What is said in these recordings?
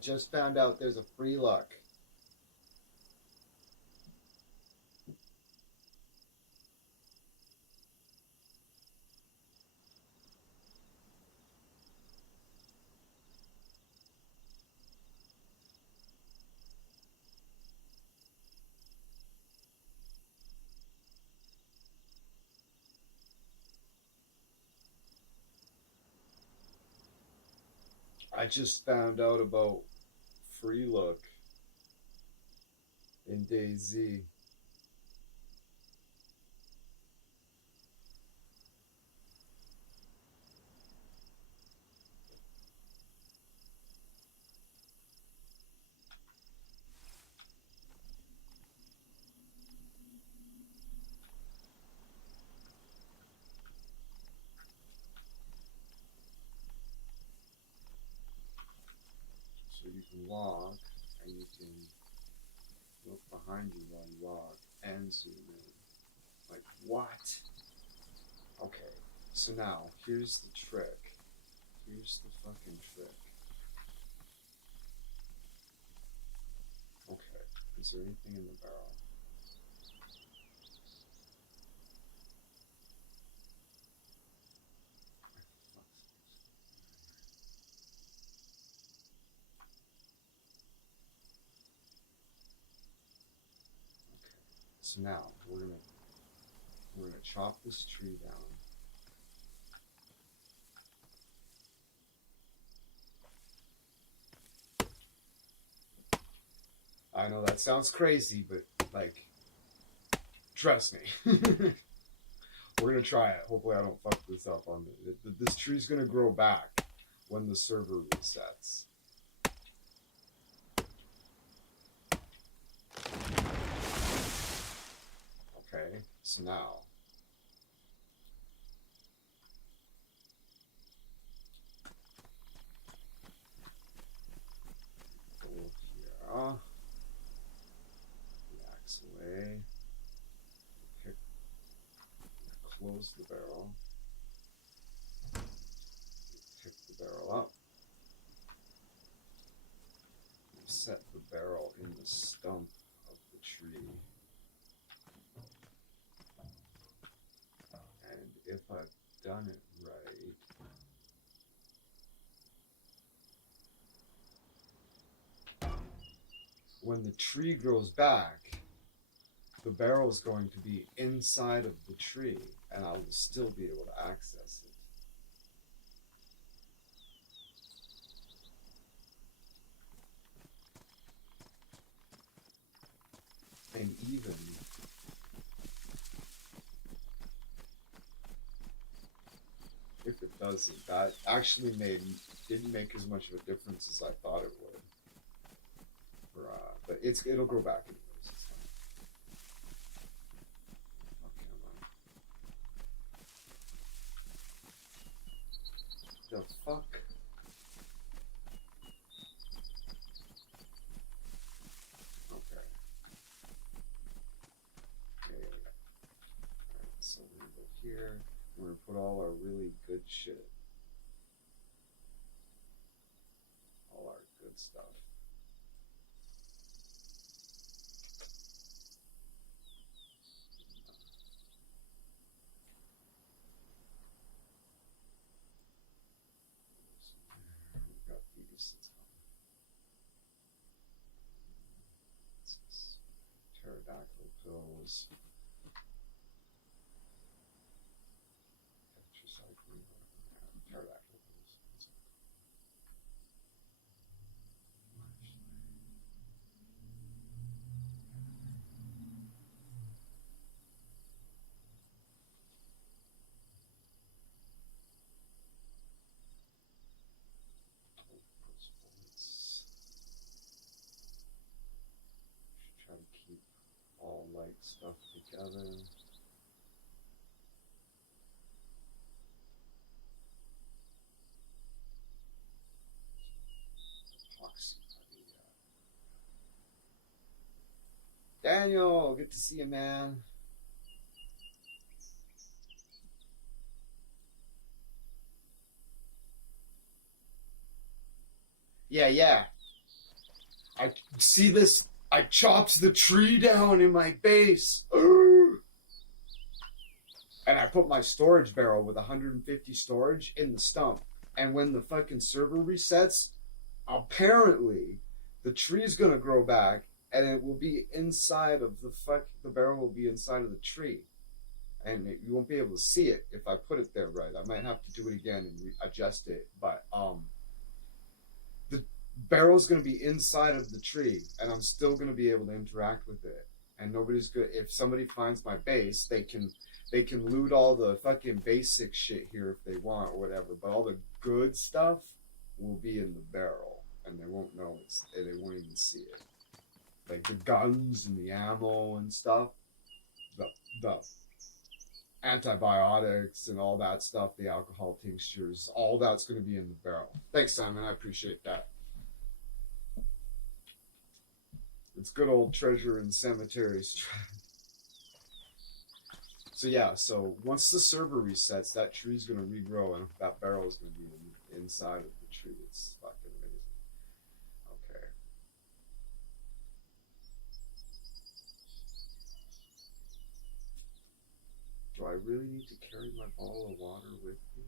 just found out there's a free look. I just found out about free look in DayZ. So you can walk and you can look behind you while you walk and zoom in. Like, what? Okay, so now here's the trick. Here's the fucking trick. Okay, is there anything in the barrel? So now we're gonna chop this tree down. I know that sounds crazy, but like, trust me. We're gonna try it. Hopefully, I don't fuck this up on this tree's gonna grow back when the server resets. Okay, so now go here, the axe away, close the barrel, pick the barrel up, set the barrel in the stump of the tree. And if I've done it right, when the tree grows back, the barrel is going to be inside of the tree, and I will still be able to access it. And even if it doesn't, that actually didn't make as much of a difference as I thought it would. But it'll grow back anyways. It's fine. The fuck? Okay. Alright, so we're gonna go here. We're gonna put all our really good shit. All our good stuff. We've got these. Pterodactyl pills. Pterodactyl pills. Should try to keep all light stuff together. Daniel, good to see you, man. Yeah. I see this. I chopped the tree down in my base. And I put my storage barrel with 150 storage in the stump. And when the fucking server resets, apparently the tree is going to grow back and it will be inside of the barrel will be inside of the tree. And you won't be able to see it if I put it there right. I might have to do it again and adjust it. But the barrel's going to be inside of the tree, and I'm still going to be able to interact with it. And nobody's good. If somebody finds my base, they can loot all the fucking basic shit here if they want or whatever. But all the good stuff will be in the barrel, and they won't know they won't even see it. Like the guns and the ammo and stuff, the antibiotics and all that stuff, the alcohol tinctures, all that's going to be in the barrel. Thanks, Simon. I appreciate that. It's good old treasure in cemeteries. So yeah, so once the server resets, that tree's going to regrow and that barrel is going to be inside of the tree. It's fucking amazing. Okay. Do I really need to carry my bottle of water with me?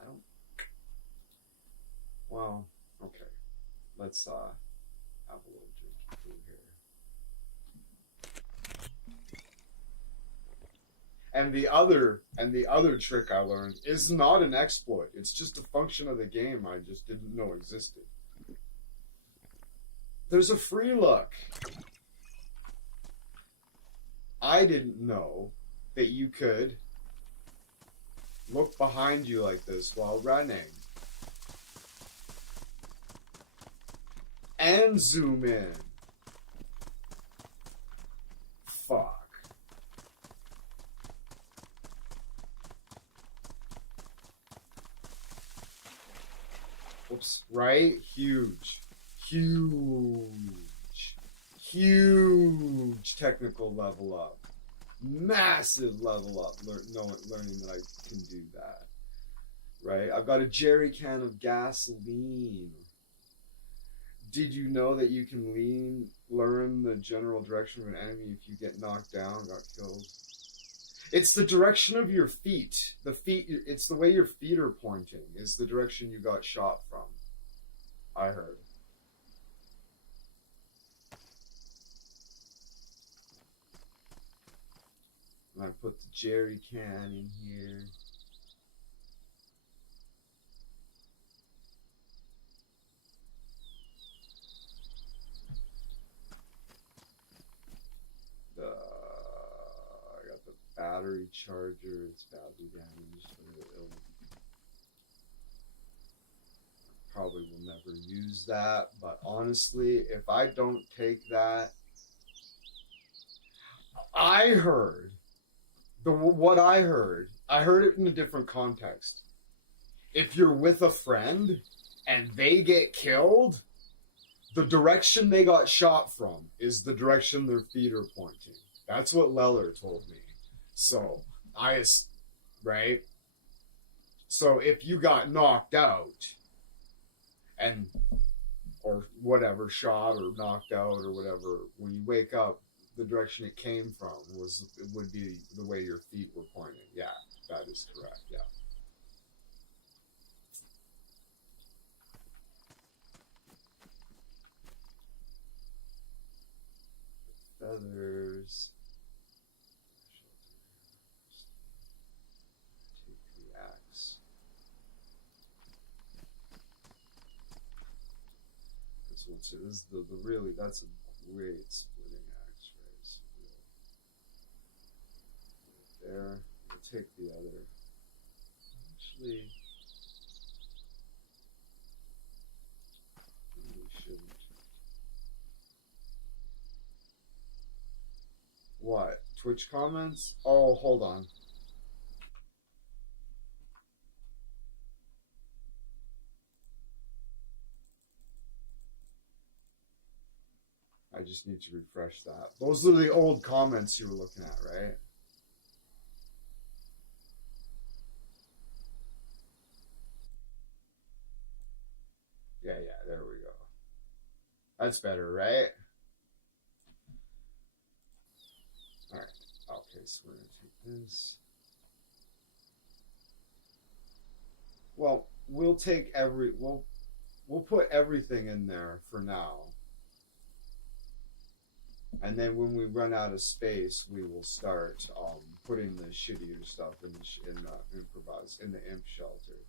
I don't. Well, okay. Let's have a little drink through here. And the other trick I learned is not an exploit. It's just a function of the game I just didn't know existed. There's a free look. I didn't know that you could look behind you like this while running. And zoom in. Fuck. Whoops. Right? Huge. Huge technical level up. Massive level up. Learning that I can do that. Right? I've got a jerry can of gasoline. Did you know that you can learn the general direction of an enemy if you get knocked down, got killed? It's the direction of your feet. It's the way your feet are pointing is the direction you got shot from. I heard. And I put the jerry can in here. I got the battery charger. It's badly damaged. Probably will never use that. But honestly, if I don't take that, I heard it in a different context. If you're with a friend and they get killed, the direction they got shot from is the direction their feet are pointing. That's what Leller told me. So, right? So if you got knocked out or whatever, shot or knocked out or whatever, when you wake up, the direction it came from would be the way your feet were pointing. Yeah, that is correct. Yeah. Feathers. Take the axe. This is the really, that's a great splitting axe, right? So there. We'll take the other. Actually, we shouldn't. What? Twitch comments? Oh, hold on. I just need to refresh that. Those are the old comments you were looking at, right? Yeah, there we go. That's better, right? Alright. Okay, so we're gonna take this. Well, we'll take we'll put everything in there for now. And then when we run out of space, we will start putting the shittier stuff in the improvise in the imp shelter.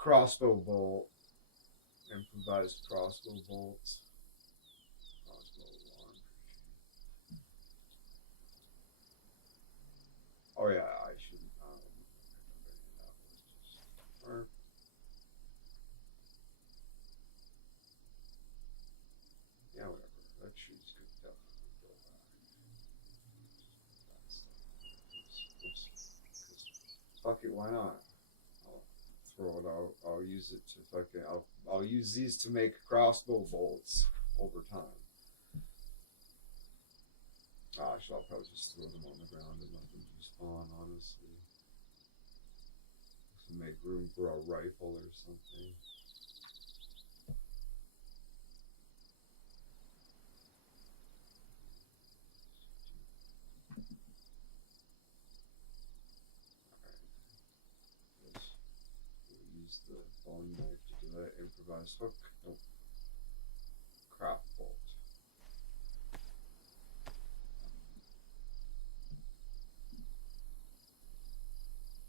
Crossbow bolt, improvised crossbow bolts. Crossbow one. Oh yeah, I shouldn't. Or, yeah, whatever. That tree's good. Definitely go back. That stuff. Fuck it, why not? Throw it out. I'll use it to fucking. I'll use these to make crossbow bolts over time. Gosh, I'll probably just throw them on the ground and let them respawn. Honestly, to make room for a rifle or something. The bone knife to do that. Improvised hook. Nope. Craft bolt.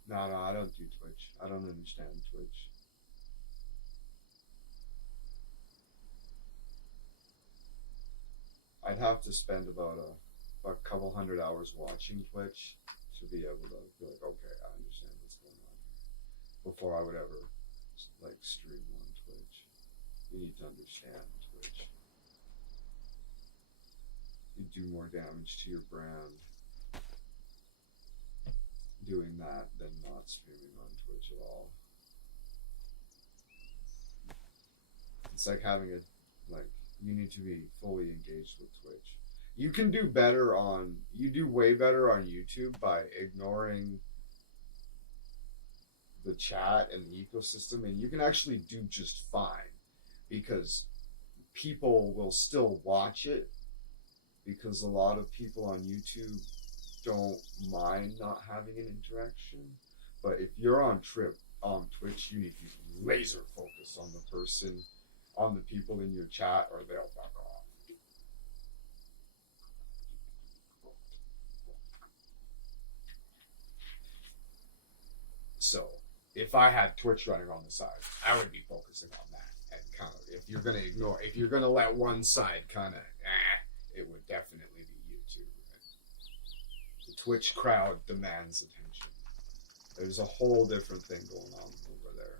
No, I don't do Twitch. I don't understand Twitch. I'd have to spend about a couple hundred hours watching Twitch to be able to be like, okay, I understand what's going on here. Before I would ever like stream on Twitch. You need to understand Twitch. You do more damage to your brand doing that than not streaming on Twitch at all. It's like having you need to be fully engaged with Twitch. You can do better you do way better on YouTube by ignoring the chat and the ecosystem, and you can actually do just fine because people will still watch it because a lot of people on YouTube don't mind not having an interaction. But if you're on Twitch, you need to be laser focused on the person, on the people in your chat, or they'll fuck off. So if I had Twitch running on the side, I would be focusing on that. And kind of, if you're going to let one side kind of, it would definitely be YouTube. The Twitch crowd demands attention. There's a whole different thing going on over there.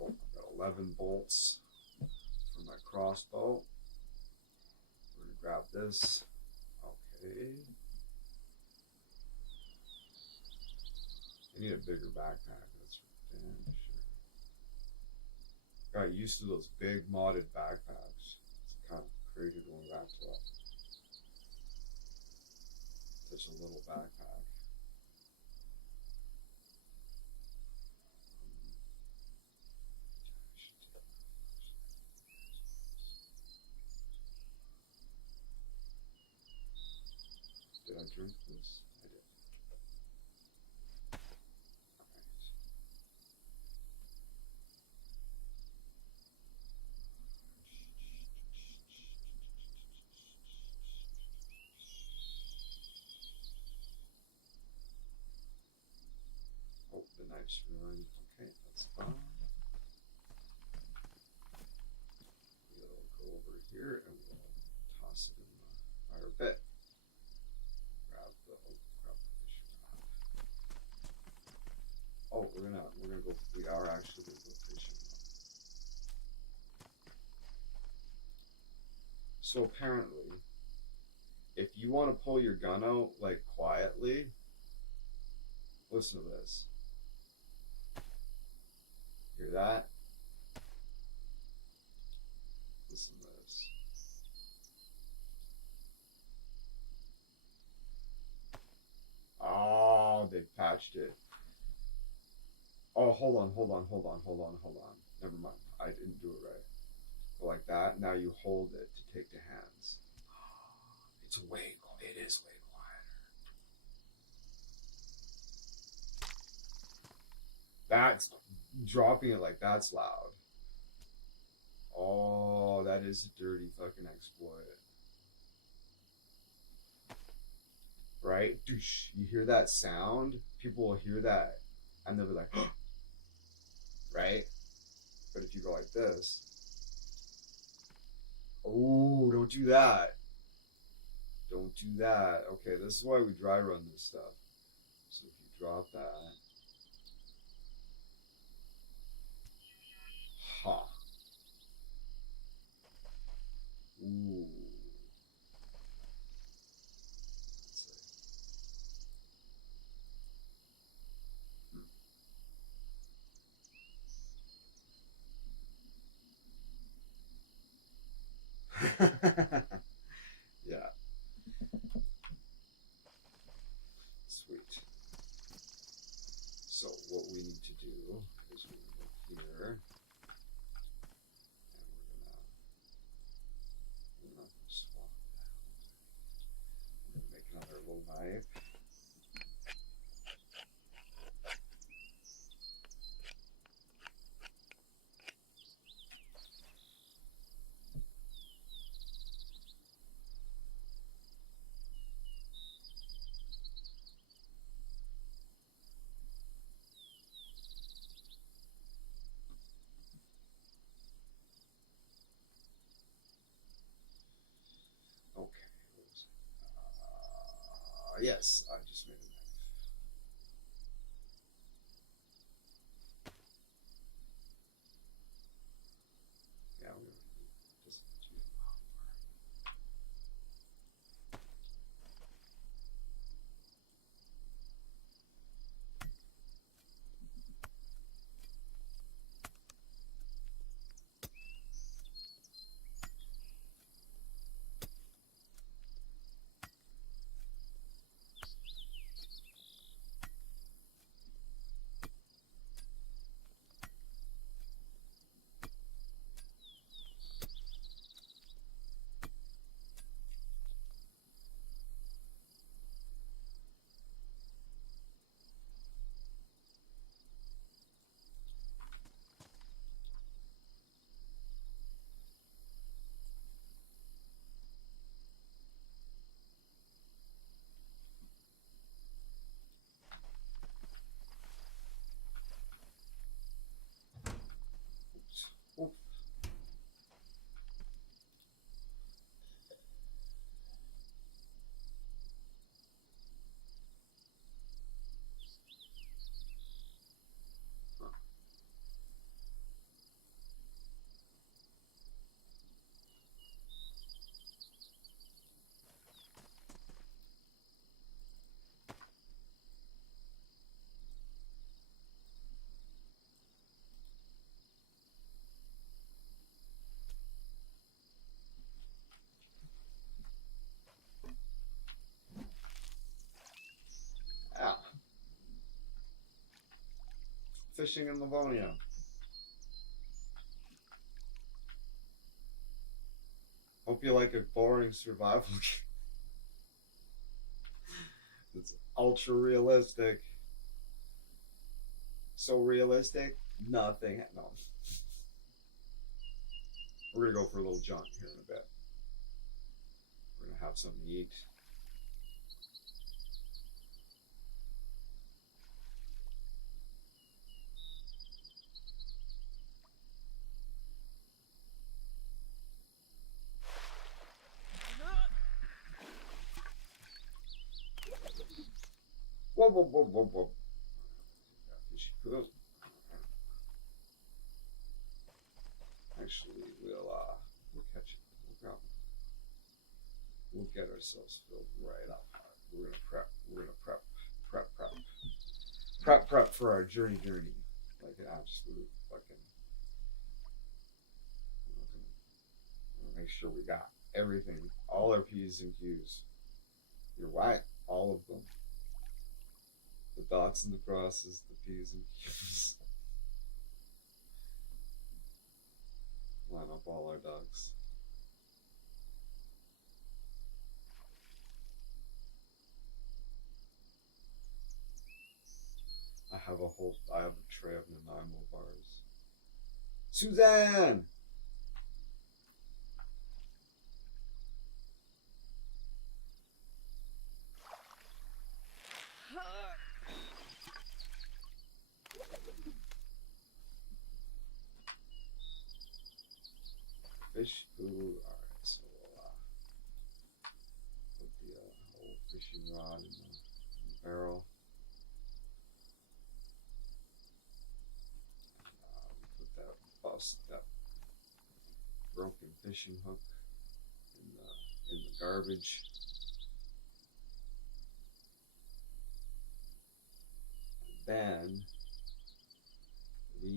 I've got 11 bolts for my crossbow. We're going to grab this. Okay. I need a bigger backpack, that's for damn sure. Got used to those big modded backpacks. It's kind of crazy going back to such a little backpack. Did I drink this? I did. fish run. Okay, that's fine. We'll go over here and we'll toss it in the fire pit. Grab the fish rod. Oh, we're gonna go. We are actually gonna go fishing. So apparently, if you want to pull your gun out like quietly, listen to this. Hear that? Listen to this. Oh, they patched it. Oh, hold on. Never mind. I didn't do it right. Go like that. Now you hold it to take the hands. It is way quieter. That's dropping it like that's loud. Oh, that is a dirty fucking exploit. Right? You hear that sound? People will hear that and they'll be like, right? But if you go like this, oh, don't do that. Don't do that. Okay, this is why we dry run this stuff. So if you drop that, ha. Ooh. Yeah. Sweet. So what we need to do is we're going to go here, and we're gonna swap that. We're gonna make another little knife. Okay. What was it? Yes, I just made a knife. Yeah, we don't need this. Oops. Yeah. Fishing in Livonia. Hope you like a boring survival game. It's ultra realistic. So realistic, nothing. No. We're gonna go for a little jaunt here in a bit. We're gonna have something to eat. whoa, whoa, whoa, whoa. Fishy poop. Actually, we'll catch it. We'll get ourselves filled right up. We're gonna prep. We're gonna prep for our journey. Like an absolute fucking. We're gonna make sure we got everything, all our P's and Q's. You're right, all of them. The dots and the crosses, the P's and Q's. Line up all our ducks. I have a tray of Nanaimo bars. Suzanne! Fish food. Alright, so we'll put the old fishing rod in the barrel. That broken fishing hook in the garbage. And then we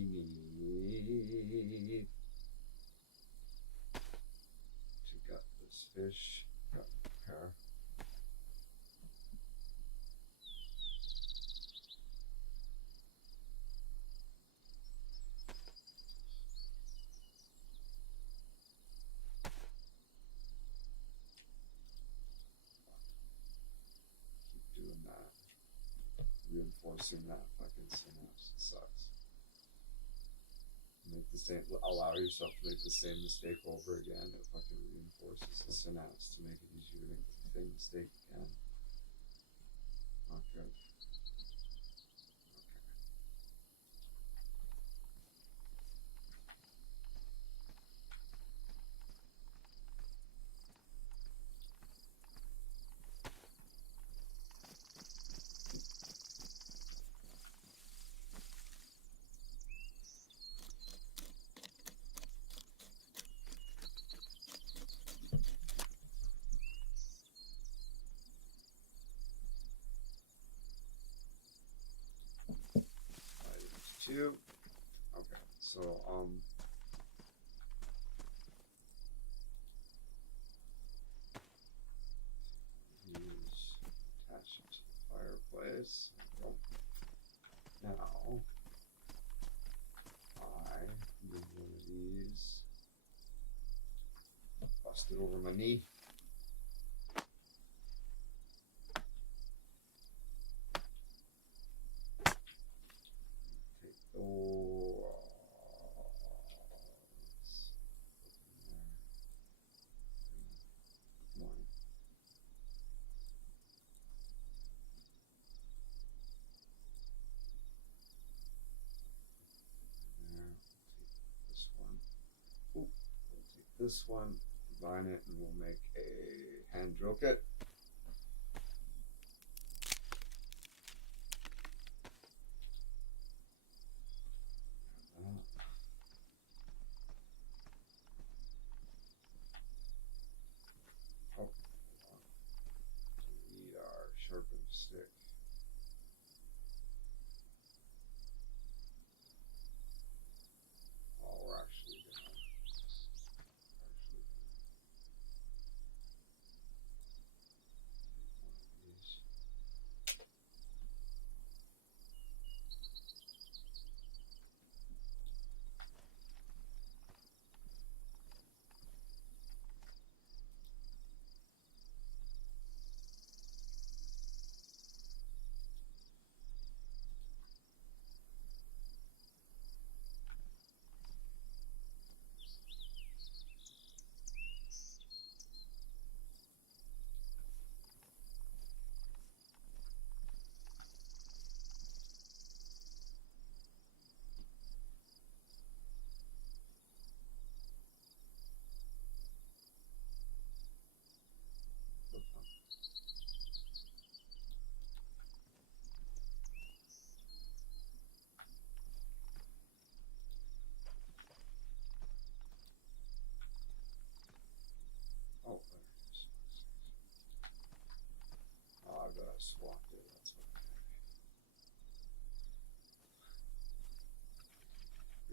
need to gut this fish, gut the pair. Reinforcing that fucking synapse. It sucks. Make the same. Allow yourself to make the same mistake over again. It fucking reinforces the synapse to make it easier to make the same mistake again. Not good. Two. Okay, so attach it to the fireplace. Now I move one of these, bust it over my knee. This one, combine it, and we'll make a hand drill kit. Oh, we need our sharpened stick.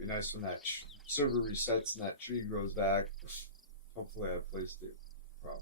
nice when that server resets and that tree grows back. Hopefully I placed it properly.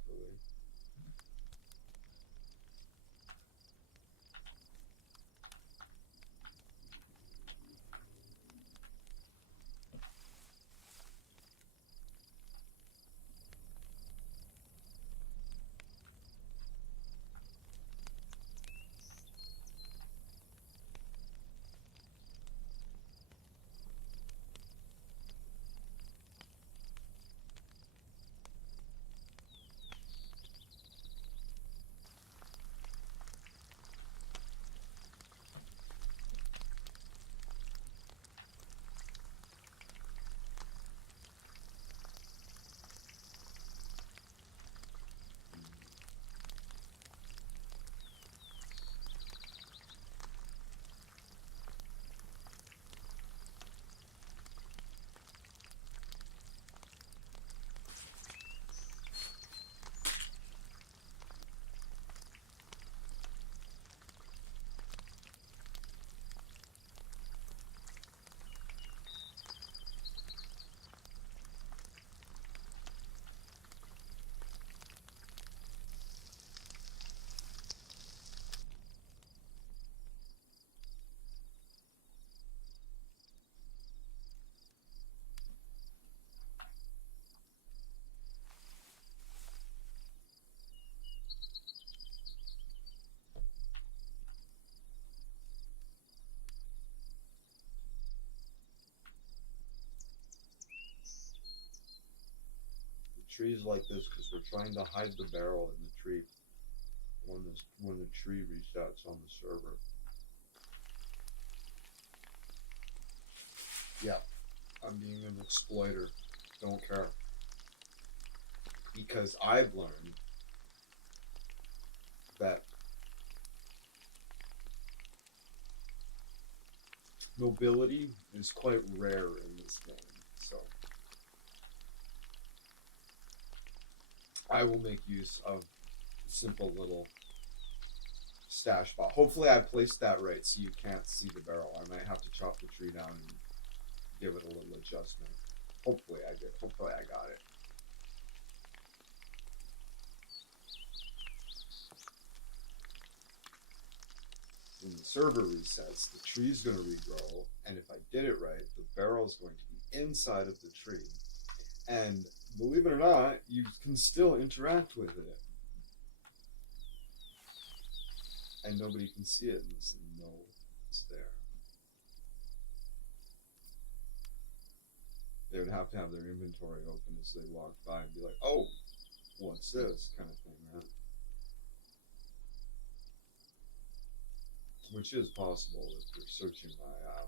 Trees like this because we're trying to hide the barrel in the tree when the tree resets on the server. Yeah, I'm being an exploiter. Don't care. Because I've learned that mobility is quite rare in this game. So I will make use of a simple little stash spot. Hopefully I placed that right so you can't see the barrel. I might have to chop the tree down and give it a little adjustment. Hopefully I did. Hopefully I got it. When the server resets, the tree's going to regrow, and if I did it right, the barrel's going to be inside of the tree. And believe it or not, you can still interact with it. And nobody can see it unless they know it's there. They would have to have their inventory open as they walk by and be like, oh, what's this kind of thing, right? Which is possible if you're searching my app.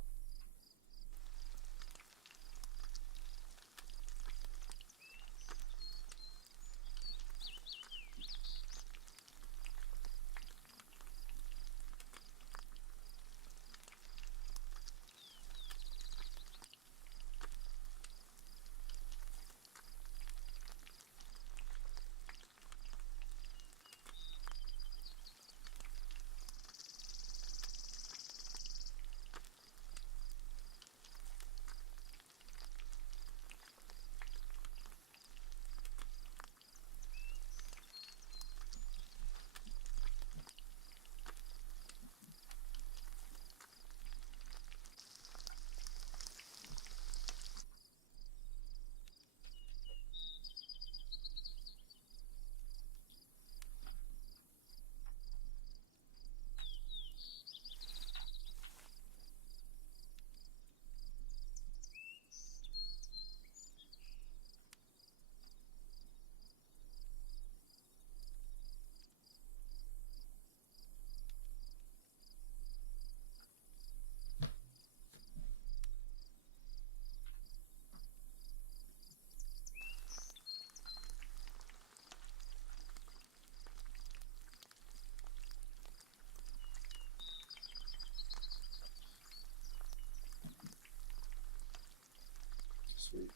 Sweet.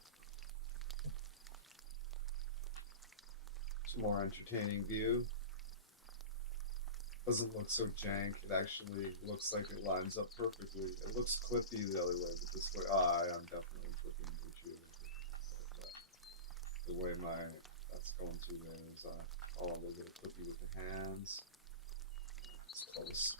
Some more entertaining view. Doesn't look so jank. It actually looks like it lines up perfectly. It looks clippy the other way, but this way, I'm definitely clipping the way that's going through there is, a little bit clippy with the hands. It's close.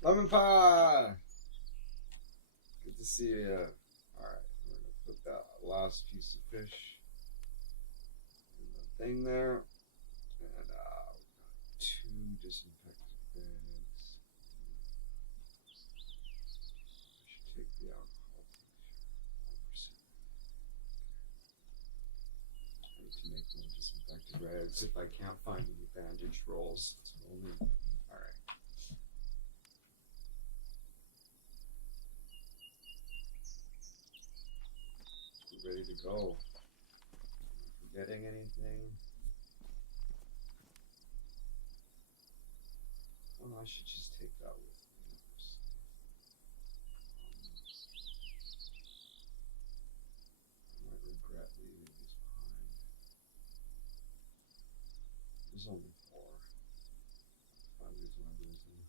Lemon pie! Good to see you. Alright, we're going to put that last piece of fish in the thing there. And we've got 2 disinfectant bags. I should take the alcohol tincture. I need to make more disinfectant bags if I can't find any bandage rolls. That's what I'll need. Alright. Ready to go. Forgetting anything? Oh, I should just take that with me. I might regret leaving these behind. There's only 4. If I lose one, I lose them.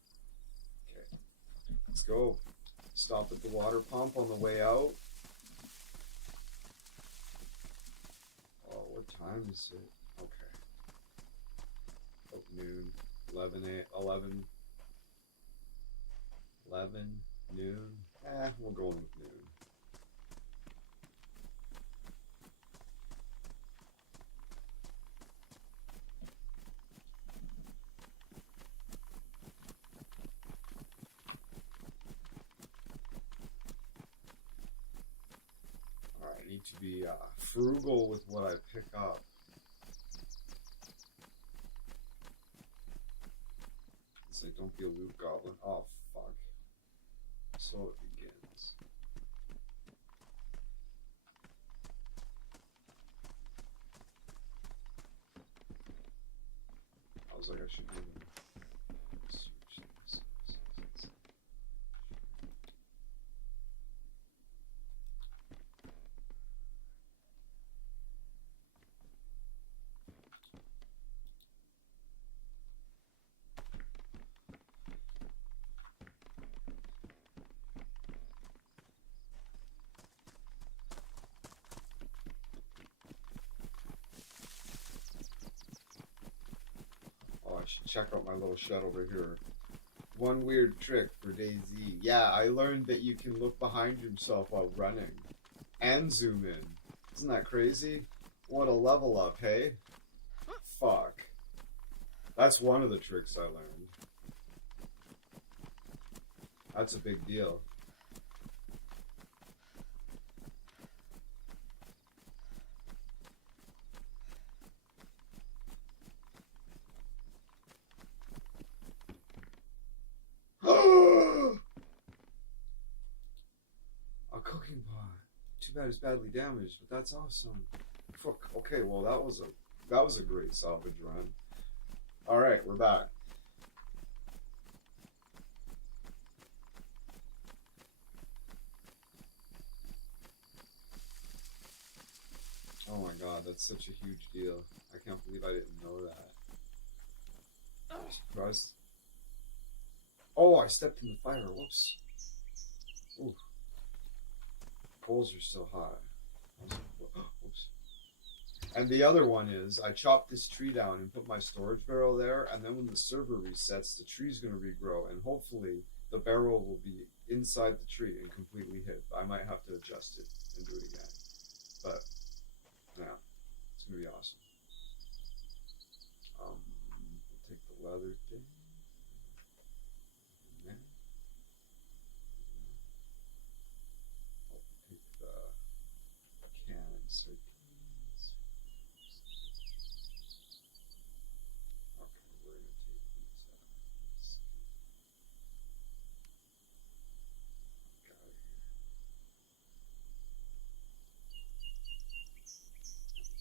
Okay, let's go. Stop at the water pump on the way out. What time is it? Okay. Oh, noon. 11, noon. We're going with noon. Alright, I need to be frugal with what I pick up. It's like, don't be a loot goblin. Oh, fuck. So it begins. I was like, I should do that. I should check out my little shed over here. One weird trick for DayZ. Yeah, I learned that you can look behind yourself while running. And zoom in. Isn't that crazy? What a level up, hey? Fuck. That's one of the tricks I learned. That's a big deal. A cooking pot. Too bad it's badly damaged, but that's awesome. Fuck. Okay, well that was a great salvage run. All right, we're back. god, that's such a huge deal. I can't believe I didn't know that. I'm surprised. Oh, I stepped in the fire. Whoops. Ooh. Coals are still hot. Whoops. And the other one is I chopped this tree down and put my storage barrel there, and then when the server resets, the tree's going to regrow, and hopefully the barrel will be inside the tree and completely hid. I might have to adjust it and do it again. But, yeah, it's going to be awesome. We'll take the leather thing. I'll take the can and sardines. Okay, we're going to take these got it here.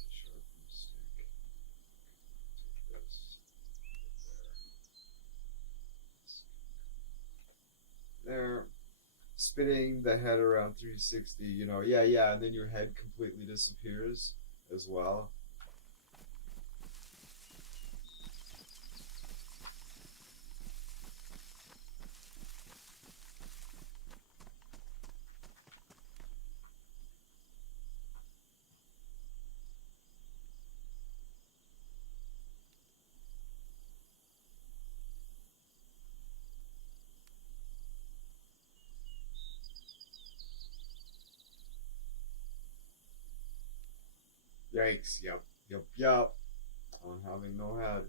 Sharpen stick. Take this. There. Spinning the head around 360, you know, yeah, and then your head completely disappears as well. Yikes, yep. I'm having no head.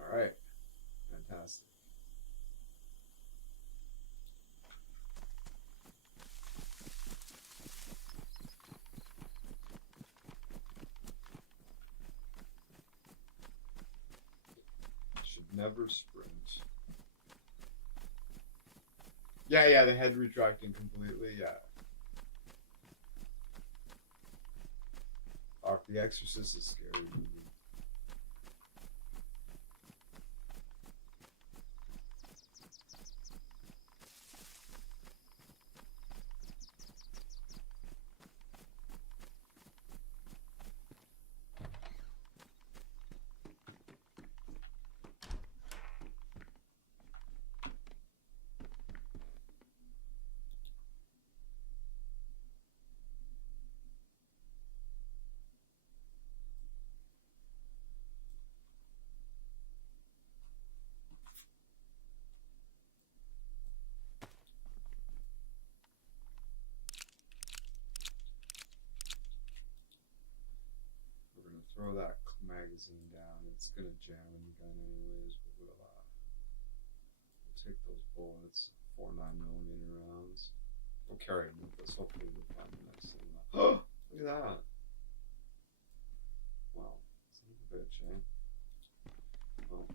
Alright, fantastic. Should never sprint. Yeah, the head retracting completely, yeah. The Exorcist is scary movie. Throw that magazine down. It's gonna jam in the gun anyways, but we'll take those bullets, 4.9mm rounds. We'll carry them with us. Hopefully we'll find the next thing. Look at that. Wow, son of a bitch, eh? Well,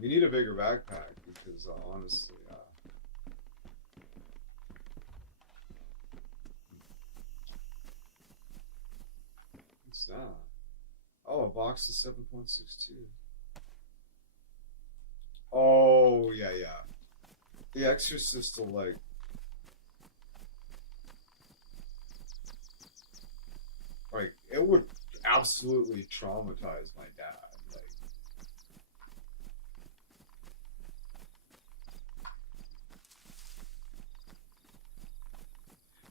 we need a bigger backpack because honestly, what's that? Oh, a box is 7.62. Oh, yeah. The Exorcist will, like, it would absolutely traumatize my dad.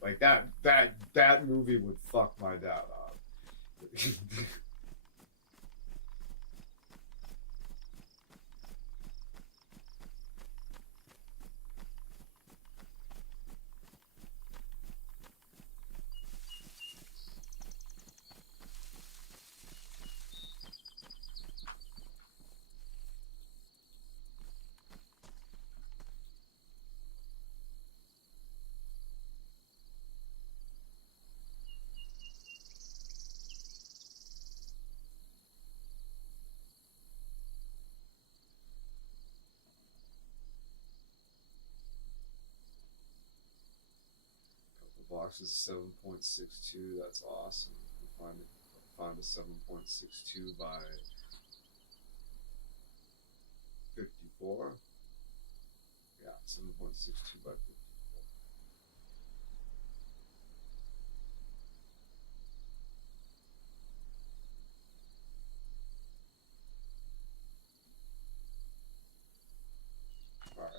Like that movie would fuck my dad up. box is 7.62. That's awesome. Find a 7.62 by 54. Yeah, 7.62 by 54. All right.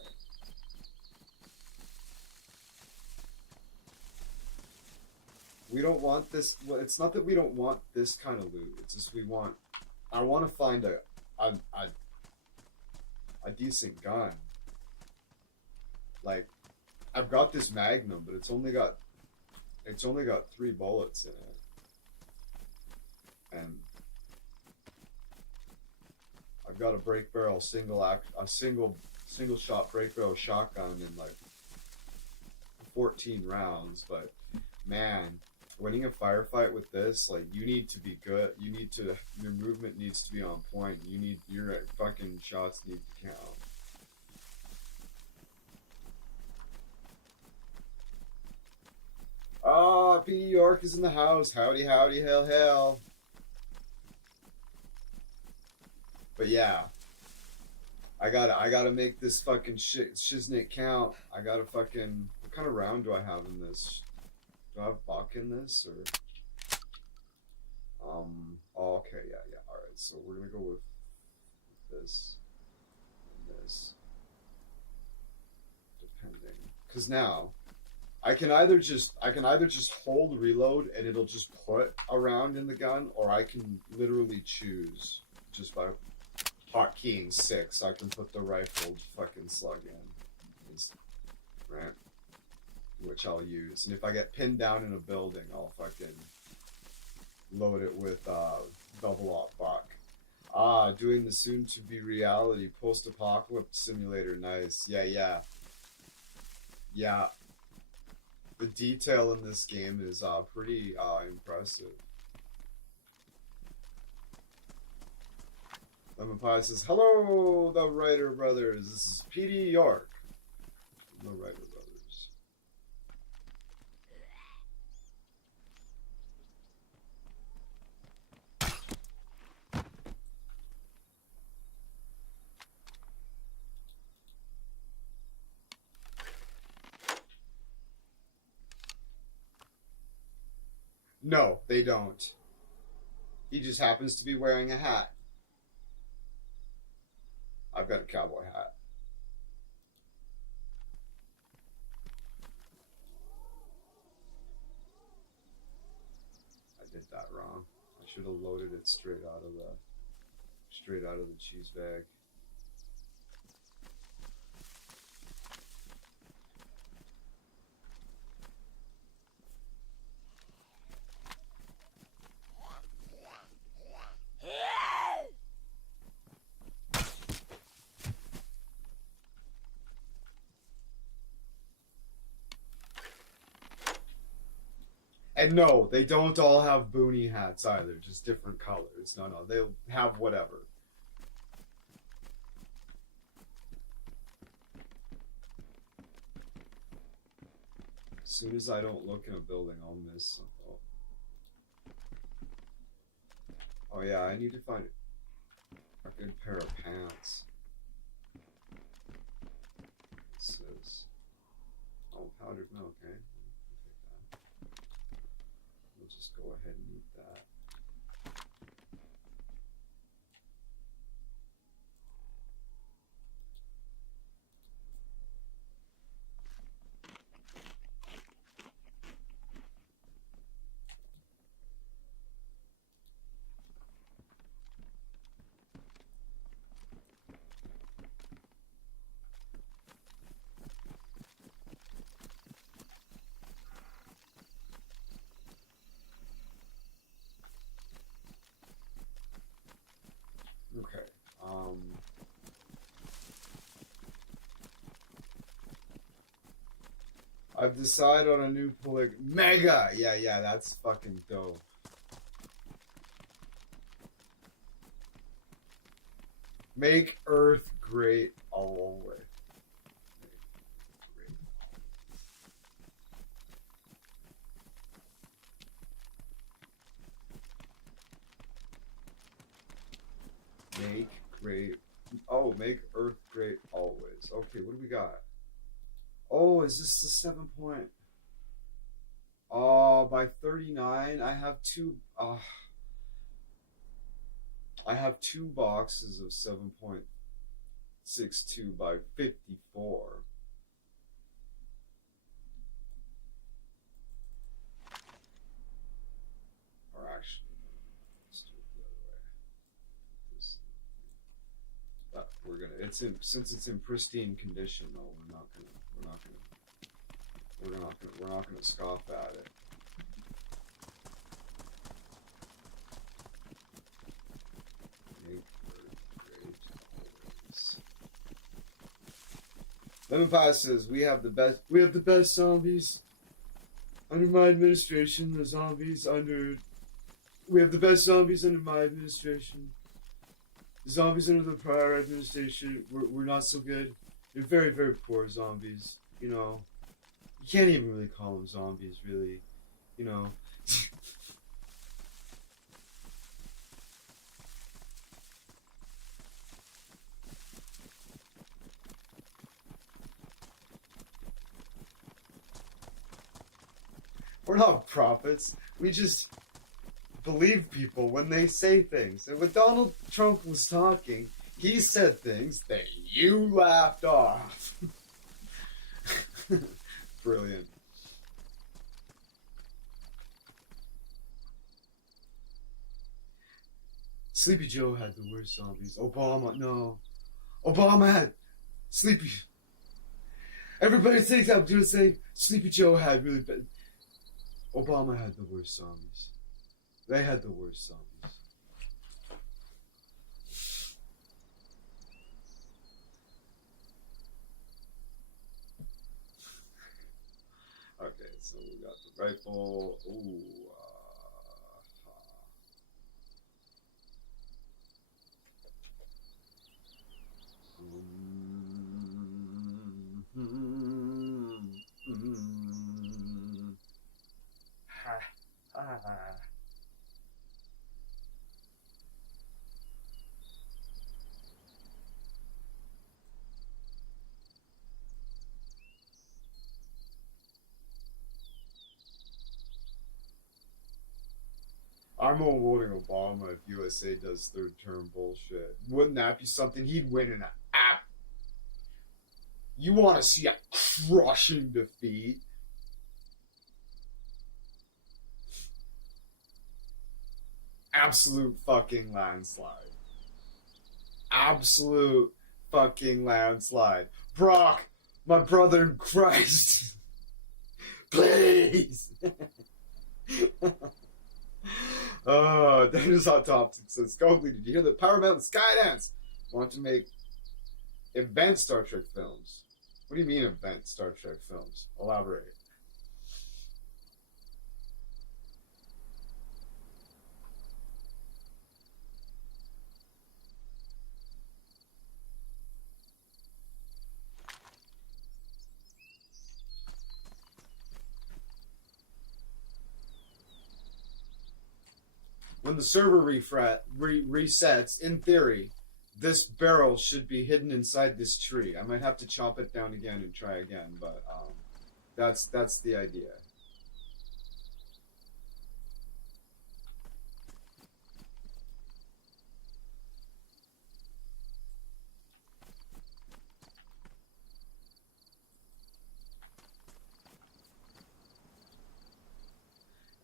We don't want this. Well, it's not that we don't want this kind of loot. It's just we want. I want to find a decent gun. Like, I've got this Magnum, but it's only got 3 bullets in it, and I've got a break barrel single shot break barrel shotgun in like 14 rounds. But man, winning a firefight with this, like, you need to be good. Your movement needs to be on point. Your fucking shots need to count. Ah, P. York is in the house. Howdy, howdy, hail, hail. But yeah, I gotta make this fucking shiznit count. I gotta fucking. What kind of round do I have in this? Do I have buck in this or? Oh, okay, yeah. All right, so we're gonna go with this and this, depending. Cause now, I can either just hold reload and it'll just put a round in the gun, or I can literally choose just by hotkeying 6. I can put the rifled fucking slug in, right? Which I'll use. And if I get pinned down in a building, I'll fucking load it with double-aught buck. Ah, doing the soon-to-be reality post-apocalypse simulator. Nice. Yeah. The detail in this game is pretty impressive. Lemon Pie says, hello, the Writer Brothers. This is P.D. York. The Writer Brothers. No, they don't. He just happens to be wearing a hat. I've got a cowboy hat. I did that wrong. I should have loaded it straight out of the cheese bag. And no, they don't all have boonie hats either, just different colors. No, they'll have whatever. As soon as I don't look in a building, I'll miss something. Oh yeah, I need to find a good pair of pants. It says, oh, powdered milk, eh? We'll just go ahead and eat that. Okay. I've decided on a new mega. Yeah, that's fucking dope. Make Earth great always. Make great. Oh, make Earth great always. Okay, what do we got? Oh, is this the 7 point? Oh, by 39, I have two. I have two boxes of 7.62 by 54. Or actually, let's do it the other way. This, we're gonna. Since it's in pristine condition, though. We're not gonna scoff at it. Make Earth great always. Lemon Pie says we have the best zombies under my administration. We have the best zombies under my administration. The zombies under the prior administration were not so good. They're very, very poor zombies. You know, you can't even really call them zombies, really. You know. We're not prophets. We just believe people when they say things. And when Donald Trump was talking, he said things that you laughed off. Brilliant. Sleepy Joe had the worst zombies. Obama had Sleepy. Everybody thinks I'm going to say Sleepy Joe had really bad. Obama had the worst zombies. They had the worst zombies. Okay, so we got the rifle. Ooh. I'm voting Obama if USA does third term bullshit. Wouldn't that be something? He'd win in an app. You want to see a crushing defeat? Absolute fucking landslide. Absolute fucking landslide. Brock, my brother in Christ. Please. Dennis Hot Thompson says, Skogli, did you hear that Power Mountain Skydance want to make event Star Trek films? What do you mean event Star Trek films? Elaborate. When the server resets, in theory, this barrel should be hidden inside this tree. I might have to chop it down again and try again, but that's the idea.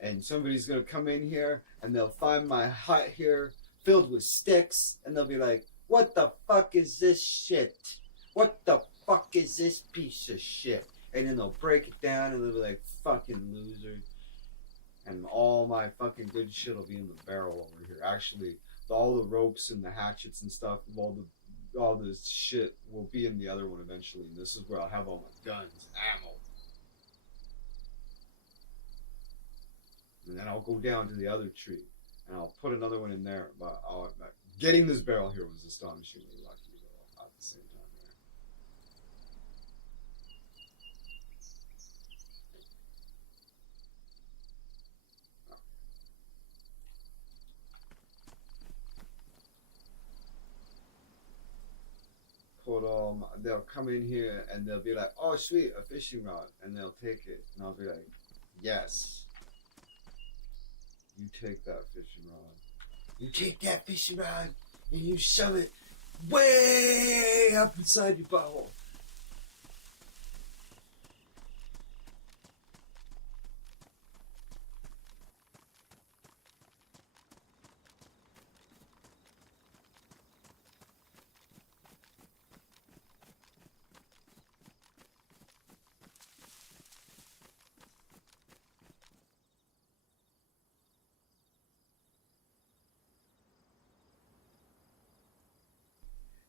And somebody's gonna come in here and they'll find my hut here filled with sticks and they'll be like, what the fuck is this shit? What the fuck is this piece of shit? And then they'll break it down and they'll be like, fucking loser. And all my fucking good shit will be in the barrel over here. Actually, all the ropes and the hatchets and stuff, all this shit will be in the other one eventually. And this is where I'll have all my guns, ammo. And then I'll go down to the other tree, and I'll put another one in there. But getting this barrel here was astonishingly lucky, though, at the same time. but they'll come in here and they'll be like, oh sweet, a fishing rod, and they'll take it, and I'll be like, yes, you take that fishing rod. You take that fishing rod and you shove it way up inside your butthole.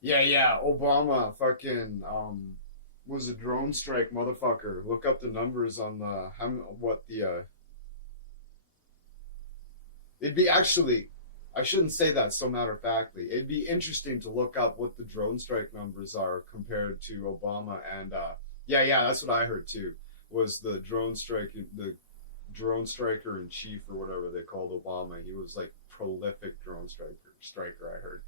Yeah, Obama fucking was a drone strike motherfucker. Look up the numbers on the it'd be actually, I shouldn't say that so matter of factly. It'd be interesting to look up what the drone strike numbers are compared to Obama and yeah, that's what I heard too. Was the drone striker in chief or whatever they called Obama. He was like prolific drone striker, I heard.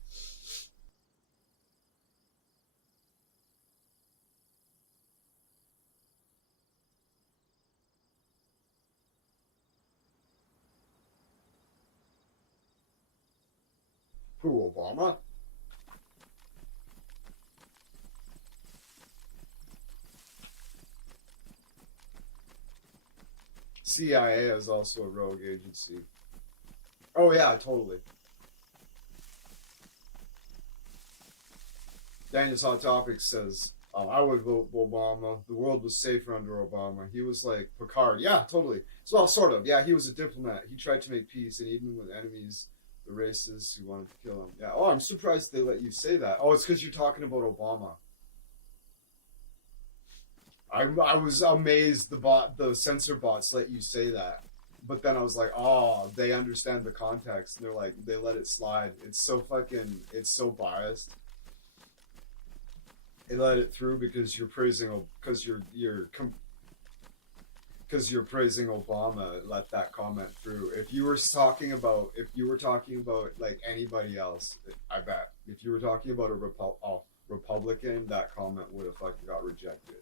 Who, Obama? CIA is also a rogue agency. Oh yeah, totally. Daniel's Hot Topics says, I would vote Obama. The world was safer under Obama. He was like Picard. Yeah, totally. Well, sort of. Yeah, he was a diplomat. He tried to make peace, and even with enemies, the racists who wanted to kill him. Yeah. Oh, I'm surprised they let you say that. Oh, it's because you're talking about Obama. I was amazed the censor bots let you say that. But then I was like, oh, they understand the context. And they're like, they let it slide. It's so biased. They let it through because you're praising praising Obama. Let that comment through. If you were talking about like anybody else, I bet if you were talking about a Republican, that comment would have fucking got rejected.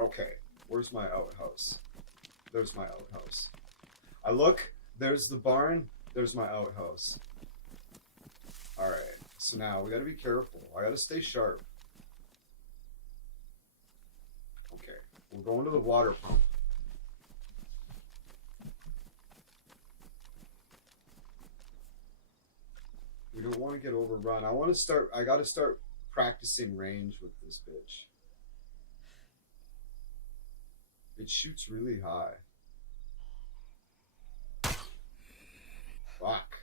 Okay, where's my outhouse? There's my outhouse. I look, there's the barn, there's my outhouse. Alright, so now we gotta be careful. I gotta stay sharp. Okay, we're going to the water pump. We don't want to get overrun. I gotta start practicing range with this bitch. It shoots really high. Fuck.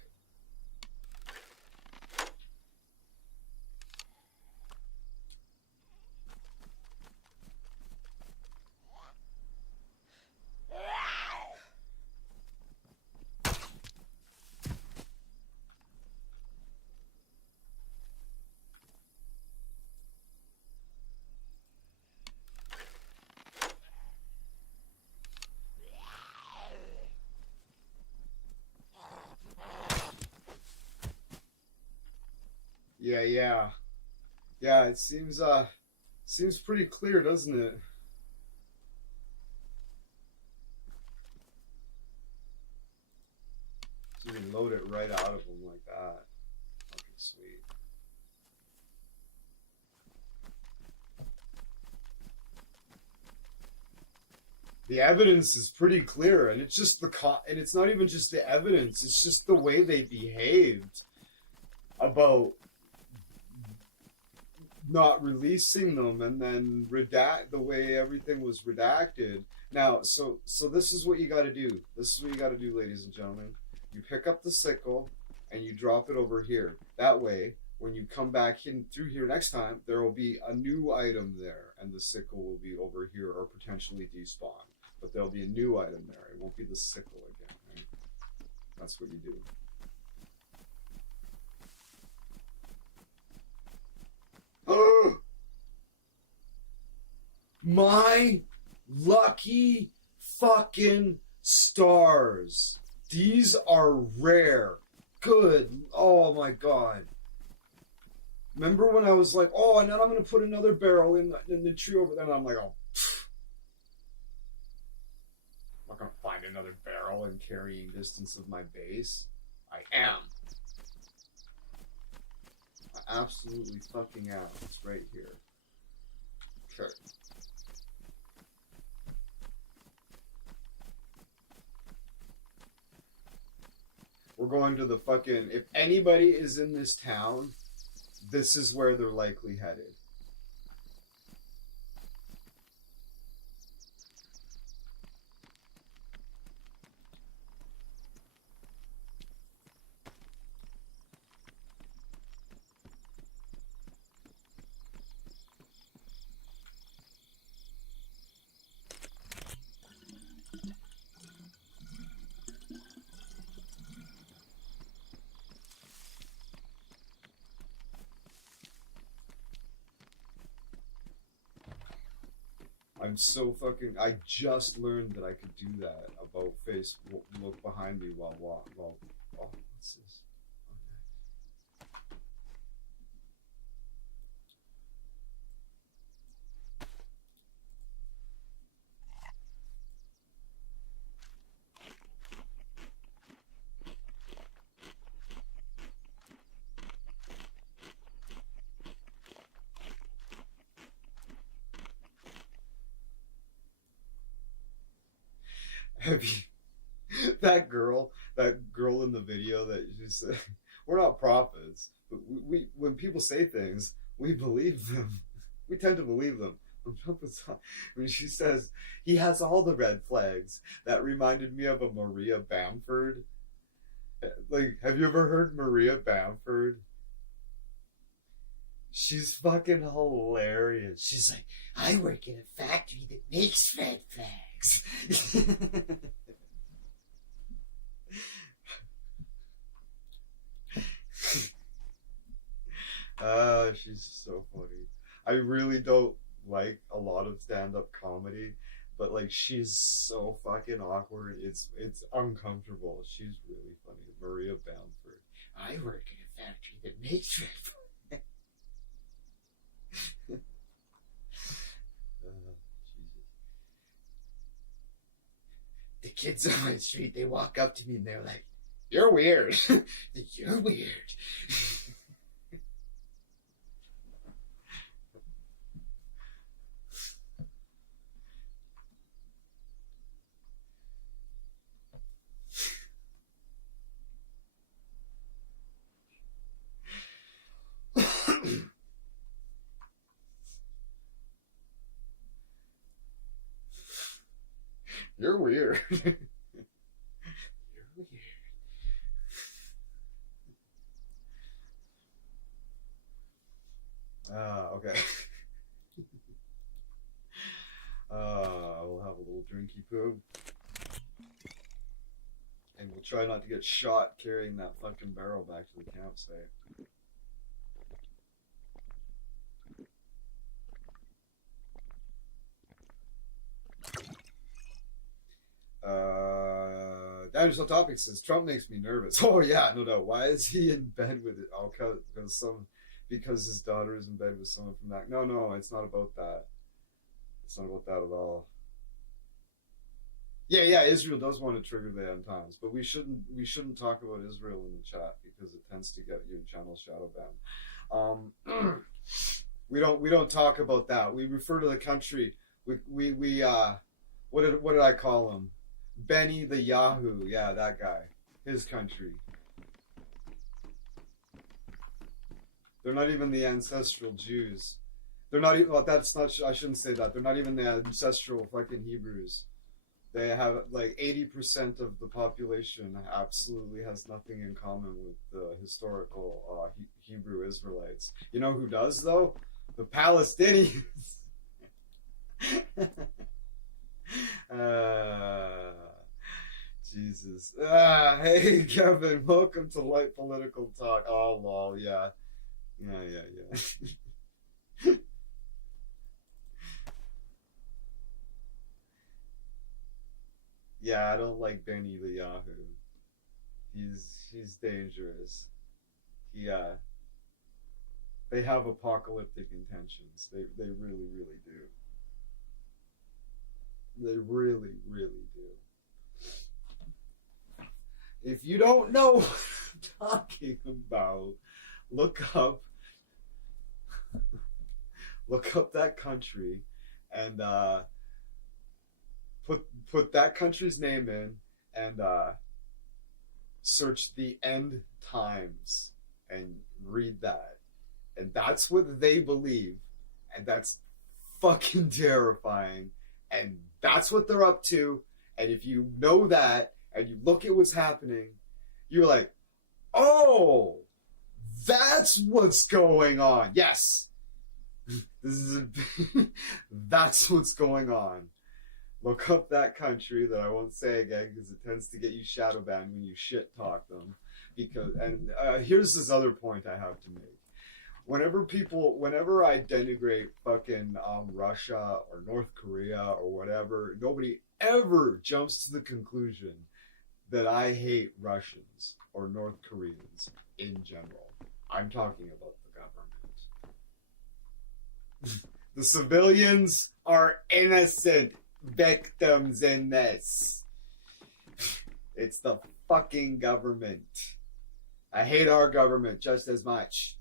Yeah, it seems pretty clear, doesn't it? So you can load it right out of them like that. Fucking sweet. The evidence is pretty clear, and it's just and it's not even just the evidence, it's just the way they behaved about not releasing them and then the way everything was redacted. Now, so this is what you got to do. This is what you got to do, ladies and gentlemen. You pick up the sickle and you drop it over here. That way, when you come back in through here next time, there will be a new item there, and the sickle will be over here or potentially despawn. But there'll be a new item there. It won't be the sickle again. Right? That's what you do. My lucky fucking stars. These are rare. good. Oh my god. Remember when I was like, oh, and then I'm going to put another barrel in the tree over there, and I'm like, oh, I'm not going to find another barrel in carrying distance of my base. I am. I absolutely fucking am. It's right here. Okay. We're going to the fucking... If anybody is in this town, this is where they're likely headed. I'm so fucking... I just learned that I could do that about face. Look behind me while walk. Well, oh, what's this? Have you... that girl in the video that she said, we're not prophets, but we when people say things, we believe them. We tend to believe them. When she says, he has all the red flags, that reminded me of a Maria Bamford. Like, have you ever heard Maria Bamford? She's fucking hilarious. She's like, I work in a factory that makes red flags. She's so funny. I really don't like a lot of stand-up comedy, but like she's so fucking awkward. It's uncomfortable. She's really funny. Maria Bamford. I work in a factory that makes red flags. Jesus. The kids on my street, they walk up to me and they're like, "You're weird." You're weird. You're weird. You're weird. Okay. We'll have a little drinky poo. And we'll try not to get shot carrying that fucking barrel back to the campsite. Dinosaur Topic says Trump makes me nervous. Oh yeah, no doubt. Why is he in bed with it? Oh, because his daughter is in bed with someone from that. No, it's not about that. It's not about that at all. Yeah, Israel does want to trigger the end times, but we shouldn't talk about Israel in the chat because it tends to get your channel shadow banned. We don't talk about that. We refer to the country. We what did I call him? Benny the Yahoo. Yeah, that guy. His country. They're not even the ancestral Jews. They're not even... Well, that's not... I shouldn't say that. They're not even the ancestral fucking Hebrews. They have like 80% of the population absolutely has nothing in common with the historical Hebrew Israelites. You know who does though? The Palestinians. Jesus. Hey Kevin, welcome to Light Political Talk. Oh lol, yeah. Yeah, I don't like Benny the Yahoo. He's dangerous. He they have apocalyptic intentions. They really really do. They really really do. If you don't know what I'm talking about, look up look up that country and put that country's name in and search the end times and read that. And that's what they believe. And that's fucking terrifying. And that's what they're up to. And if you know that and you look at what's happening, you're like, oh, that's what's going on. Yes. That's what's going on. Look up that country that I won't say again because it tends to get you shadow banned when you shit talk them. Here's this other point I have to make. Whenever I denigrate fucking Russia or North Korea or whatever, nobody ever jumps to the conclusion that I hate Russians or North Koreans in general. I'm talking about the government. The civilians are innocent victims in this. It's the fucking government. I hate our government just as much.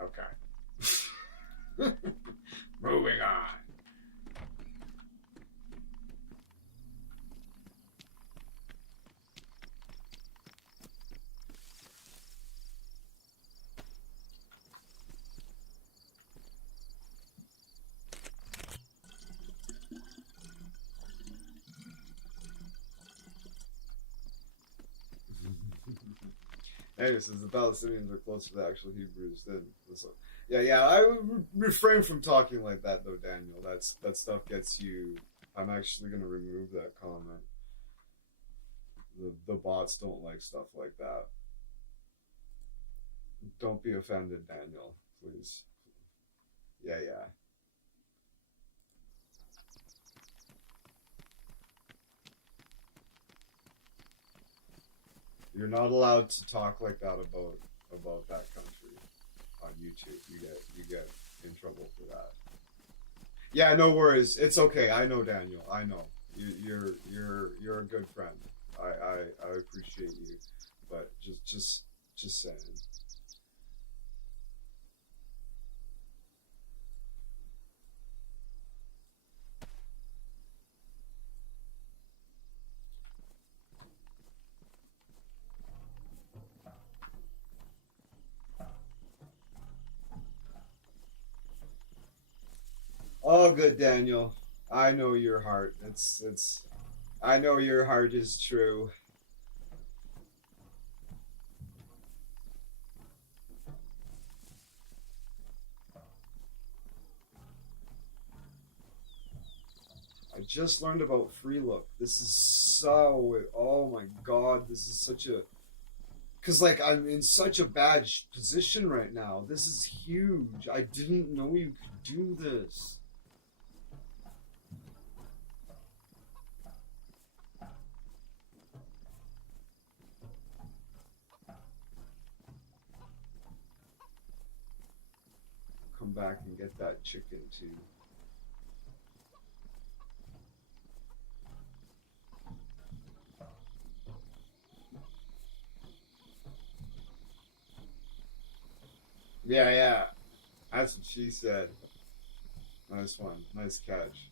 Okay. Moving on. Anyway, since the Palestinians are closer to the actual Hebrews than this one. Yeah, I would refrain from talking like that though, Daniel. That stuff gets you. I'm actually gonna remove that comment. The bots don't like stuff like that. Don't be offended, Daniel, please. Yeah. You're not allowed to talk like that about that country on YouTube. You get in trouble for that. Yeah, no worries. It's okay. I know, Daniel. I know. You're a good friend. I appreciate you, but just saying. Oh, good, Daniel. I know your heart. It's. I know your heart is true. I just learned about free look. This is so. Oh my god, this is such a. Because, like, I'm in such a bad position right now. This is huge. I didn't know you could do this. Come back and get that chicken, too. Yeah. That's what she said. Nice one. Nice catch.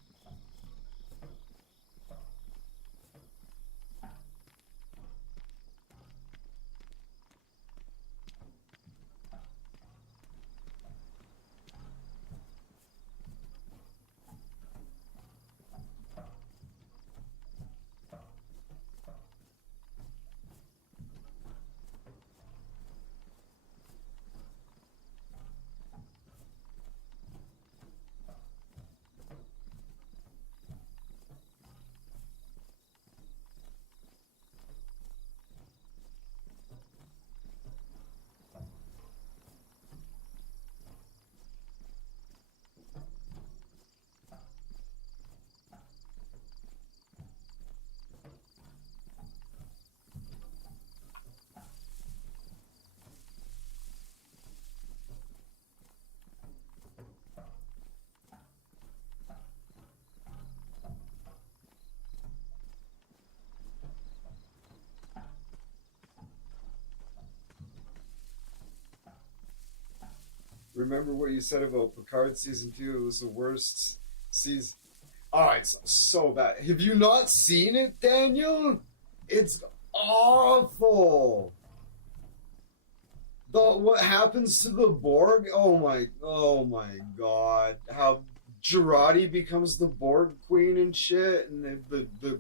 Remember what you said about Picard season 2? It was the worst season. Oh, it's so bad. Have you not seen it, Daniel? It's awful. What happens to the Borg? Oh my God! How Girardi becomes the Borg queen and shit, and the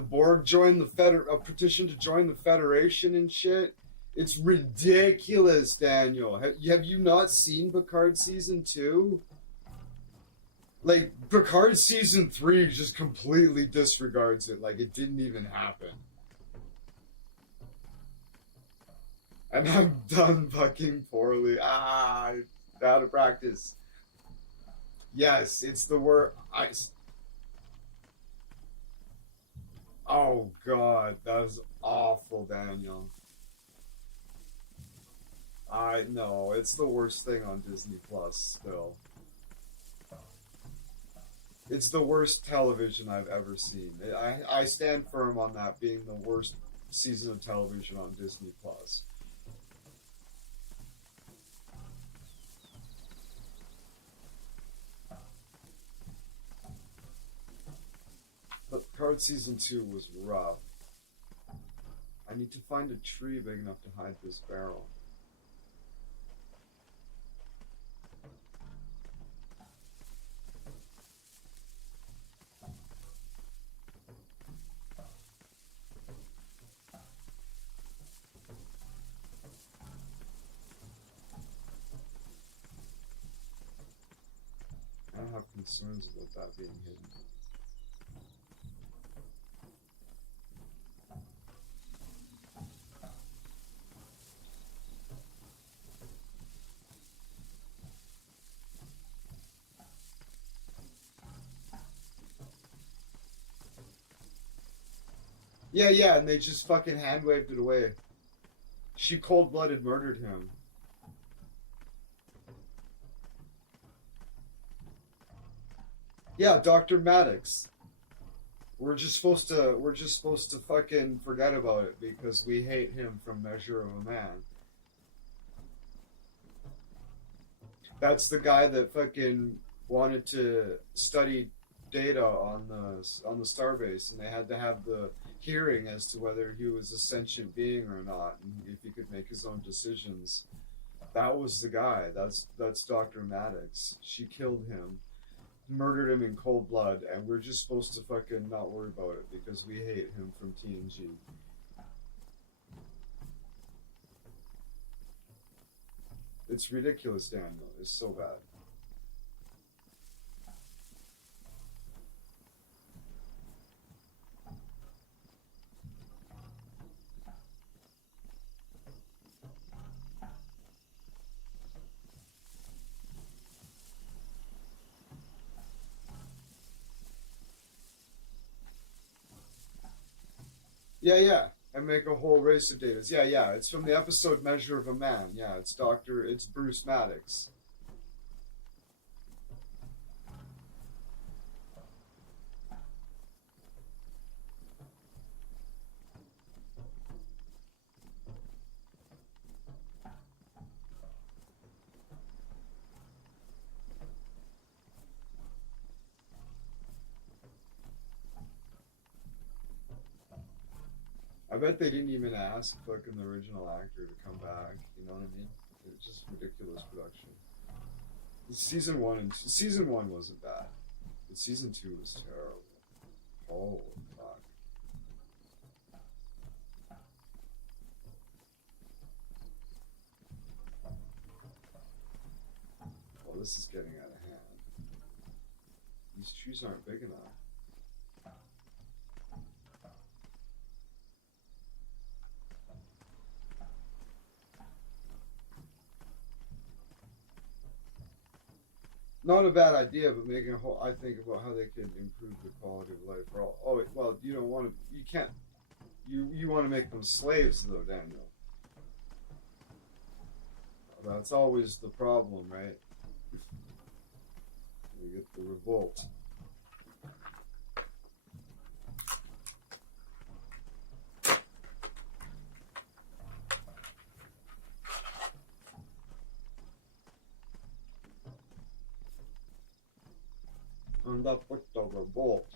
Borg join a petition to join the Federation and shit. It's ridiculous, Daniel. Have you not seen Picard season 2? Like, Picard season 3 just completely disregards it, like it didn't even happen. And I'm done fucking poorly. Out of practice. Yes, it's the word. Oh God, that was awful, Daniel. I know, it's the worst thing on Disney Plus still. It's the worst television I've ever seen. I stand firm on that being the worst season of television on Disney Plus. But Picard season 2 was rough. I need to find a tree big enough to hide this barrel. I don't have concerns about that being hidden. Yeah, and they just fucking hand waved it away. She cold-blooded murdered him. Yeah, Dr. Maddox. We're just supposed to fucking forget about it because we hate him from Measure of a Man. That's the guy that fucking wanted to study data on the starbase, and they had to have the hearing as to whether he was a sentient being or not, and if he could make his own decisions. That was the guy. That's Dr. Maddox. She killed him, murdered him in cold blood, and we're just supposed to fucking not worry about it because we hate him from TNG. It's ridiculous, Daniel. It's so bad. Yeah. And make a whole race of Datas. Yeah. It's from the episode Measure of a Man. Yeah, it's Bruce Maddox. I bet they didn't even ask fucking the original actor to come back. You know what I mean? It's just ridiculous production. Season one wasn't bad, but season 2 was terrible. Holy fuck! Well, this is getting out of hand. These trees aren't big enough. Not a bad idea, but making a whole. I think about how they can improve the quality of life for all. Oh well, you don't want to. You can't. You want to make them slaves, though, Daniel. That's always the problem, right? We get the revolt. end up with the revolt.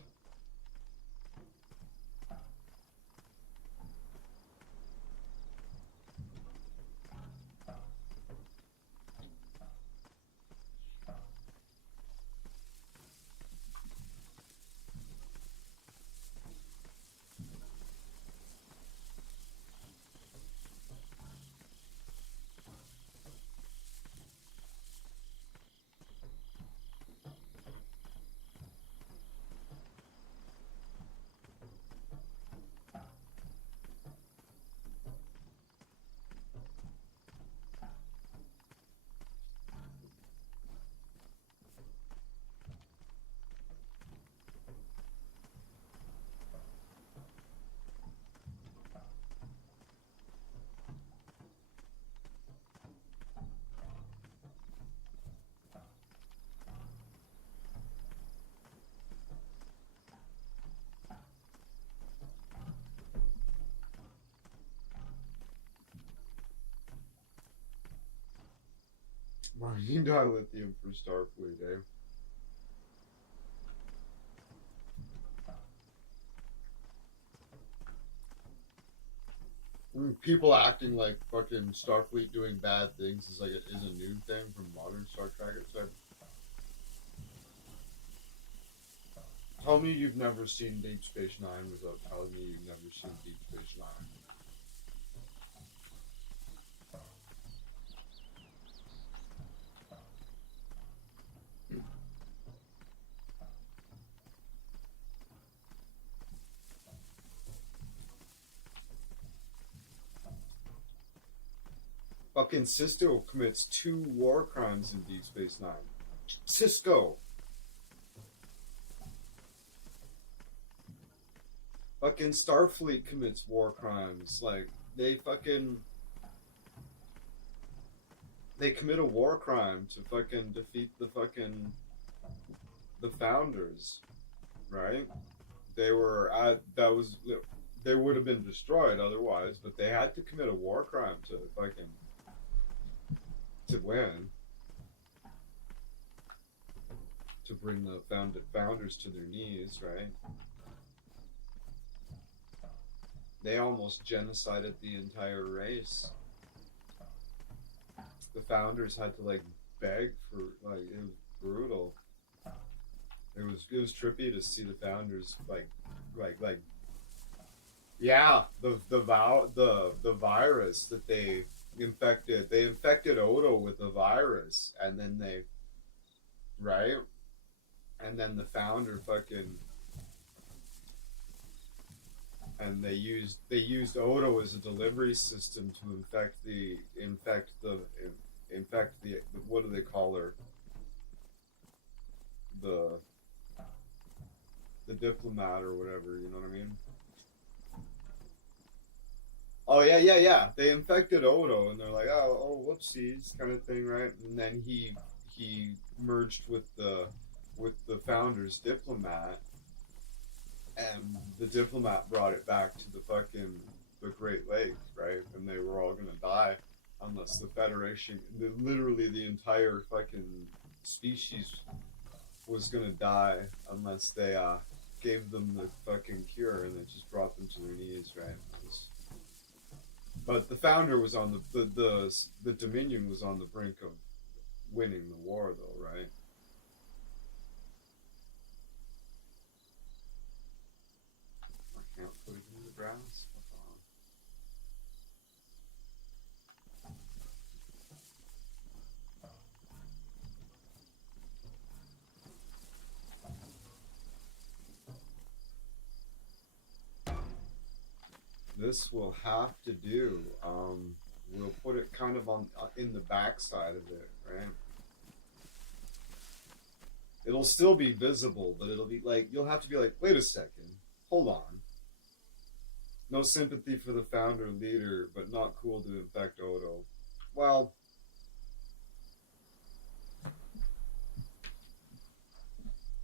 Marine dilithium for Starfleet, eh? People acting like fucking Starfleet doing bad things is like is a new thing from modern Star Trek. It's like, tell me you've never seen Deep Space Nine without telling me you've never seen Deep Space Nine. Fucking Sisto commits 2 war crimes in Deep Space Nine. Cisco. Fucking Starfleet commits war crimes. Like, they commit a war crime to fucking defeat the founders, right? They were they would have been destroyed otherwise, but they had to commit a war crime to win, to bring the founders to their knees, right? They almost genocided the entire race. The founders had to like beg for, like, it was brutal. It was trippy to see the founders yeah, the virus that they infected Odo with the virus, and then and then the founder and they used Odo as a delivery system to infect the what do they call her, the diplomat or whatever, you know what I mean? Oh yeah. They infected Odo, and they're like, oh, whoopsies, kind of thing, right? And then he merged with the founder's diplomat, and the diplomat brought it back to the Great Lakes, right? And they were all gonna die unless the Federation, literally the entire fucking species was gonna die unless they gave them the fucking cure, and it just brought them to their knees, right? But the founder was on the Dominion was on the brink of winning the war, though, right? I can't put it in the grass. This will have to do. We'll put it kind of on in the back side of it, right? It'll still be visible, but it'll be like, you'll have to be like, wait a second, hold on. No sympathy for the founder leader, but not cool to infect Odo. Well,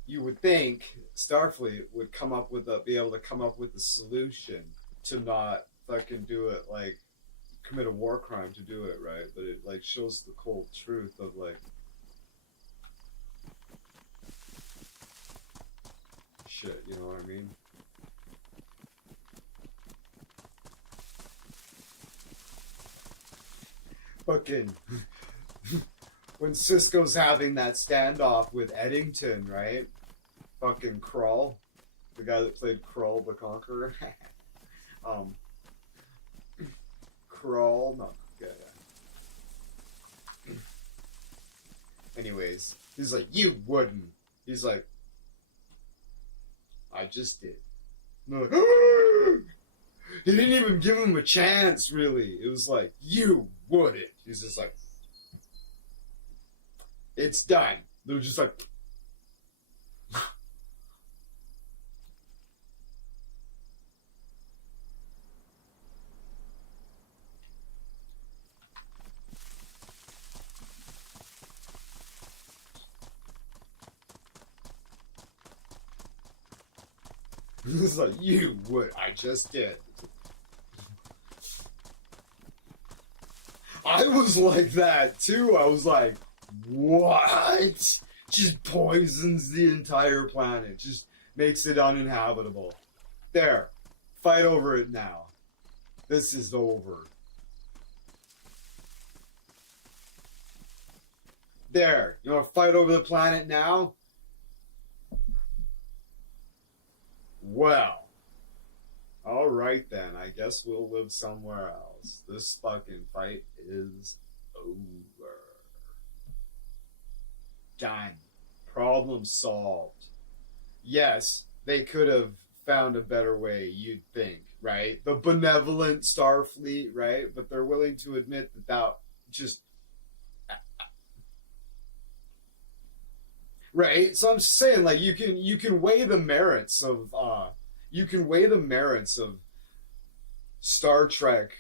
you would think Starfleet would be able to come up with a solution to not fucking do it, like commit a war crime to do it, right? But it like shows the cold truth of like, shit, you know what I mean? Fucking when Cisco's having that standoff with Eddington, right? Fucking Krull, the guy that played Krull the Conqueror. um, Krull, no, yeah. Anyways, he's like, you wouldn't. He's like, I just did. Like, he didn't even give him a chance, really. It was like, you wouldn't. He's just like, it's done. They're just like, it's like, you would. I just did. I was like that too. I was like, what? Just poisons the entire planet. Just makes it uninhabitable. There. Fight over it now. This is over. There. You want to fight over the planet now? Well. Alright then. I guess we'll live somewhere else. This fucking fight is over. Done. Problem solved. Yes, they could have found a better way, you'd think, right? The benevolent Starfleet, right? But they're willing to admit that that just... Right? So I'm just saying, like, you can weigh the merits of Star Trek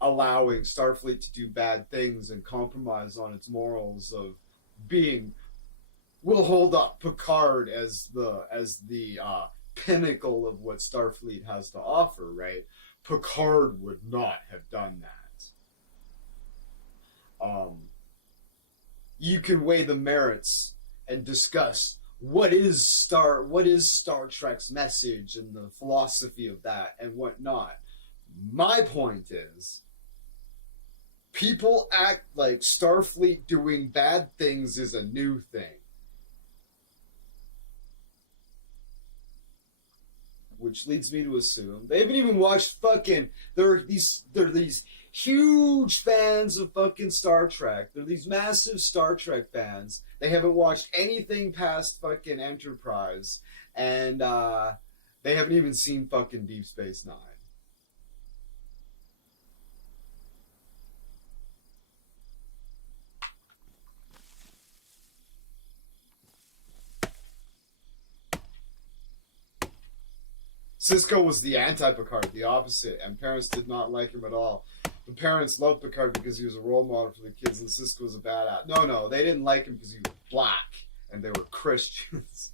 allowing Starfleet to do bad things and compromise on its morals of being. We'll hold up Picard as the pinnacle of what Starfleet has to offer, right? Picard would not have done that. You can weigh the merits and discuss what is Star Trek's message and the philosophy of that and whatnot. My point is, people act like Starfleet doing bad things is a new thing. Which leads me to assume they haven't even watched fucking... There are these huge fans of fucking Star Trek. They're these massive Star Trek fans. They haven't watched anything past fucking Enterprise. And they haven't even seen fucking Deep Space Nine. Cisco was the anti-Picard, the opposite, and parents did not like him at all. The parents loved Picard because he was a role model for the kids, and Cisco was a badass. No, they didn't like him because he was black, and they were Christians.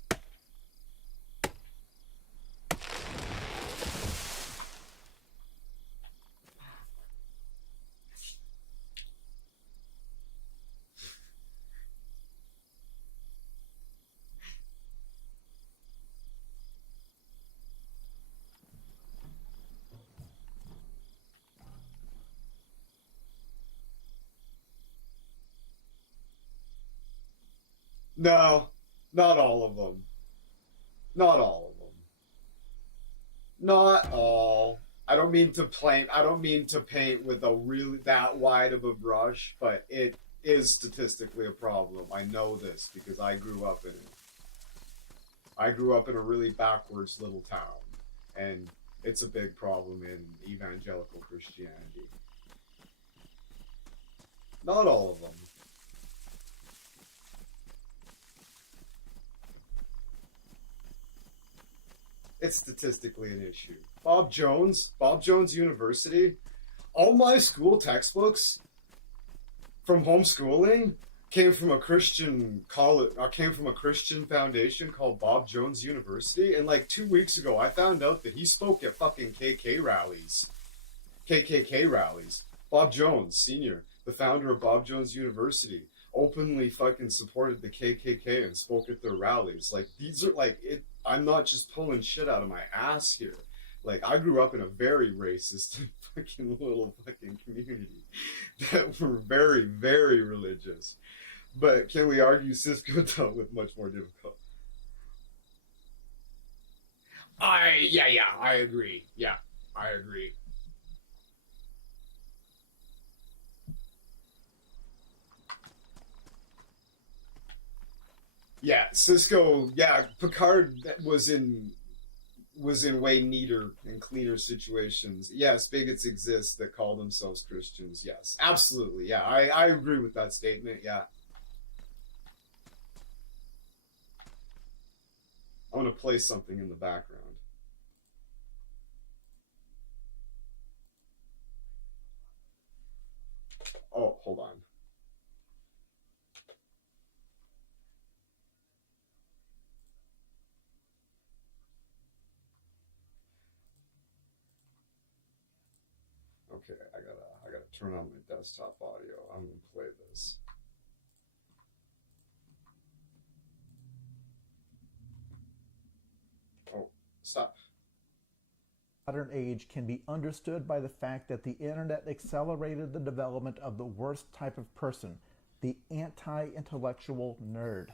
No, not all of them. Not all of them. Not all. I don't mean to paint with a really that wide of a brush, but it is statistically a problem. I know this because I grew up in it. I grew up in a really backwards little town, and it's a big problem in evangelical Christianity. Not all of them. It's statistically an issue. Bob Jones University, all my school textbooks from homeschooling came from a Christian college, came from a Christian foundation called Bob Jones University. And like 2 weeks ago, I found out that he spoke at fucking KKK rallies. Bob Jones, Sr., the founder of Bob Jones University. openly fucking supported the KKK and spoke at their rallies. Like, these are like it. I'm not just pulling shit out of my ass here. Like, I grew up in a very racist fucking little fucking community that were very, very religious. But can we argue Cisco dealt with much more difficult? I agree. Yeah, I agree. Yeah, Cisco. Yeah, Picard was in way neater and cleaner situations. Yes, bigots exist that call themselves Christians. Yes, absolutely. Yeah, I agree with that statement. Yeah, I want to play something in the background. Oh, hold on. Okay, I gotta turn on my desktop audio. I'm gonna play this. Oh, stop. Modern age can be understood by the fact that the internet accelerated the development of the worst type of person, the anti-intellectual nerd.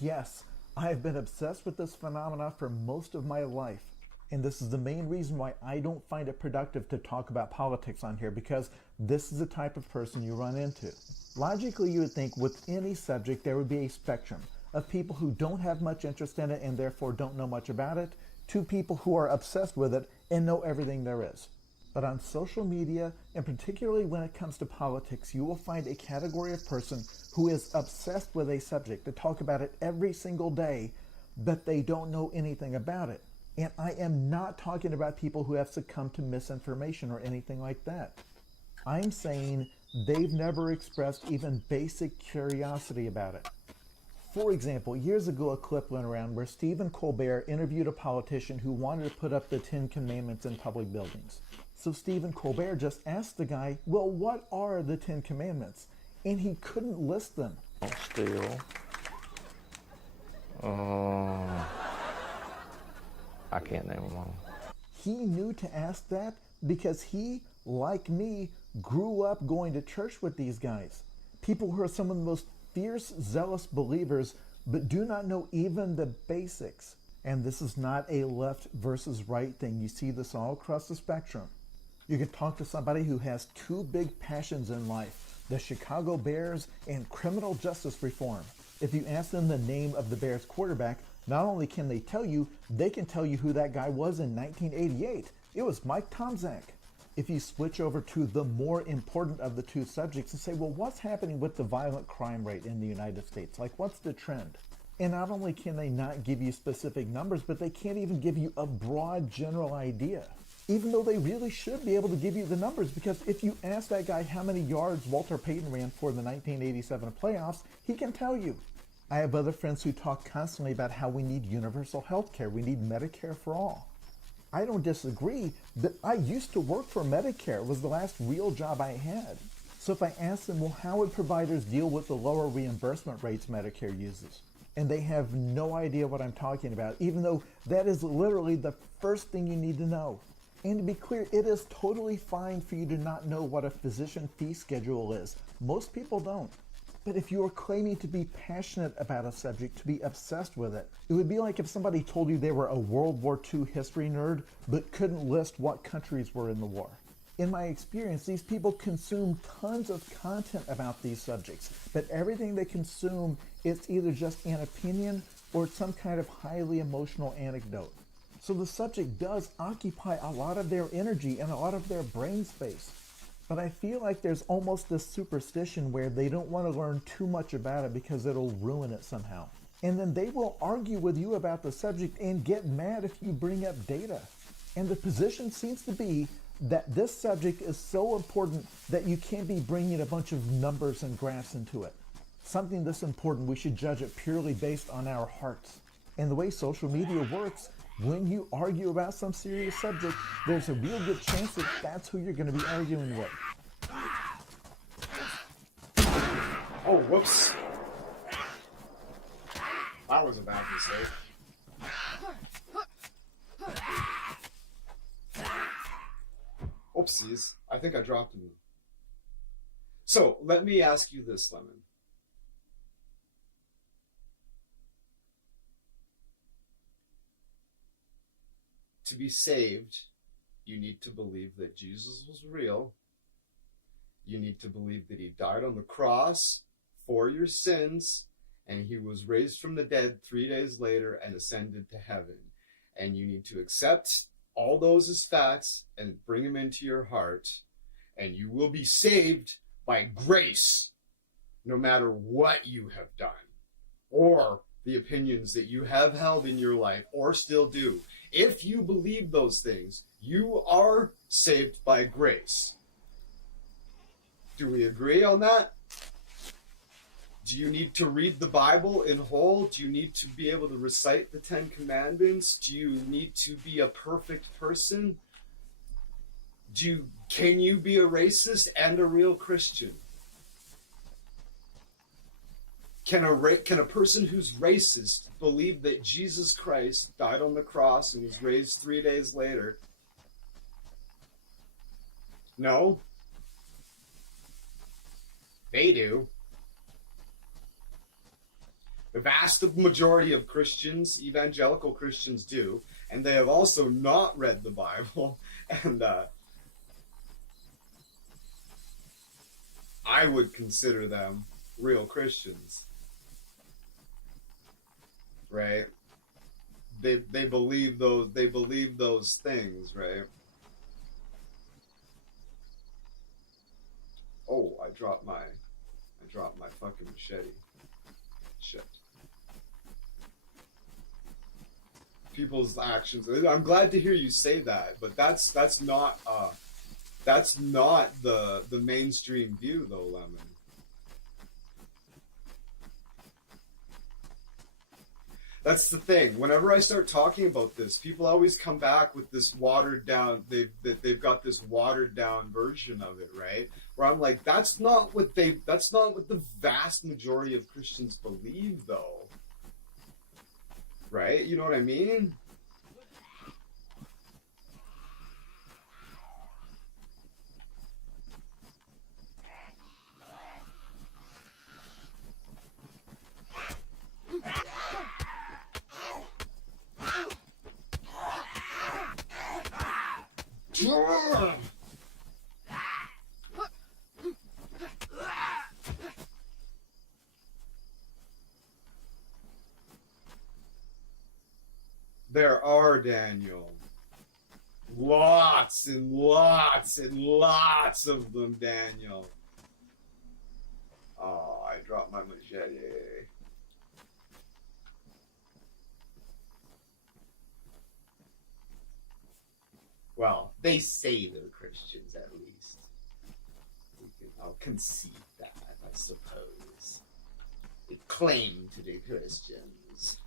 Yes, I have been obsessed with this phenomena for most of my life. And this is the main reason why I don't find it productive to talk about politics on here, because this is the type of person you run into. Logically, you would think with any subject there would be a spectrum of people who don't have much interest in it and therefore don't know much about it, to people who are obsessed with it and know everything there is. But on social media, and particularly when it comes to politics, you will find a category of person who is obsessed with a subject. They talk about it every single day, but they don't know anything about it. And I am not talking about people who have succumbed to misinformation or anything like that. I'm saying they've never expressed even basic curiosity about it. For example, years ago a clip went around where Stephen Colbert interviewed a politician who wanted to put up the Ten Commandments in public buildings. So Stephen Colbert just asked the guy, well, what are the Ten Commandments? And he couldn't list them. Steal. I can't name them all. He knew to ask that because he, like me, grew up going to church with these guys. People who are some of the most fierce, zealous believers, but do not know even the basics. And this is not a left versus right thing. You see this all across the spectrum. You can talk to somebody who has two big passions in life, the Chicago Bears and criminal justice reform. If you ask them the name of the Bears quarterback, not only can they tell you, they can tell you who that guy was in 1988. It was Mike Tomczak. If you switch over to the more important of the two subjects and say, well, what's happening with the violent crime rate in the United States? Like, what's the trend? And not only can they not give you specific numbers, but they can't even give you a broad general idea, even though they really should be able to give you the numbers, because if you ask that guy how many yards Walter Payton ran for the 1987 playoffs, he can tell you. I have other friends who talk constantly about how we need universal health care. We need Medicare for all. I don't disagree, but I used to work for Medicare. It was the last real job I had. So if I ask them, well, how would providers deal with the lower reimbursement rates Medicare uses? And they have no idea what I'm talking about, even though that is literally the first thing you need to know. And to be clear, it is totally fine for you to not know what a physician fee schedule is. Most people don't. But if you are claiming to be passionate about a subject, to be obsessed with it, it would be like if somebody told you they were a World War II history nerd, but couldn't list what countries were in the war. In my experience, these people consume tons of content about these subjects, but everything they consume is either just an opinion or some kind of highly emotional anecdote. So the subject does occupy a lot of their energy and a lot of their brain space. But I feel like there's almost this superstition where they don't want to learn too much about it because it'll ruin it somehow. And then they will argue with you about the subject and get mad if you bring up data. And the position seems to be that this subject is so important that you can't be bringing a bunch of numbers and graphs into it. Something this important, we should judge it purely based on our hearts. And the way social media works, when you argue about some serious subject, there's a real good chance that that's who you're going to be arguing with. Oh, whoops. That was a bad mistake. Oopsies. I think I dropped him. So, let me ask you this, Lemon. To be saved, you need to believe that Jesus was real. You need to believe that he died on the cross for your sins, and he was raised from the dead 3 days later and ascended to heaven. And you need to accept all those as facts and bring them into your heart, and you will be saved by grace, no matter what you have done, or the opinions that you have held in your life, or still do. If you believe those things, you are saved by grace. Do we agree on that? Do you need to read the Bible in whole? Do you need to be able to recite the Ten Commandments? Do you need to be a perfect person? Can you be a racist and a real Christian? Can a person who's racist believe that Jesus Christ died on the cross and was raised 3 days later? No. They do. The vast majority of Christians, evangelical Christians, do, and they have also not read the Bible, and I would consider them real Christians, right? They believe those things, right? Oh, I dropped my fucking machete. Shit. People's actions. I'm glad to hear you say that, but that's not the mainstream view, though, Lemon. That's the thing. Whenever I start talking about this, people always come back with this watered down. They've got this watered down version of it, right? Where I'm like, that's not what the vast majority of Christians believe, though. Right? You know what I mean? There are, Daniel. Lots and lots and lots of them, Daniel. Oh, I dropped my machete. Well, they say they're Christians, at least. I'll concede that, I suppose. They claim to be Christians.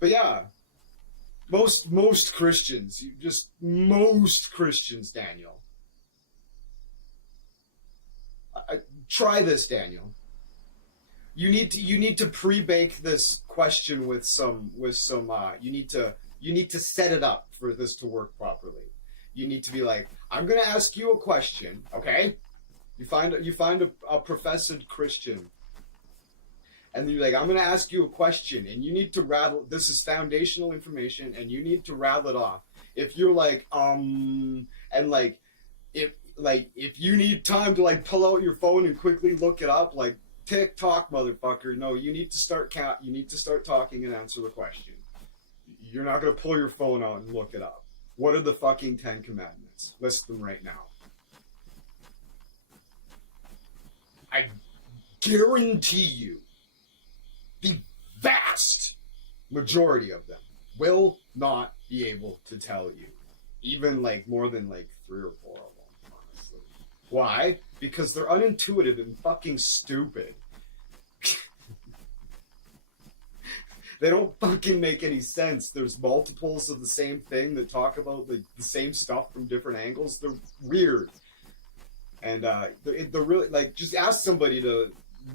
But yeah, most Christians, most Christians, Daniel. Try this, Daniel. You need to pre-bake this question with some you need to set it up for this to work properly. You need to be like, I'm going to ask you a question, okay? You find a professed Christian, and you're like, I'm going to ask you a question, and you need to rattle. This is foundational information, and you need to rattle it off. If you're like, and like, if you need time to like pull out your phone and quickly look it up, like TikTok, motherfucker. No, you need to start talking and answer the question. You're not going to pull your phone out and look it up. What are the fucking 10 Commandments? List them right now. I guarantee you, the vast majority of them will not be able to tell you. Even like more than like 3 or 4 of them. Why? Because they're unintuitive and fucking stupid. They don't fucking make any sense. There's multiples of the same thing that talk about the same stuff from different angles. They're weird. And they're really, like, just ask somebody to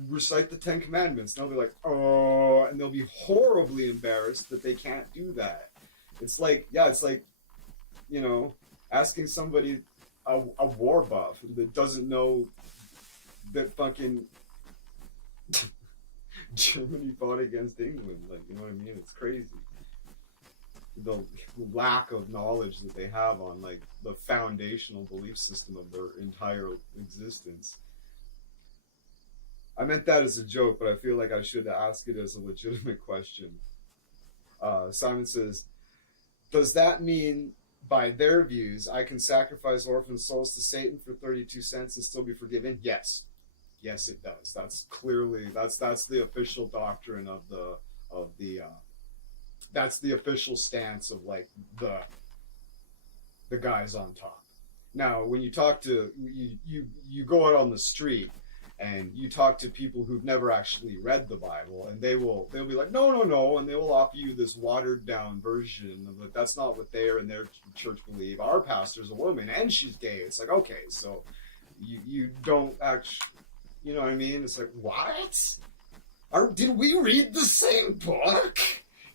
recite the Ten Commandments. And they'll be like, oh, and they'll be horribly embarrassed that they can't do that. It's like, yeah, it's like, you know, asking somebody, a war buff that doesn't know that fucking Germany fought against England. Like, you know what I mean? It's crazy. The lack of knowledge that they have on, like, the foundational belief system of their entire existence. I meant that as a joke, but I feel like I should ask it as a legitimate question. Simon says, does that mean, by their views, I can sacrifice orphan souls to Satan for 32 cents and still be forgiven? Yes. Yes, it does. That's clearly, that's the official doctrine of the that's the official stance of, like, the guys on top. Now, when you talk to, you go out on the street and you talk to people who've never actually read the Bible, and they'll be like, no, and they will offer you this watered down version of, like, that's not what they and their church believe. Our pastor's a woman and she's gay. It's like, okay, so you don't actually, you know what I mean? It's like, what? Did we read the same book?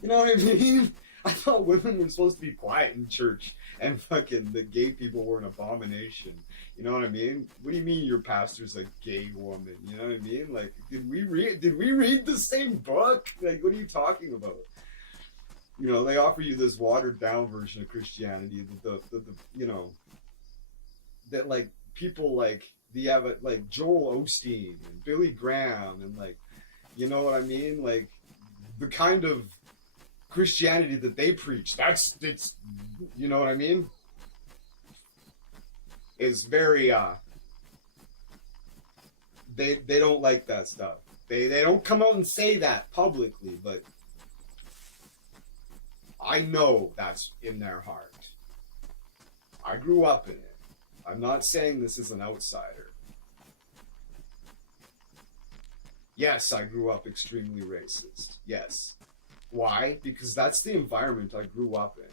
You know what I mean? I thought women were supposed to be quiet in church and fucking the gay people were an abomination. You know what I mean? What do you mean your pastor's a gay woman? You know what I mean? Like, did we read the same book? Like, what are you talking about? You know, they offer you this watered down version of Christianity that the you know, that, like, people like like Joel Osteen and Billy Graham and, like, you know what I mean? Like, the kind of Christianity that they preach, it's, you know what I mean? Is very, they don't like that stuff. They don't come out and say that publicly, but I know that's in their heart. I grew up in it. I'm not saying this is an outsider. Yes, I grew up extremely racist. Yes. Why? Because that's the environment I grew up in.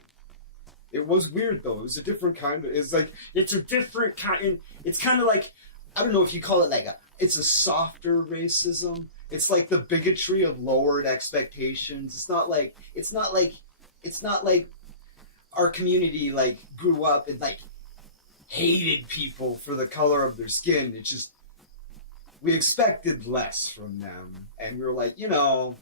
It was weird, though. It was a different kind of... It's a different kind... It's kind of like... I don't know if you call it like it's a softer racism. It's like the bigotry of lowered expectations. It's not like our community, like, grew up and, like, hated people for the color of their skin. It's just... We expected less from them. And we were like, you know...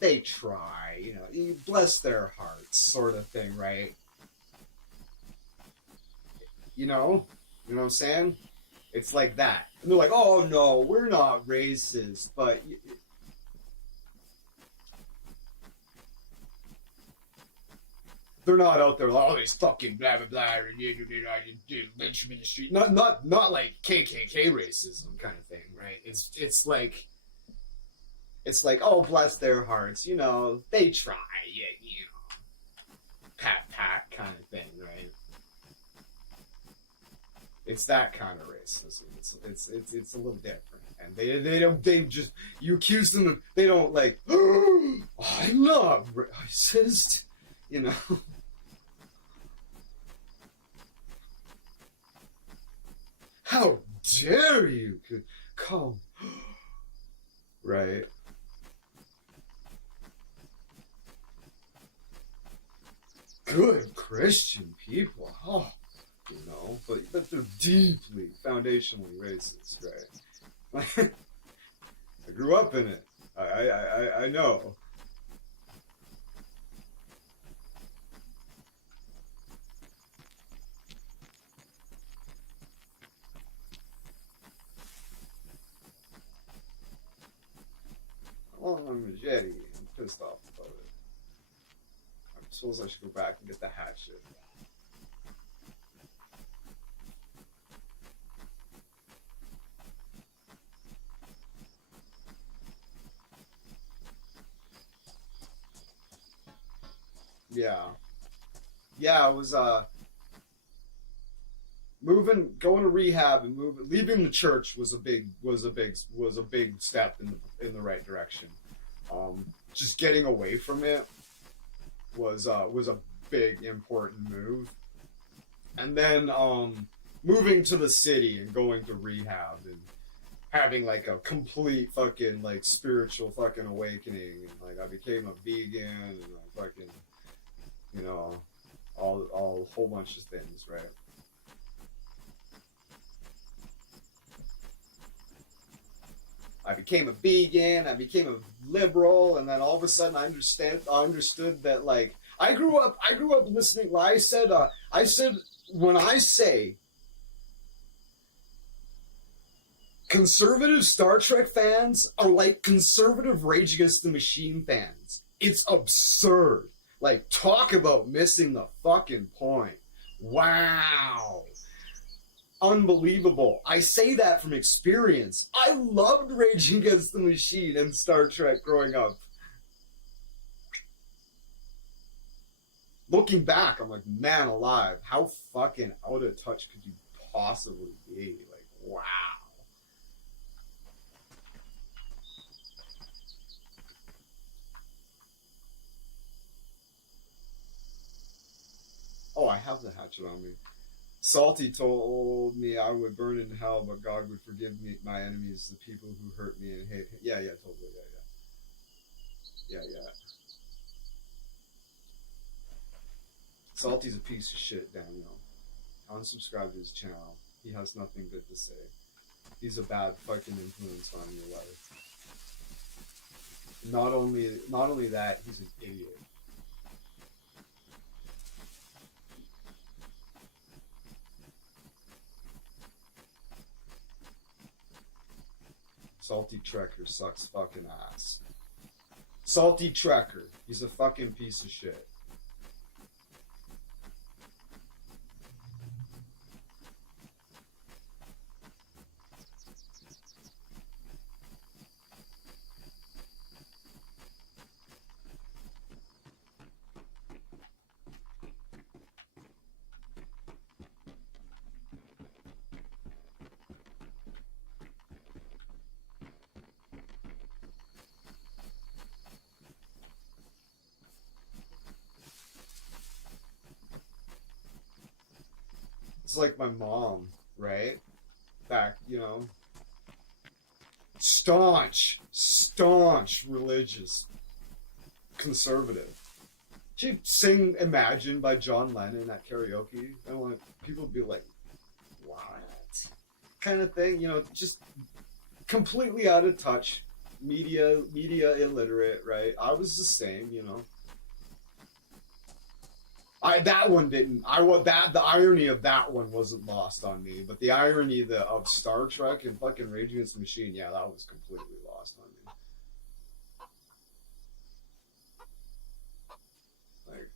They try, you know, you bless their hearts, sort of thing, right? You know what I'm saying? It's like that. And they're like, oh no, we're not racist, but they're not out there like, oh, these fucking blah blah blah, lynch them in the street. Not like KKK racism kind of thing, right? It's like. It's like, oh, bless their hearts, you know, they try, yeah, you know, pat kind of thing, right? It's that kind of racism. It's a little different, and they just, you accuse them of, they don't like, oh, I'm not racist, you know. How dare you come, right? Good Christian people, oh, you know, but they're deeply, foundationally racist, right? I grew up in it. I know. I want my machete. I'm pissed off about it. I suppose I should go back and get the hatchet. Yeah, it was going to rehab and leaving the church was a big step in the right direction. just getting away from it was a big important move. And then moving to the city and going to rehab and having like a complete fucking like spiritual fucking awakening, and like I became a vegan and like fucking, you know, all a whole bunch of things, right? I became a vegan, I became a liberal, and then all of a sudden I understood that like I grew up listening. I said when I say conservative Star Trek fans are like conservative Rage Against the Machine fans, it's absurd. Like, talk about missing the fucking point. Wow. Unbelievable. I say that from experience. I loved Rage Against the Machine and Star Trek growing up. Looking back, I'm like, man alive, how fucking out of touch could you possibly be? Like, wow. Oh, I have the hatchet on me. Salty told me I would burn in hell, but God would forgive me my enemies, the people who hurt me and hate me. Yeah, totally. Yeah. Salty's a piece of shit, Daniel. Unsubscribe to his channel. He has nothing good to say. He's a bad fucking influence on your life. Not only that, he's an idiot. Salty Trekker sucks fucking ass. Salty Trekker, he's a fucking piece of shit. It's like my mom, right? Back, you know, staunch religious conservative. She'd sing Imagine by John Lennon at karaoke, and like people would be like, what? Kind of thing, you know, just completely out of touch, media illiterate, right? I was the same, you know. The irony of that one wasn't lost on me, but the irony of Star Trek and fucking Rage Against the Machine, yeah, that was completely lost on me. Like,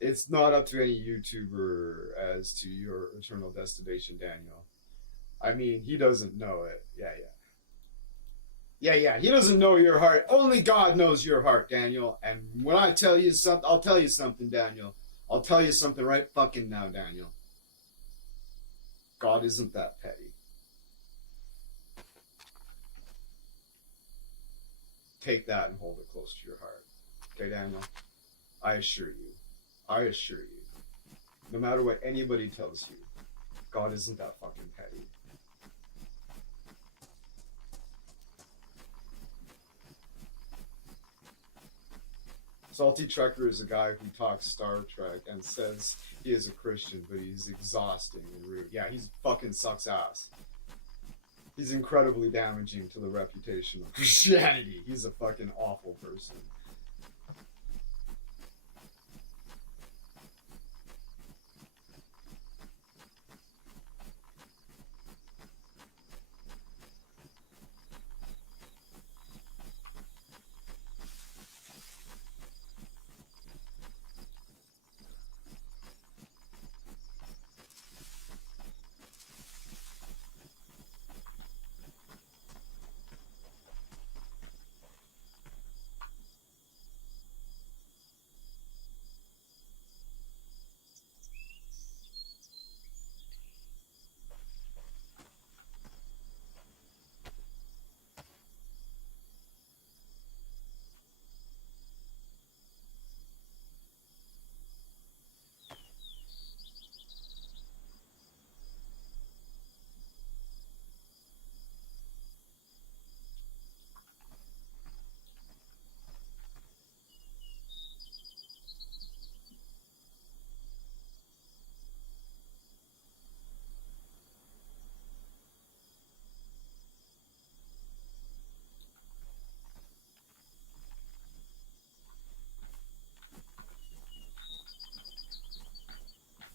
it's not up to any YouTuber as to your eternal destination, Daniel. I mean, he doesn't know it. Yeah, he doesn't know your heart. Only God knows your heart, Daniel. And when I tell you something, I'll tell you something, Daniel. I'll tell you something right fucking now, Daniel. God isn't that petty. Take that and hold it close to your heart. Okay, Daniel? I assure you, no matter what anybody tells you, God isn't that fucking petty. Salty Trekker is a guy who talks Star Trek and says he is a Christian, but he's exhausting and rude. Yeah, he's fucking sucks ass. He's incredibly damaging to the reputation of Christianity. He's a fucking awful person.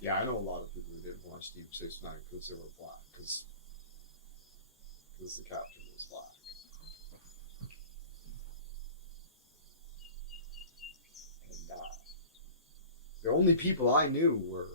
Yeah, I know a lot of people who didn't watch Deep Space Nine because they were black, because the captain was black. And the only people I knew were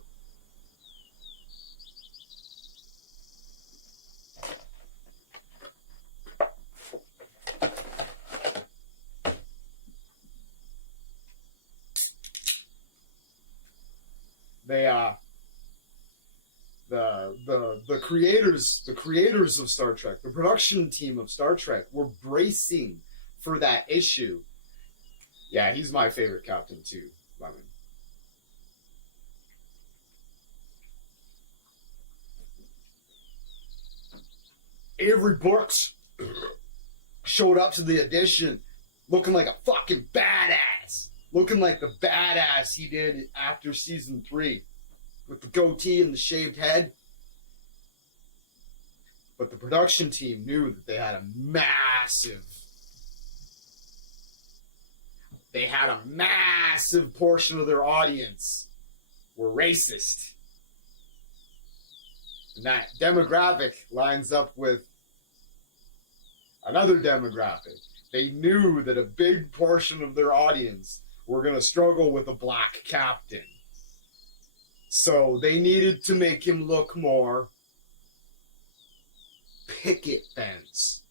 the creators of Star Trek, the production team of Star Trek were bracing for that issue. Yeah, he's my favorite captain too, Lemon. Avery Brooks showed up to the audition looking like a fucking badass. Looking like the badass he did after season 3. With the goatee and the shaved head. But the production team knew that they had a massive portion of their audience were racist. And that demographic lines up with another demographic. They knew that a big portion of their audience were going to struggle with a black captain. So they needed to make him look more picket fence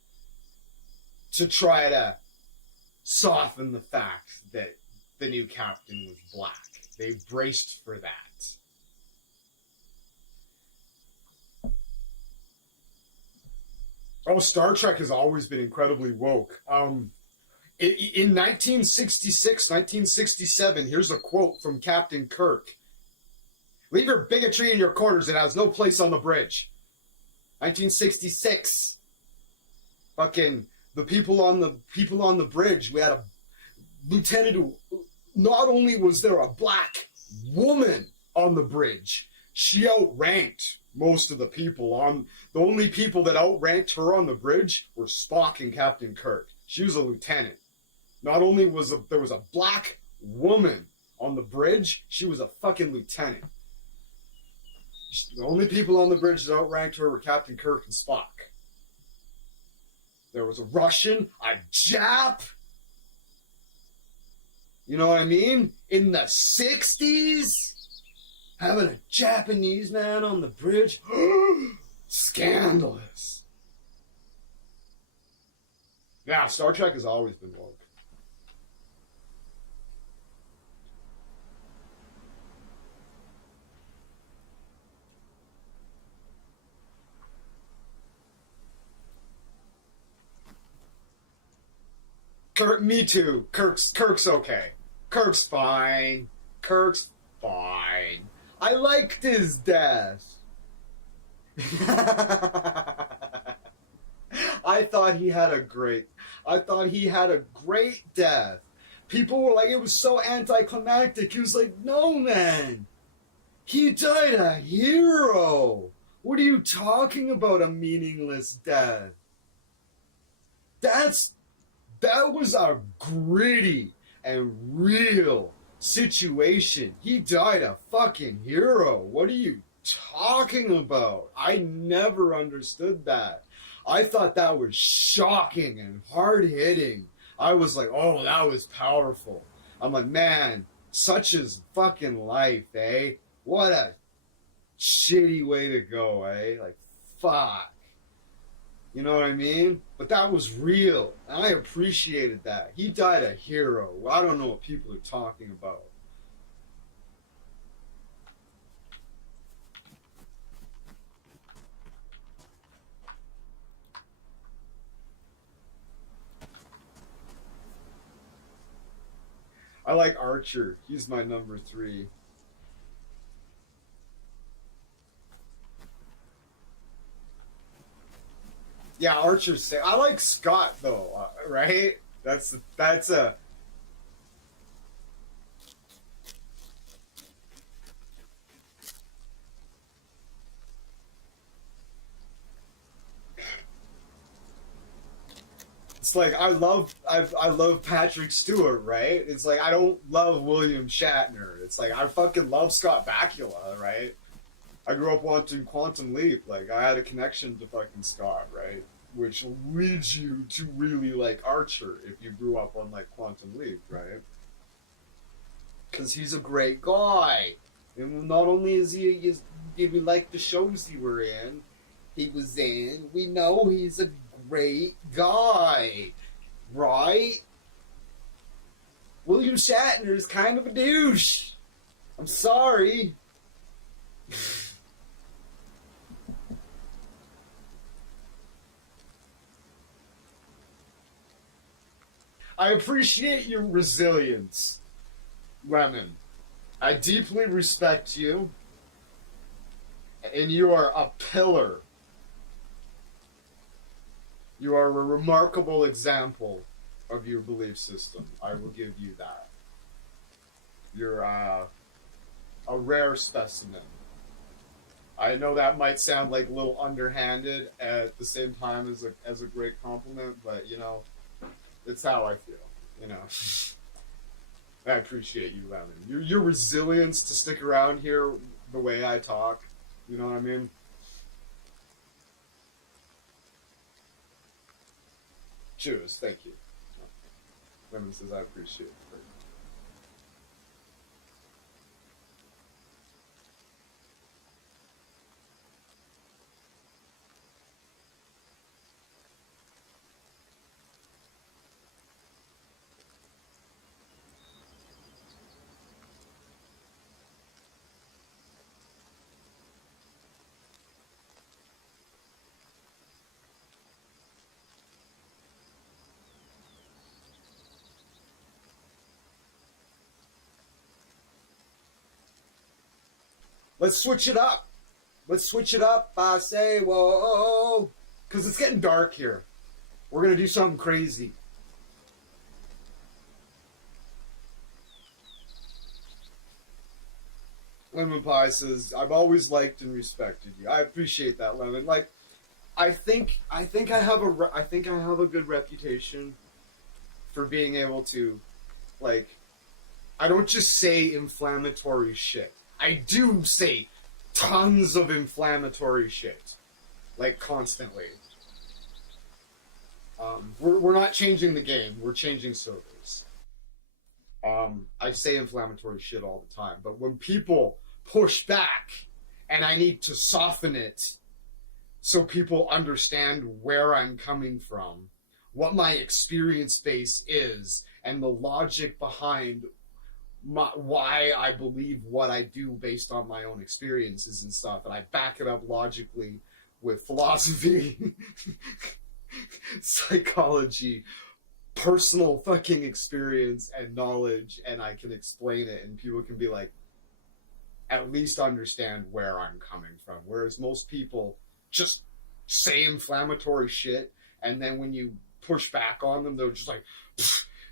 to try to soften the fact that the new captain was black. They braced for that. Oh, Star Trek has always been incredibly woke. In 1966, 1967, here's a quote from Captain Kirk. "Leave your bigotry in your quarters. It has no place on the bridge." 1966. Fucking the people on the bridge. We had a lieutenant who, not only was there a black woman on the bridge, she outranked most of the people on. The only people that outranked her on the bridge were Spock and Captain Kirk. She was a lieutenant. Not only there was a black woman on the bridge, she was a fucking lieutenant. The only people on the bridge that outranked her were Captain Kirk and Spock. There was a Russian, a Jap. You know what I mean? In the 60s? Having a Japanese man on the bridge? Scandalous. Yeah, Star Trek has always been woke. Kirk, me too. Kirk's okay. Kirk's fine. Kirk's fine. I liked his death. I thought he had a great death. People were like, it was so anticlimactic. He was like, no, man. He died a hero. What are you talking about, a meaningless death? That was a gritty and real situation. He died a fucking hero. What are you talking about? I never understood that. I thought that was shocking and hard-hitting. I was like, oh, that was powerful. I'm like, man, such is fucking life, eh? What a shitty way to go, eh? Like, fuck. You know what I mean? But that was real. And I appreciated that. He died a hero. I don't know what people are talking about. I like Archer. He's my number 3. Yeah, Archer's sick. I like Scott though, right? That's a. It's like I love Patrick Stewart, right? It's like I don't love William Shatner. It's like I fucking love Scott Bakula, right? I grew up watching Quantum Leap. Like I had a connection to fucking Scott, right? Which leads you to really like Archer if you grew up on like Quantum Leap, right? Because he's a great guy. And not only did we like the shows he was in, we know he's a great guy, right? William Shatner is kind of a douche. I'm sorry. I appreciate your resilience, Lemon. I deeply respect you, and you are a pillar. You are a remarkable example of your belief system. I will give you that. You're a rare specimen. I know that might sound like a little underhanded at the same time as a great compliment, but you know, it's how I feel. You know, I appreciate you, Lemon. Your resilience to stick around here the way I talk. You know what I mean? Cheers, thank you. Lemon says I appreciate it. Let's switch it up. Let's switch it up. I say, whoa, because it's getting dark here. We're going to do something crazy. Lemon Pie says, I've always liked and respected you. I appreciate that, Lemon. Like, I think I have a good reputation for being able to, like, I don't just say inflammatory shit. I do say tons of inflammatory shit, like constantly. We're not changing the game. We're changing servers. I say inflammatory shit all the time, but when people push back, and I need to soften it so people understand where I'm coming from, what my experience base is, and the logic behind why I believe what I do based on my own experiences and stuff, and I back it up logically with philosophy, psychology, personal fucking experience and knowledge, and I can explain it, and people can be like, at least understand where I'm coming from. Whereas most people just say inflammatory shit, and then when you push back on them, they're just like,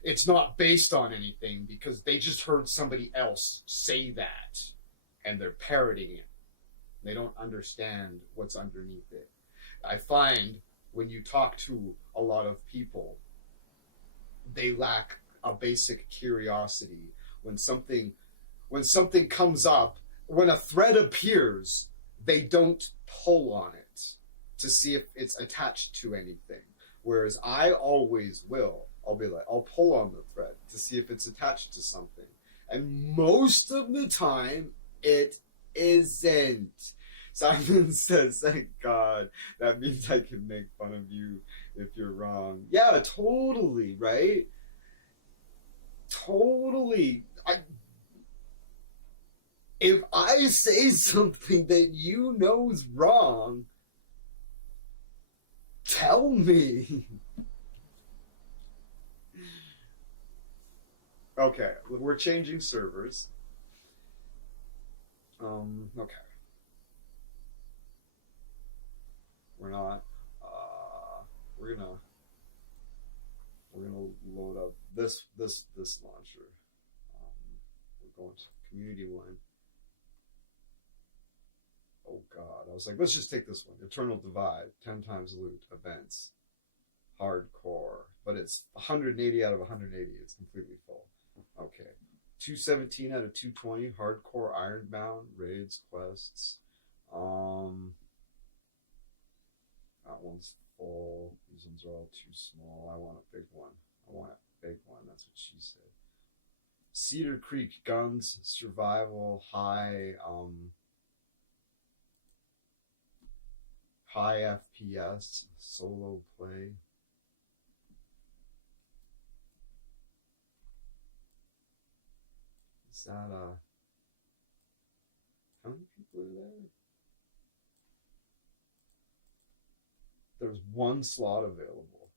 it's not based on anything because they just heard somebody else say that and they're parroting it. They don't understand what's underneath it. I find when you talk to a lot of people, they lack a basic curiosity. When something comes up, when a thread appears, they don't pull on it to see if it's attached to anything. Whereas I always will. I'll pull on the thread to see if it's attached to something. And most of the time, it isn't. Simon says, thank God. That means I can make fun of you if you're wrong. Yeah, totally, right? Totally. If I say something that you know is wrong, tell me. Okay, we're changing servers. Okay. We're not. We're gonna load up this launcher. We're going to community one. Oh God! I was like, let's just take this one. Eternal Divide, 10 times loot, events, hardcore, but it's 180 out of 180. It's completely full. Okay. 217 out of 220, hardcore ironbound, raids, quests. That one's full. These ones are all too small. I want a big one. I want a big one. That's what she said. Cedar Creek guns, survival, high FPS, solo play. Is that how many people are there? There's one slot available.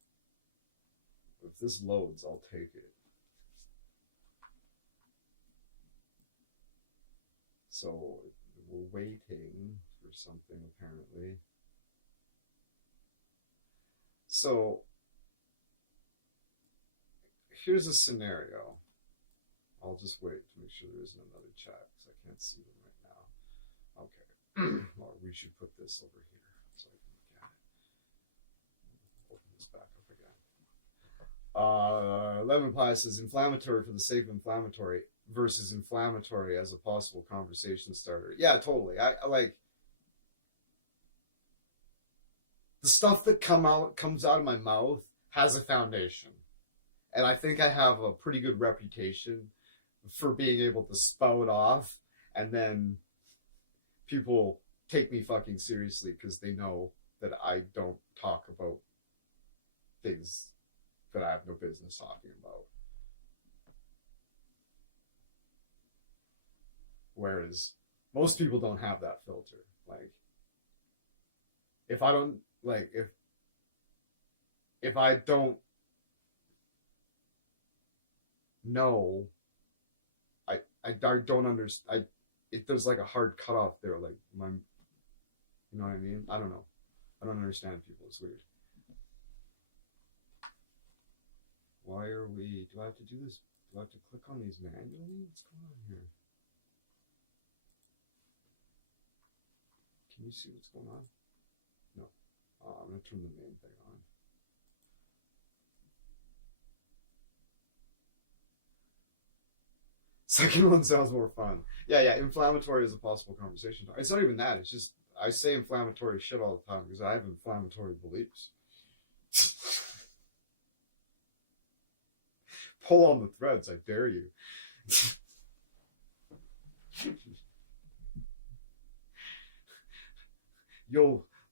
If this loads, I'll take it. So we're waiting for something apparently. So here's a scenario. I'll just wait to make sure there isn't another chat because I can't see them right now. Okay. Well, we should put this over here so I can look at it. Open this back up again. Lemon Pie says inflammatory for the sake of inflammatory versus inflammatory as a possible conversation starter. Yeah, totally. I like the stuff that comes out of my mouth has a foundation. And I think I have a pretty good reputation for being able to spout off, and then people take me fucking seriously because they know that I don't talk about things that I have no business talking about. Whereas most people don't have that filter. Like, if I don't, like, if I don't know, I don't understand. There's like a hard cutoff there. Like you know what I mean? I don't know. I don't understand people. It's weird. Why are we? Do I have to do this? Do I have to click on these manually? What's going on here? Can you see what's going on? No. I'm gonna turn the main thing on. Second one sounds more fun. Yeah, inflammatory is a possible conversation. It's not even that. It's just, I say inflammatory shit all the time because I have inflammatory beliefs. Pull on the threads, I dare you.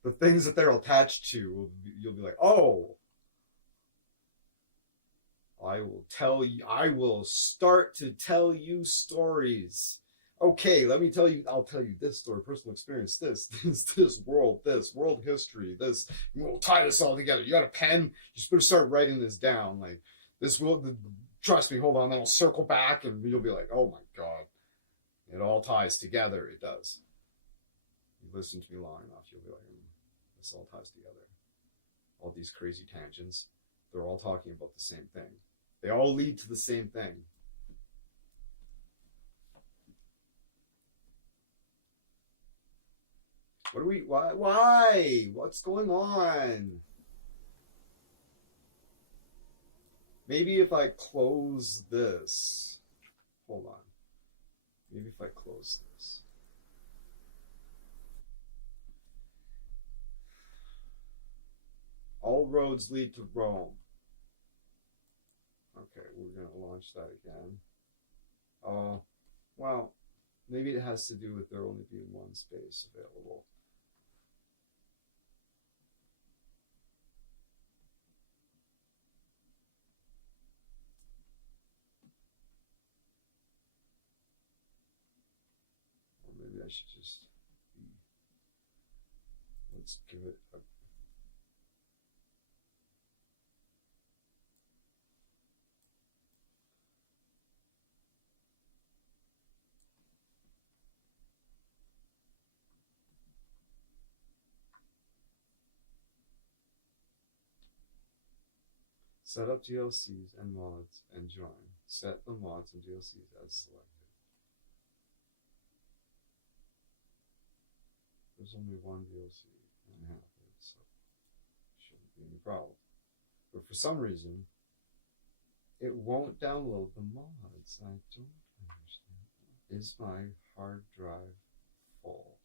The things that they're attached to, you'll be like, oh, I will start to tell you stories. Okay, let me tell you, I'll tell you this story, personal experience, this world history, this, we'll tie this all together. You got a pen? You just better start writing this down. Like, this will, trust me, hold on, then I'll circle back and you'll be like, oh my God. It all ties together, it does. You listen to me long enough, you'll be like, this all ties together. All these crazy tangents, they're all talking about the same thing. They all lead to the same thing. Why? What's going on? Maybe if I close this. Hold on. Maybe if I close this. All roads lead to Rome. Okay, we're going to launch that again. Well, maybe it has to do with there only being one space available. Or maybe I should just let's give it a set up DLCs and mods and join. Set the mods and DLCs as selected. There's only one DLC and a half of it, so shouldn't be any problem. But for some reason, it won't download the mods. I don't understand. Is my hard drive full?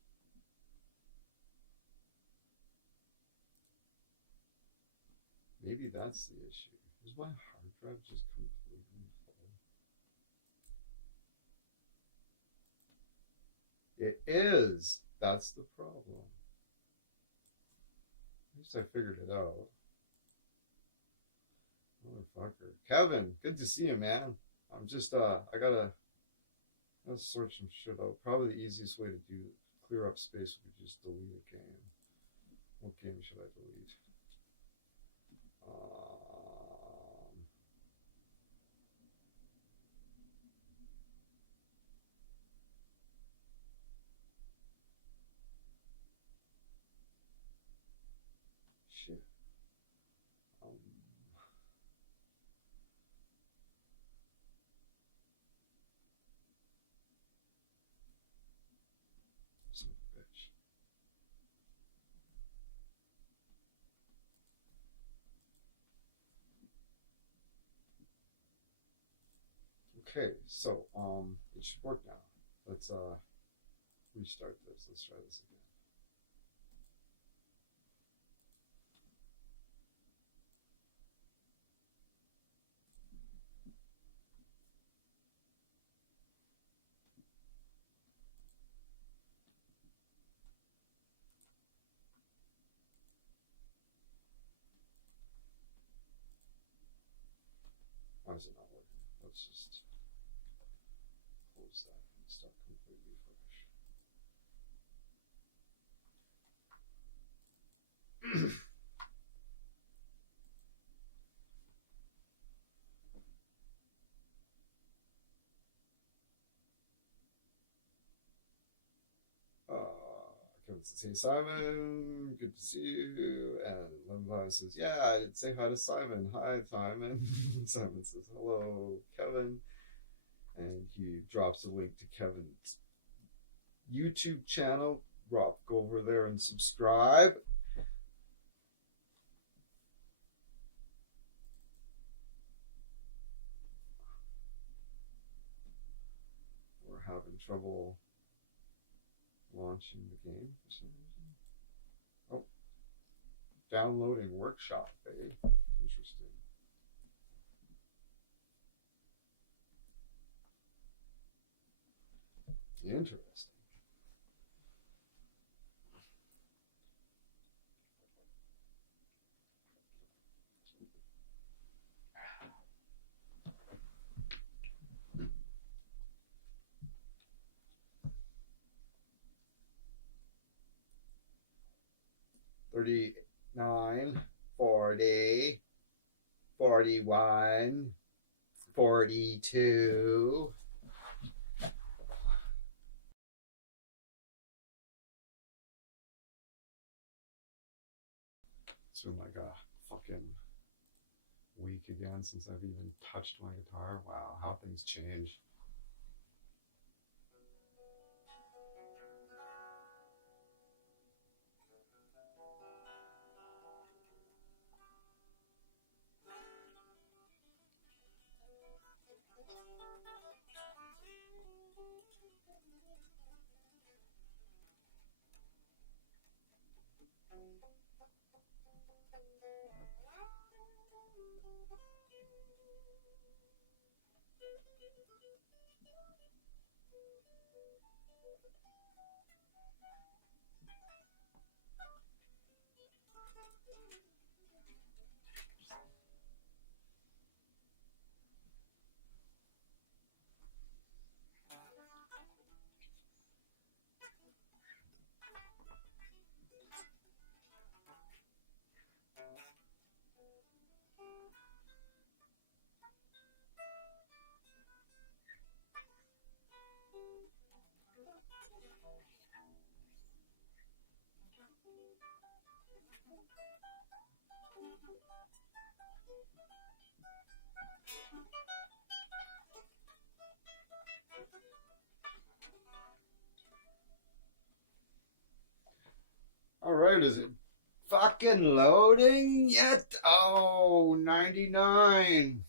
Maybe that's the issue. Is my hard drive just completely full? It is. That's the problem. At least I figured it out. Motherfucker. Kevin, good to see you, man. I'm just, I gotta sort some shit out. Probably the easiest way to clear up space would be just delete a game. What game should I delete? Shit. Son of a bitch. Okay, so it should work now. Let's restart this. Let's try this again. Why is it not working? Let's just close that and start completely fresh. Kevin says, hey Simon, good to see you. And Levi says, yeah, I did say hi to Simon. Hi, Simon. Simon says, hello, Kevin. And he drops a link to Kevin's YouTube channel. Rob, go over there and subscribe. We're having trouble launching the game for some reason. Oh, downloading workshop, eh? Interesting. Interesting. $39, $40, $41, $42. It's been like a fucking week again since I've even touched my guitar. Wow, how things change. All right, is it fucking loading yet? Oh, 99.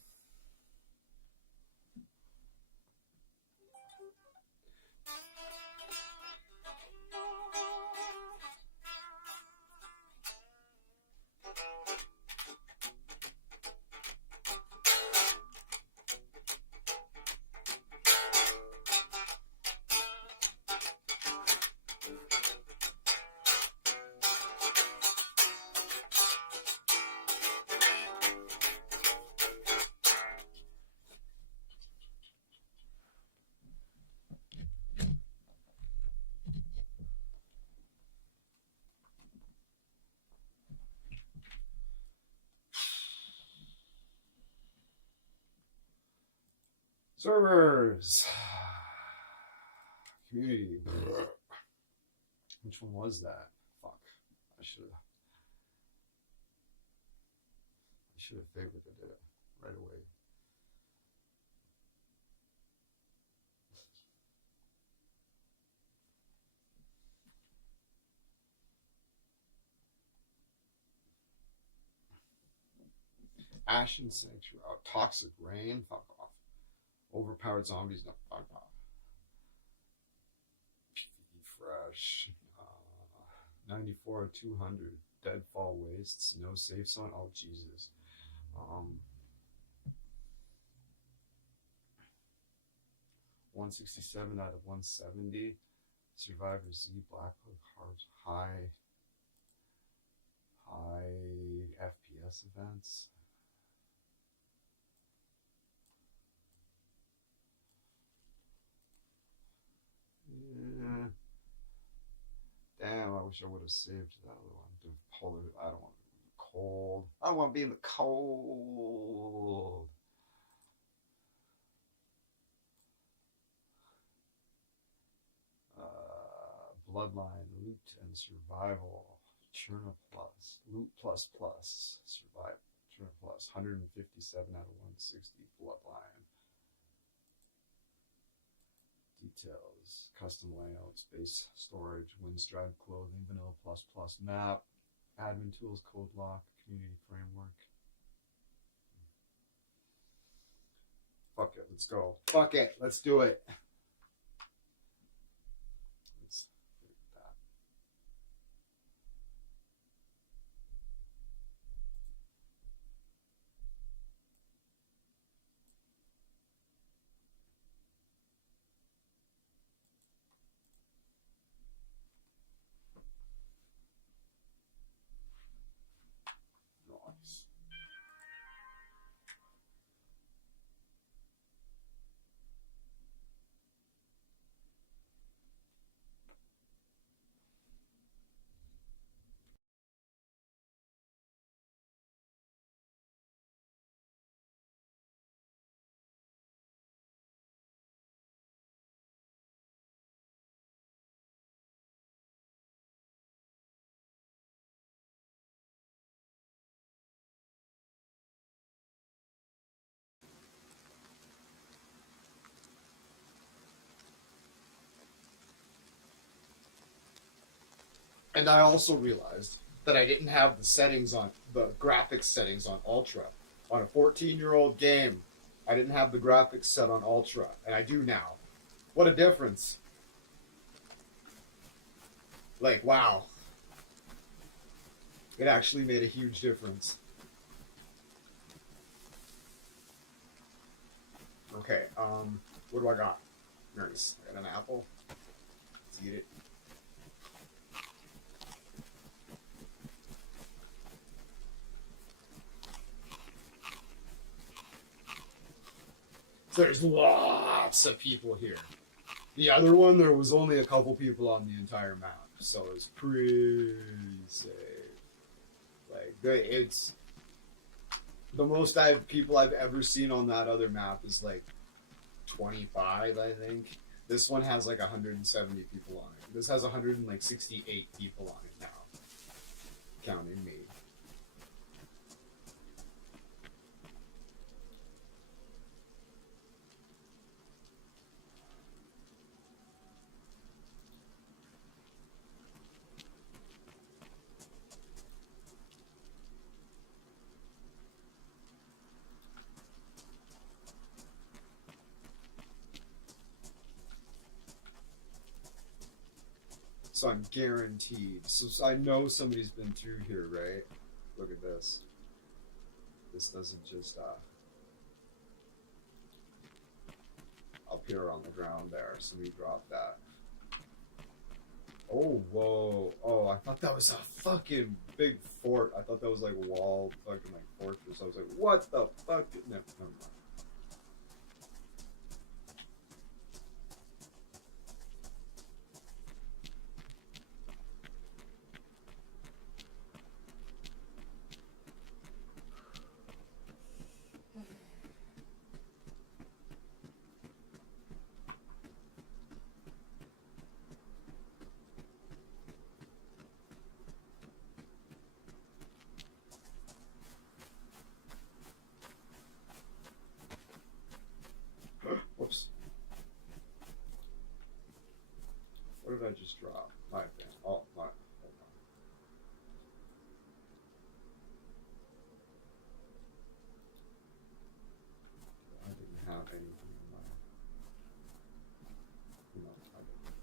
Servers. Community. Which one was that? Fuck. I should have favorited it right away. Ashen Sanctuary. Oh, Toxic Rain. Fuck off. Overpowered Zombies. No, fuck off. Fresh. 94 200. Deadfall Wastes. No safe zone. Oh, Jesus. 167 out of 170. Survivor Z. Blackhook. Hard. High FPS events. Yeah. Damn, I wish I would have saved that other one. The polar, I don't want to be in the cold. I don't want to be in the cold. Bloodline, loot and survival. Churna plus. Loot plus plus. Survival. Churna plus. 157 out of 160. Bloodline. Details, custom layouts, base storage, Winstride clothing, vanilla plus plus map, admin tools, code lock, community framework. Fuck it, let's go. Fuck it, let's do it. Let's do that. Nice. And I also realized that I didn't have the graphics settings on Ultra. On a 14-year-old game, I didn't have the graphics set on Ultra, and I do now. What a difference. Like, wow. It actually made a huge difference. Okay, what do I got? Nice. I got an apple. Let's eat it. There's lots of people here. The other one, there was only a couple people on the entire map, so it's pretty safe. Like, it's the most people I've ever seen on that other map is like 25, I think. This one has like 170 people on it. This has 168 people on it now, counting me. So I'm guaranteed. So I know somebody's been through here, right? Look at this. This doesn't just appear on the ground there. Somebody dropped that. Oh, whoa. Oh, I thought that was a fucking big fort. I thought that was like a wall, fucking like fortress. I was like, what the fuck? No, never mind. Whoops. What did I just drop? My bad. Oh, my. Hold on. I didn't have anything in my. No, I didn't.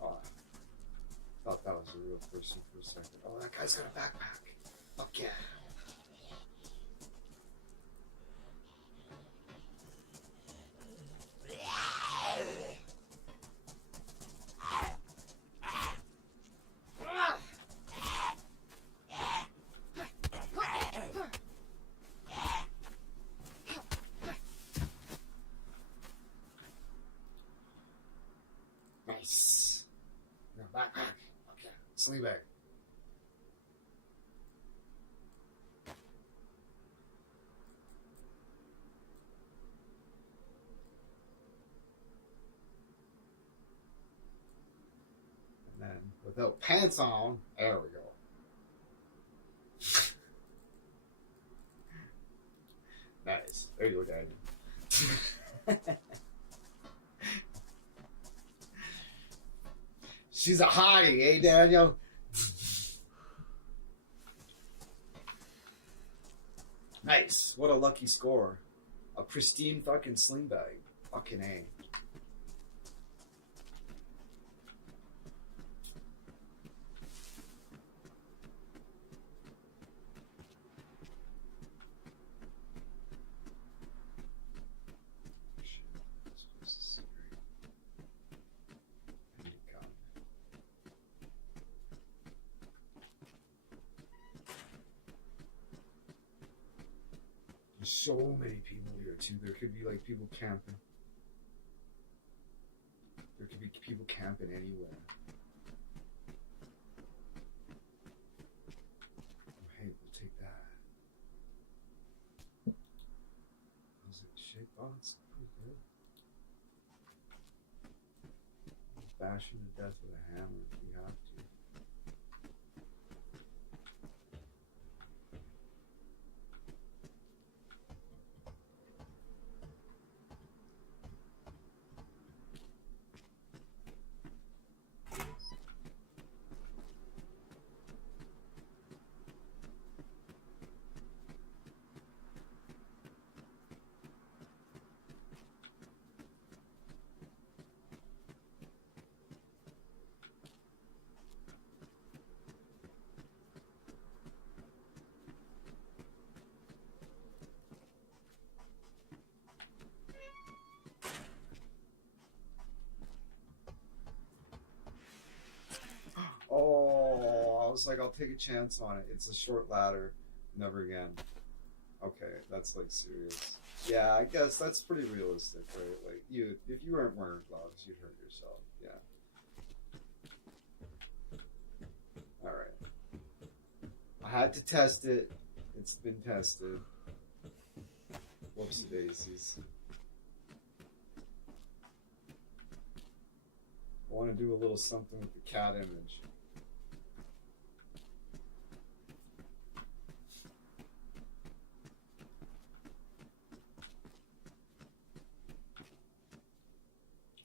Oh, I thought that was a real person for a second. Oh, that guy's got a backpack. Fuck yeah. Nice. No, backpack. Okay. Sling bag. And then, without pants on, there we go. Nice. There you go, Daddy. She's a hottie, eh, Daniel? Nice. What a lucky score. A pristine fucking sling bag. Fucking A. So many people here too. There could be like people camping. There could be people camping anywhere. Oh, hey, we'll take that. How's it shape? Oh, it's pretty good. Bash him to death with a hammer if we have to. Oh, I was like, I'll take a chance on it. It's a short ladder. Never again. Okay, that's like serious. Yeah, I guess that's pretty realistic, right? Like, if you weren't wearing gloves, you'd hurt yourself. Yeah. All right. I had to test it. It's been tested. Whoopsie daisies. I want to do a little something with the cat image.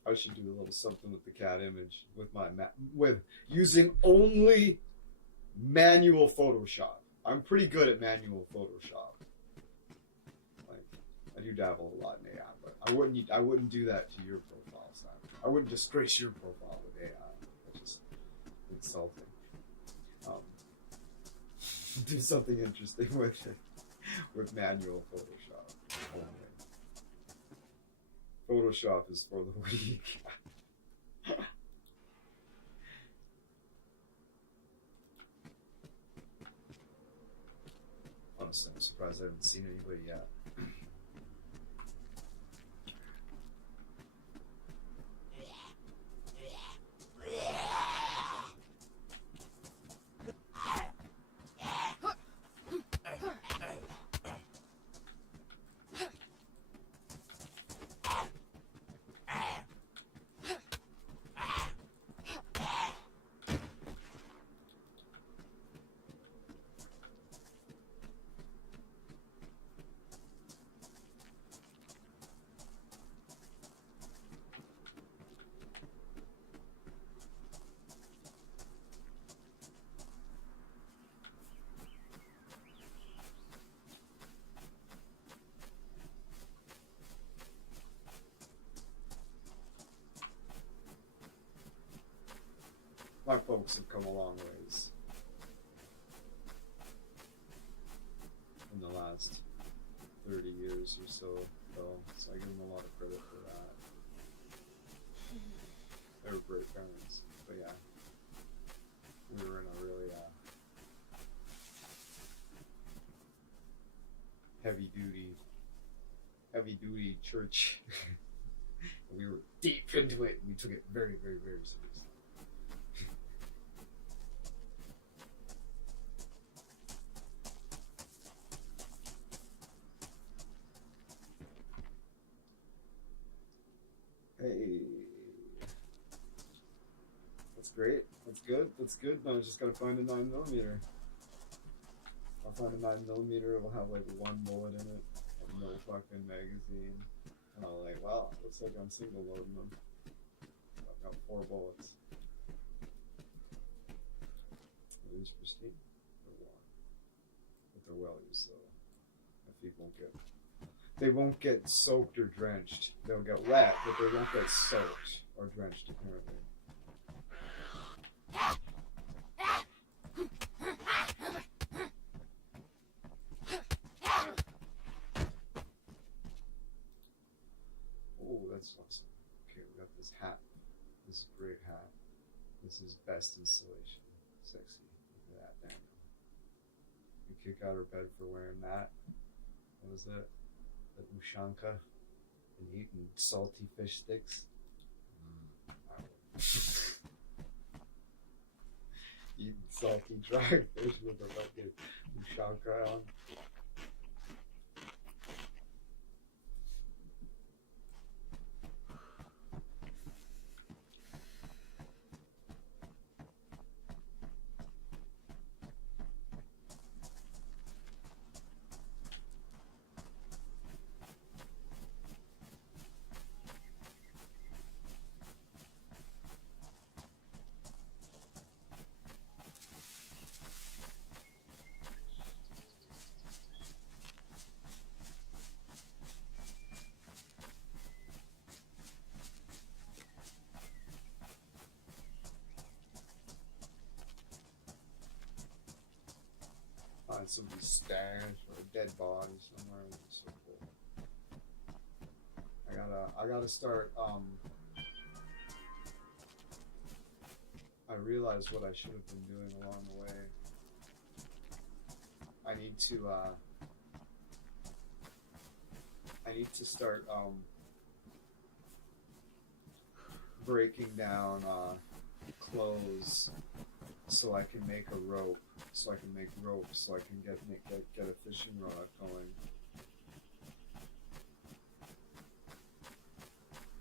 I should do a little something with the cat image with my with using only manual Photoshop. I'm pretty good at manual Photoshop. I do dabble a lot in AI, but I wouldn't do that to your profile, Simon. I wouldn't disgrace your profile with AI. That's just insulting. Do something interesting with it, with manual Photoshop only. Photoshop is for the weak. Honestly, I'm surprised I haven't seen anybody yet. My folks have come a long ways in the last 30 years or so, though, so I give them a lot of credit for that. They were great parents, but yeah, we were in a really heavy duty church. We were deep into it, and we took it very, very, very seriously. Hey, that's great. That's good. That's good. Now I just gotta find a 9mm. I'll find a 9mm. It'll have like one bullet in it, and no fucking magazine. And I'll like, wow, looks like I'm single loading them. I've got 4 bullets. Are these pristine? They're warm, but they're well used though. My feet won't get. They won't get soaked or drenched. They'll get wet, but they won't get soaked or drenched, apparently. Oh, that's awesome. Okay, we got this hat. This is a great hat. This is best installation. Sexy. Look at that, Daniel. We kick out her bed for wearing that. What was it? The ushanka and eating salty fish sticks. Eating salty dried fish with a fucking ushanka on. Find somebody's stash or a dead body somewhere. It's so cool. I gotta start. I realized what I should have been doing along the way. I need to start breaking down clothes so I can make a rope. So I can make rope, so I can get a fishing rod going.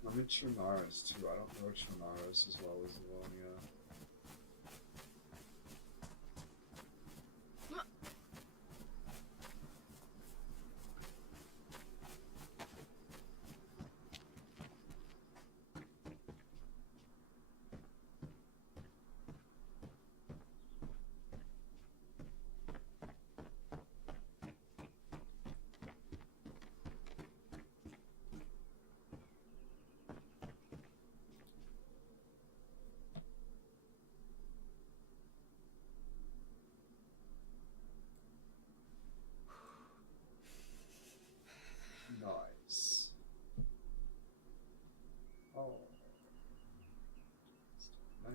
I'm in Chernarus too. I don't know Chernarus as well as Livonia. Oh. Knife.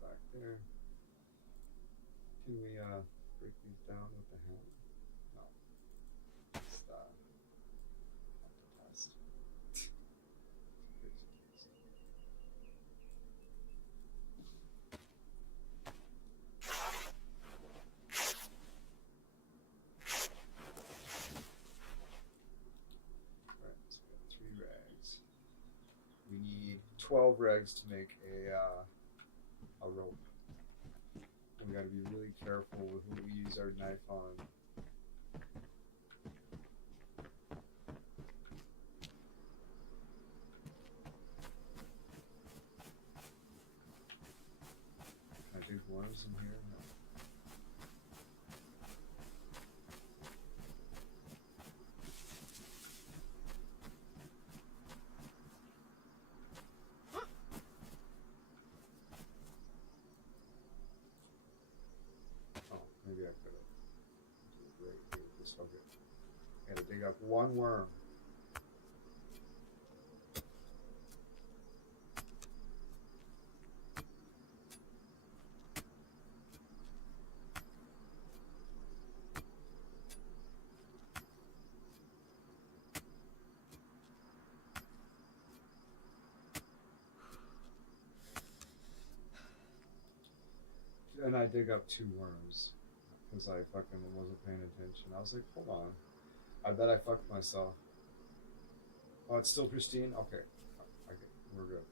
Back there. Can we break these down with the hand? No. Just have to test. Right, so we got 3 rags. We need 12 rags to make a rope. And we got to be really careful with who we use our knife on. Can I do worms in here? No. Oh, maybe I could have. Right here, this okay. Gotta dig up 1 worm. And I dig up 2 worms because I fucking wasn't paying attention. I was like, hold on. I bet I fucked myself. Oh, it's still pristine? Okay. Okay, we're good.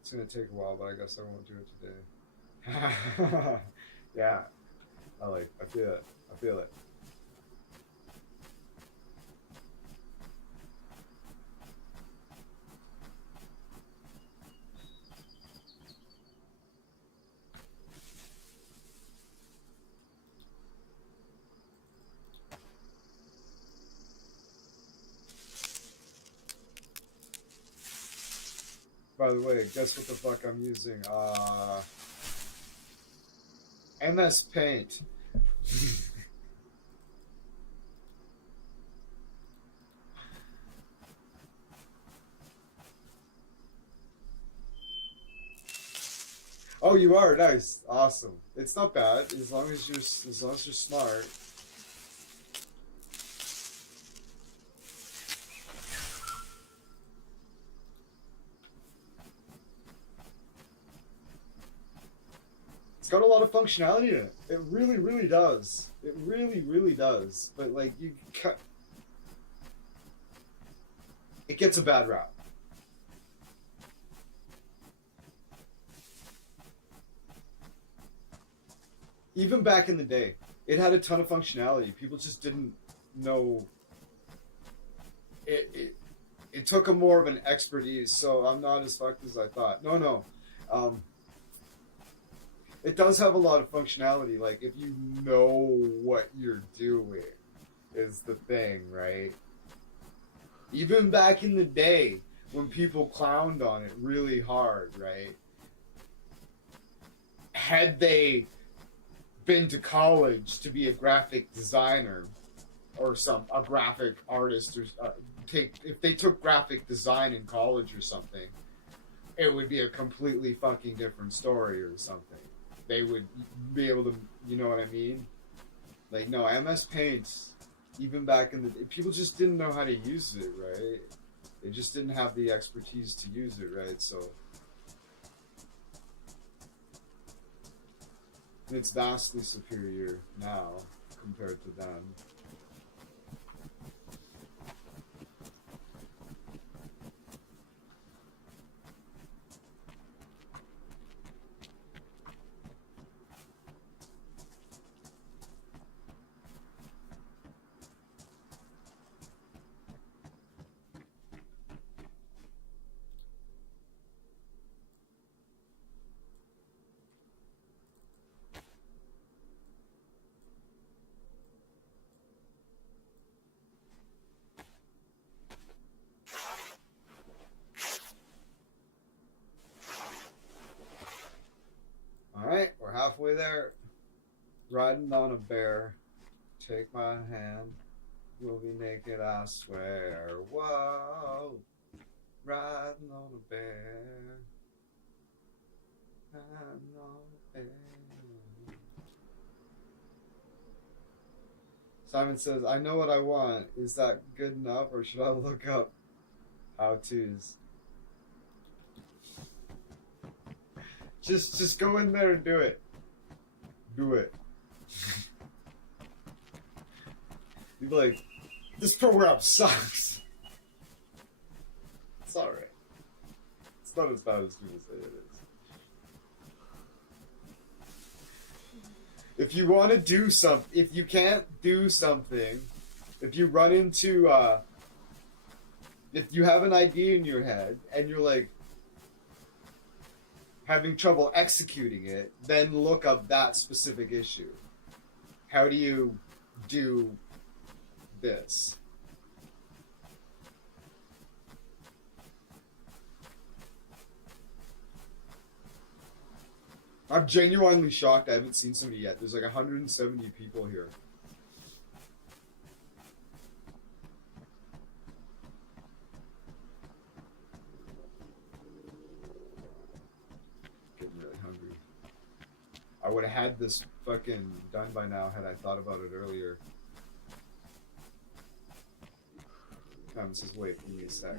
It's gonna take a while, but I guess I won't do it today. Yeah. I feel it. I feel it. By the way, guess what the fuck I'm using? MS Paint. Oh, you are? Nice. Awesome. It's not bad as long as you're smart. It's got a lot of functionality in it. It really, really does. It really, really does. But like it gets a bad rap. Even back in the day, it had a ton of functionality. People just didn't know. It took a more of an expertise, so I'm not as fucked as I thought. No. It does have a lot of functionality. Like, if you know what you're doing is the thing, right? Even back in the day when people clowned on it really hard, right? Had they been to college to be a graphic designer or a graphic artist, or if they took graphic design in college or something, it would be a completely fucking different story or something. They would be able to, you know what I mean? Like, no, MS Paint, even back in the day, people just didn't know how to use it, right? They just didn't have the expertise to use it, right? So it's vastly superior now compared to then. Alright, we're halfway there. Riding on a bear. Take my hand. We'll be naked, I swear. Whoa. riding on a bear. Riding on a bear. Simon says, I know what I want. Is that good enough, or should I look up how-tos? Just go in there and do it. Do it. You'd be like, this program sucks. It's alright. It's not as bad as people say it is. If you want to do something, if you can't do something, if you run into, if you have an idea in your head and you're like having trouble executing it, then look up that specific issue. How do you do this? I'm genuinely shocked I haven't seen somebody yet. There's like 170 people here. Getting really hungry. I would have had this fucking done by now had I thought about it earlier. Tom says, wait, give me a sec.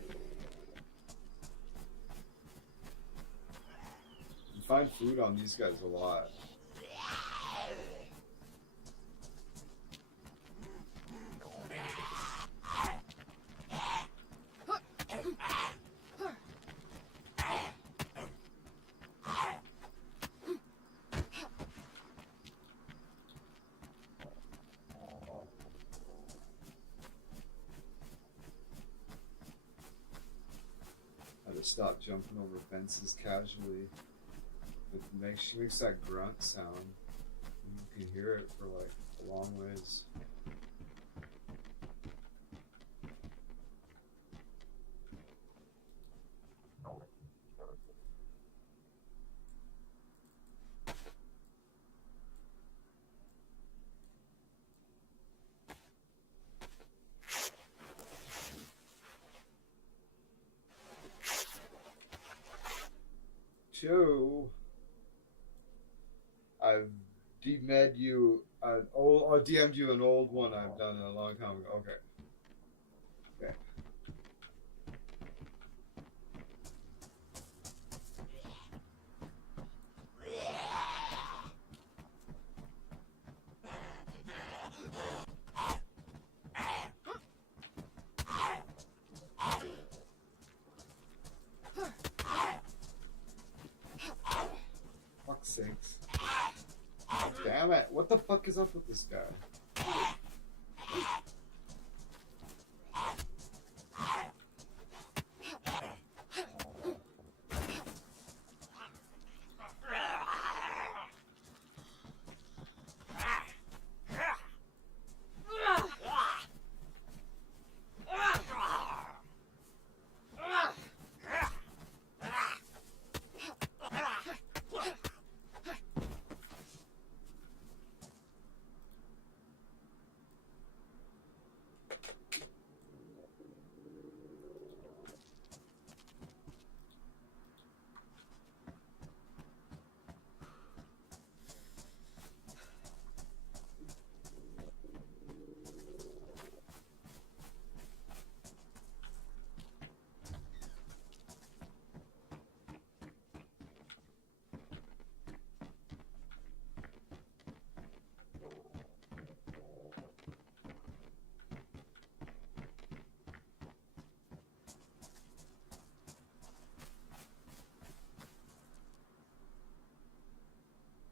You find food on these guys a lot. Stop jumping over fences casually. She makes that grunt sound. You can hear it for like a long ways. Two, I've DM'd you an old, or DM'd you an old one I've done a long time ago. Okay. Okay. Sakes. Damn it. What the fuck is up with this guy?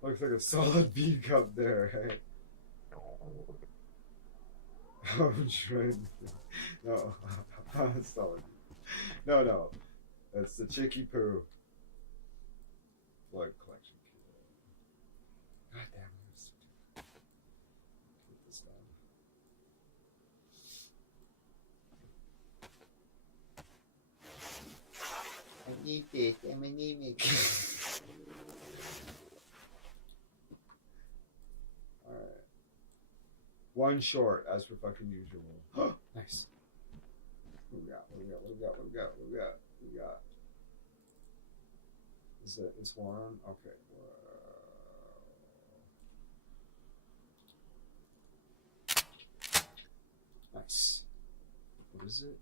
Looks like a solid bean cup there, right? I'm trying. No, solid. No. That's the Chicky Poo blood collection kit. God damn it. Put this down. I need this. I'm anemic. One short, as per fucking usual. Nice. What we got? we got? Is it? It's one. Okay. Nice. What is it?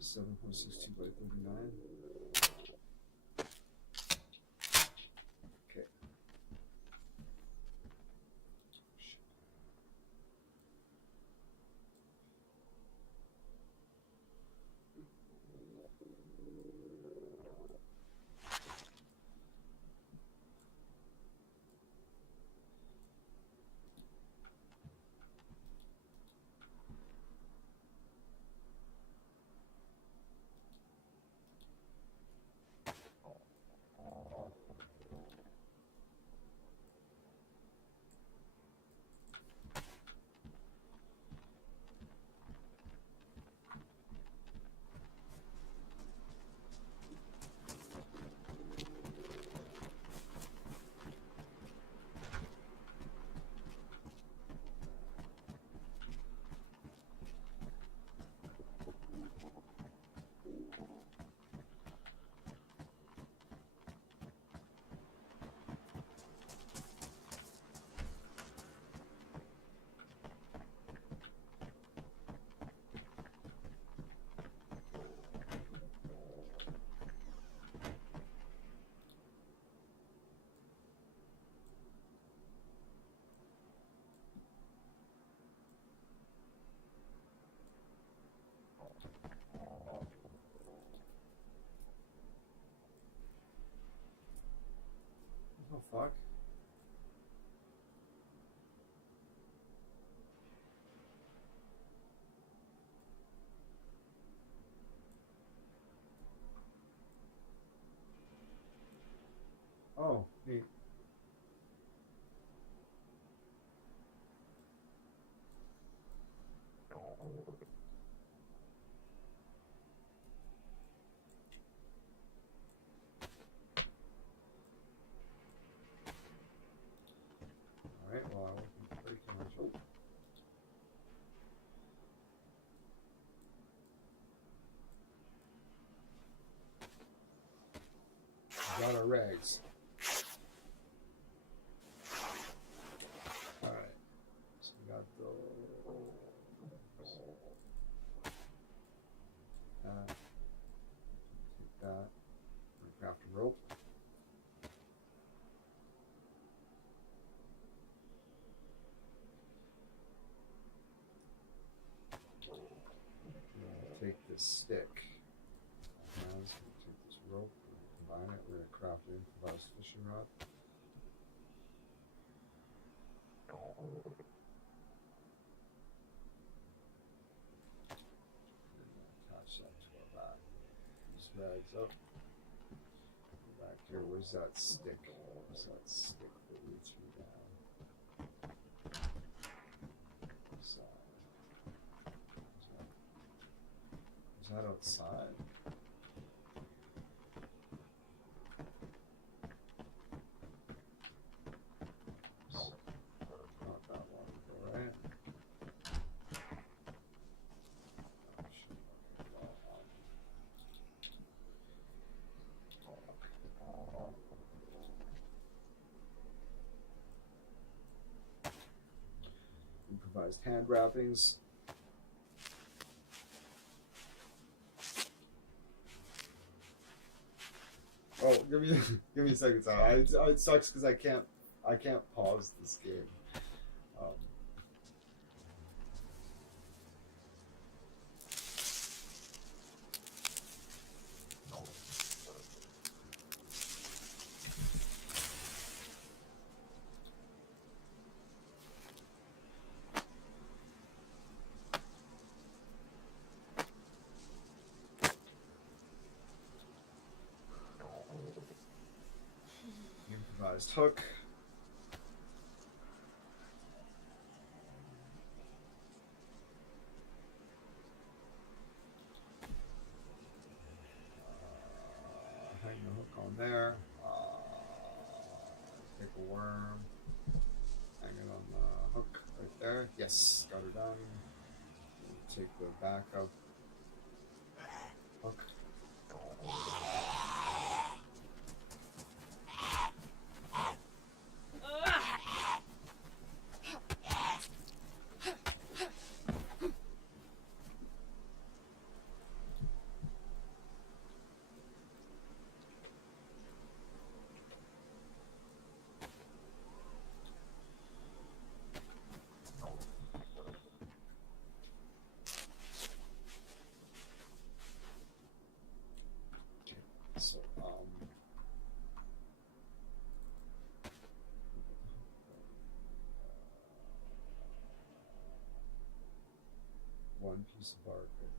7.62 by 39. Okay. What the fuck? Oh, neat. Alright, well, I wasn't breaking much. We got our rags. Alright. So we got those. Take that. Craft a rope. Take this stick. Now let's take this rope and combine it. We're going to craft an improvised fishing rod. And attach that to our back. These rags up. Go back here. Where's that stick? Where's that stick that leads me down? Side. Is that outside? Not that one, right? Oh, shit. Improvised hand wrappings. Oh, give me a second, Tom. It sucks because I can't pause this game. Improvised hook. Hang the hook on there. Take a worm. Hang it on the hook right there. Yes, got her done. Take the back up one piece of bark, I think.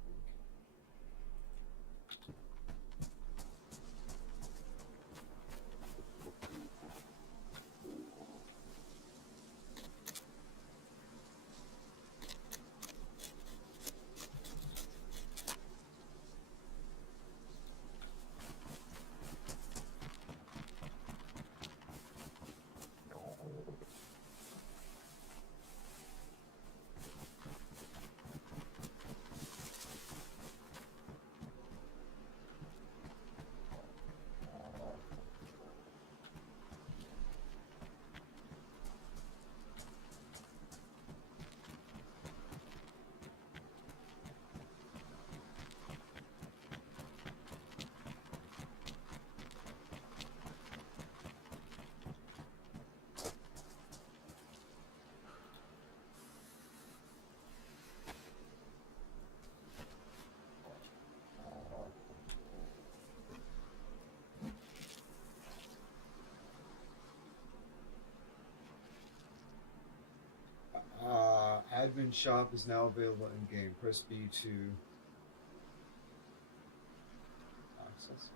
Admin shop is now available in game. Press B to access it.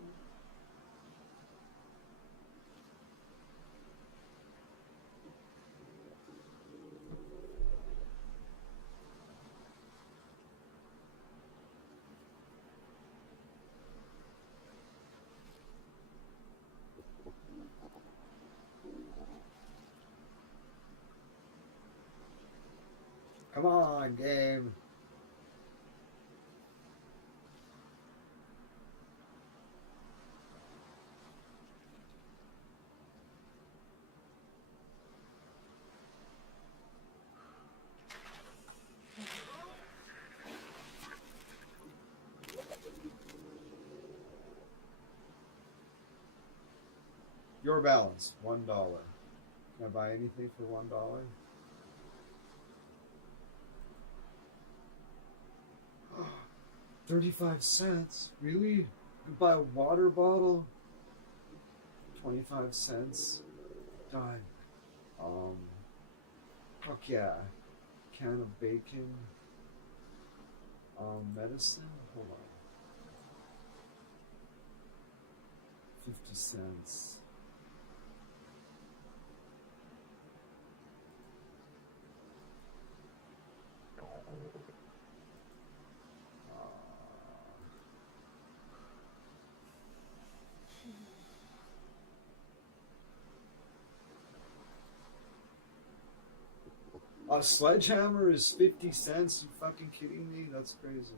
Come on, game. Your balance, $1. Can I buy anything for $1? 35 cents? Really? You can buy a water bottle? 25 cents? Done. Fuck yeah. Can of bacon. Medicine? Hold on. 50 cents. A sledgehammer is 50 cents? You fucking kidding me? That's crazy.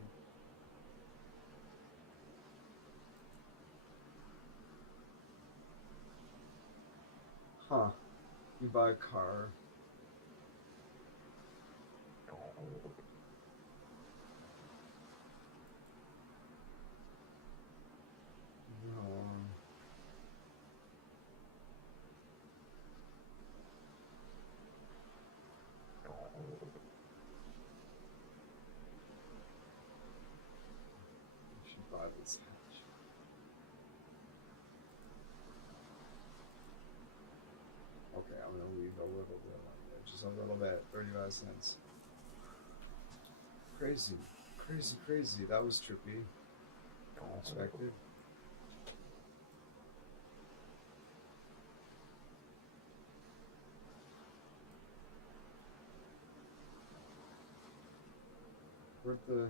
Huh. You buy a car. No. I should buy this hatch. Okay, I'm gonna leave a little bit on there. Just a little bit. 35 cents. Crazy. Crazy, crazy. That was trippy. Unexpected. Where'd the...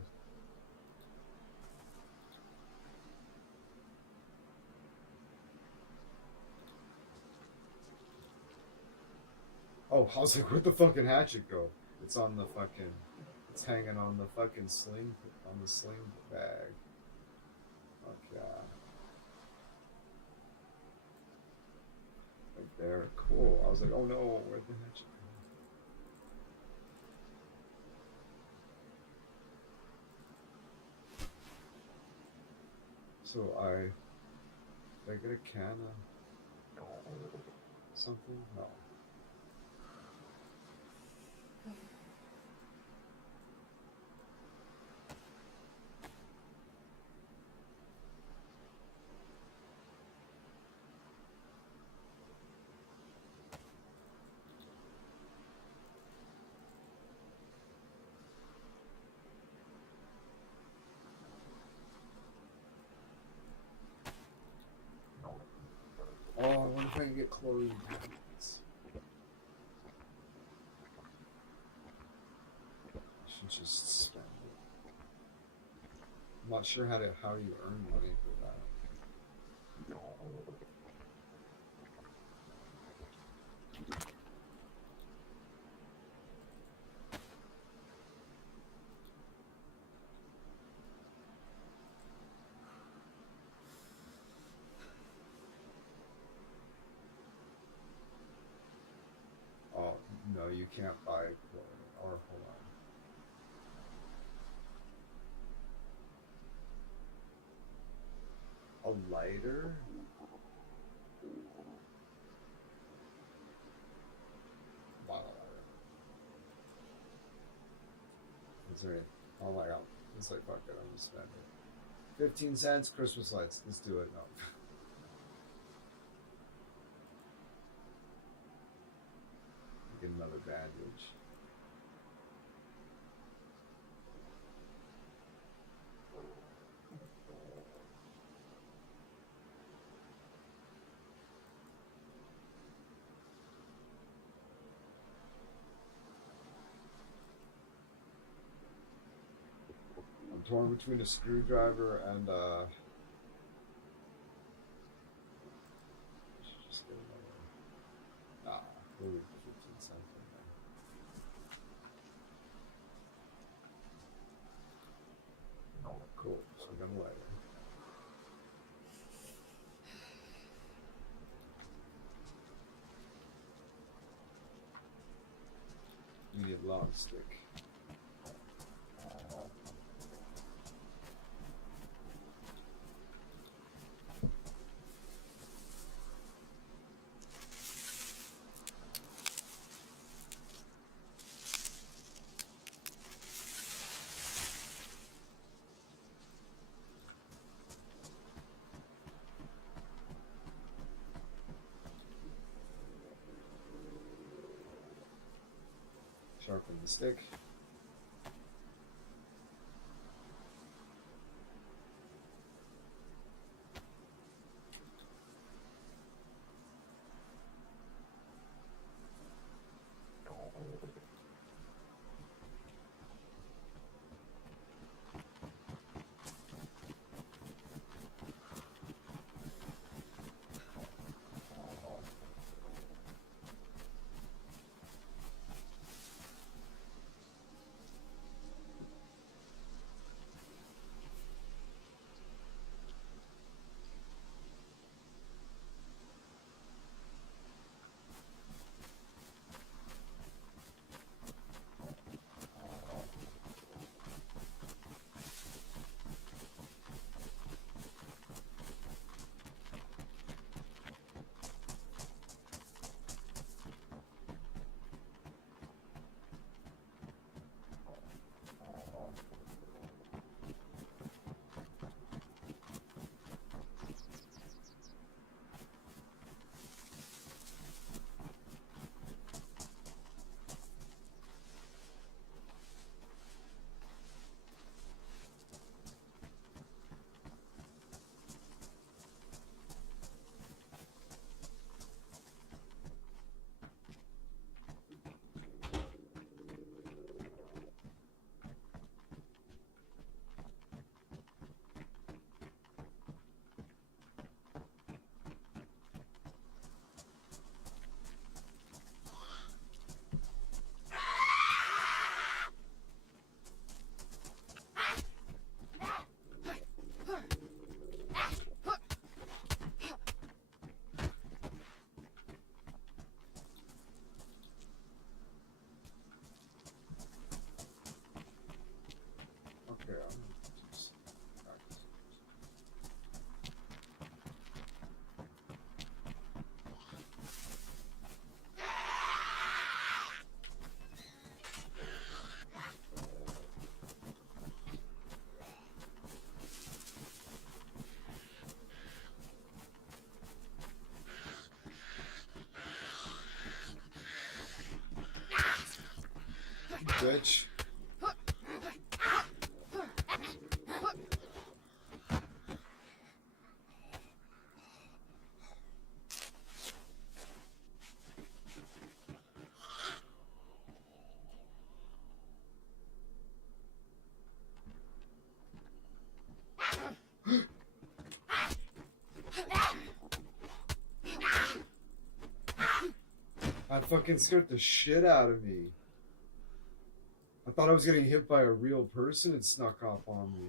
Oh, I was like, where'd the fucking hatchet go? It's on the fucking... It's hanging on the fucking sling... On the sling bag. Fuck yeah. Right there. Cool. I was like, oh no, where'd the hatchet go? So did I get a can of something? No. gonna get closed habits. I should just spend it. I'm not sure how you earn money for that. Oh, no, you can't buy or hold on. A lighter? Buy a lighter. Is there any, oh my god. It's like, fuck it, I'm gonna spend it. 15 cents, Christmas lights. Let's do it. No. Get another bandage. I'm torn between a screwdriver and just get another. Nah, we'll leave 15 cents in there. Cool. So I'm gonna light it. You need a long stick. Sharpen the stick. Okay, I'm just bitch. fucking scared the shit out of me. I thought I was getting hit by a real person and snuck off on me.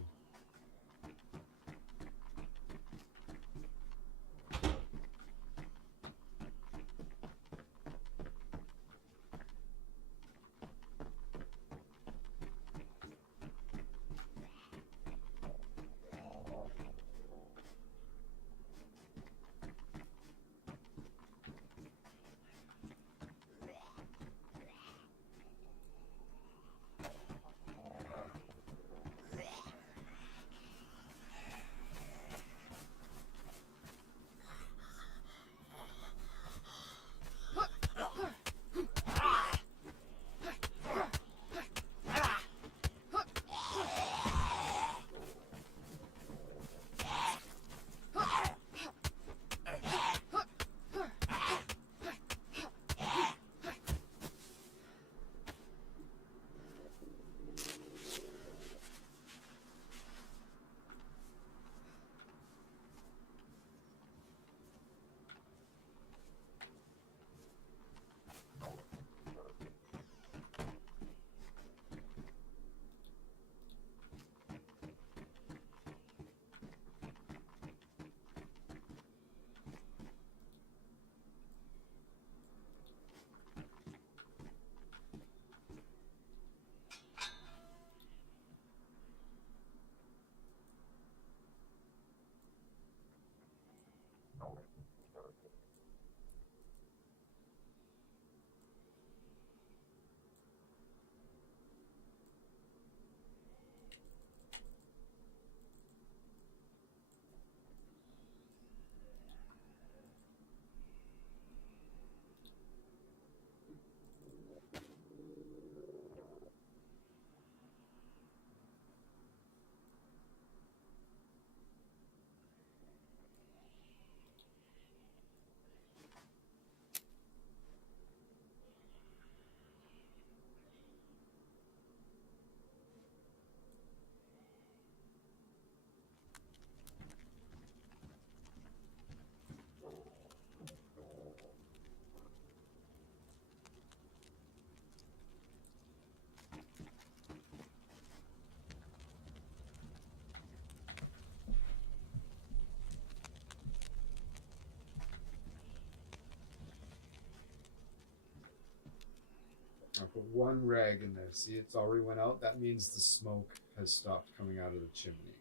I put one rag in there. See, it's already went out. That means the smoke has stopped coming out of the chimney.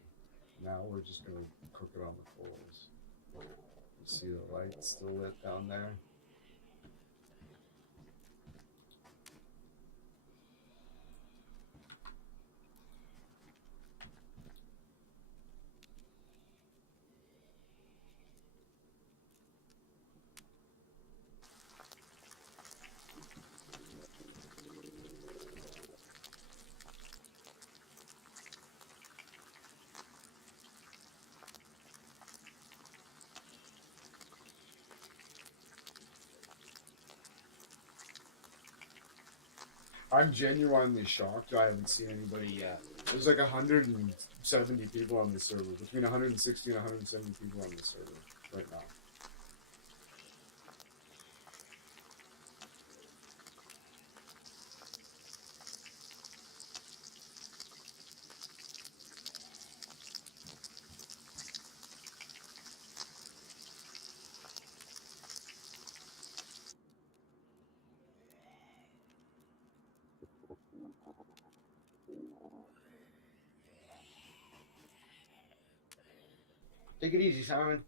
Now we're just going to cook it on the coals. You see the light still lit down there? I'm genuinely shocked. I haven't seen anybody yet. There's like 170 people on this server. Between 160 and 170 people on this server right now. Take it easy, Simon.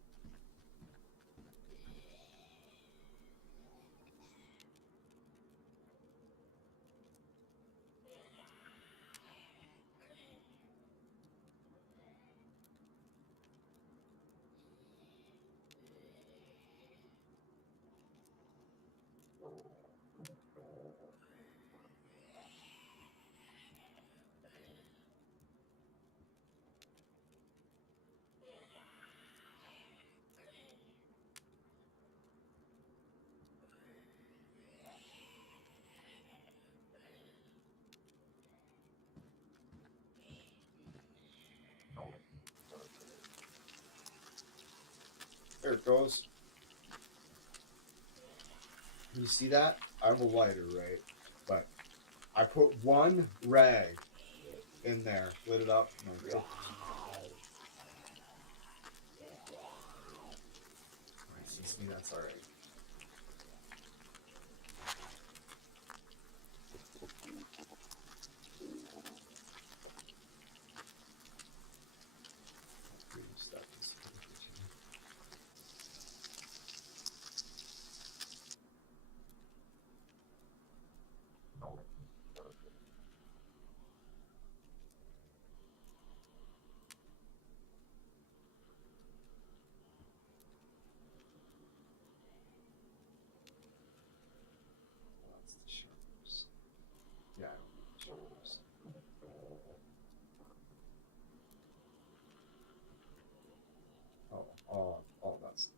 There it goes. You see that? I have a lighter, right? But I put one rag in there, lit it up, and I was like, he sees me, that's alright. That's the sharpness. Yeah, I don't know the sharpness. Oh, that's.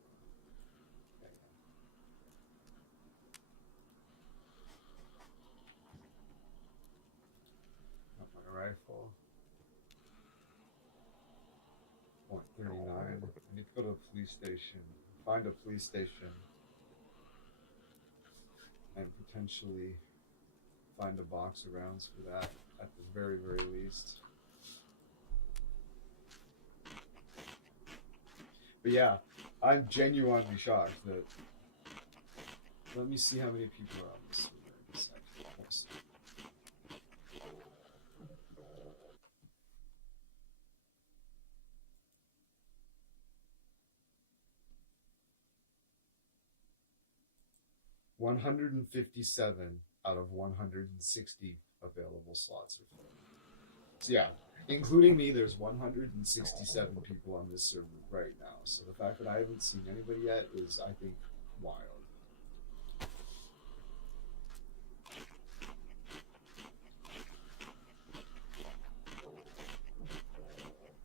Yeah, yeah. Got my rifle. .39. I need to go to a police station. Find a police station. And potentially find a box of rounds for that at the very, very least. But yeah, I'm genuinely shocked that. Let me see how many people are on this server in a second. We'll see. $157 out of 160 available slots are filled. So yeah, including me, there's 167 people on this server right now. So the fact that I haven't seen anybody yet is, I think, wild.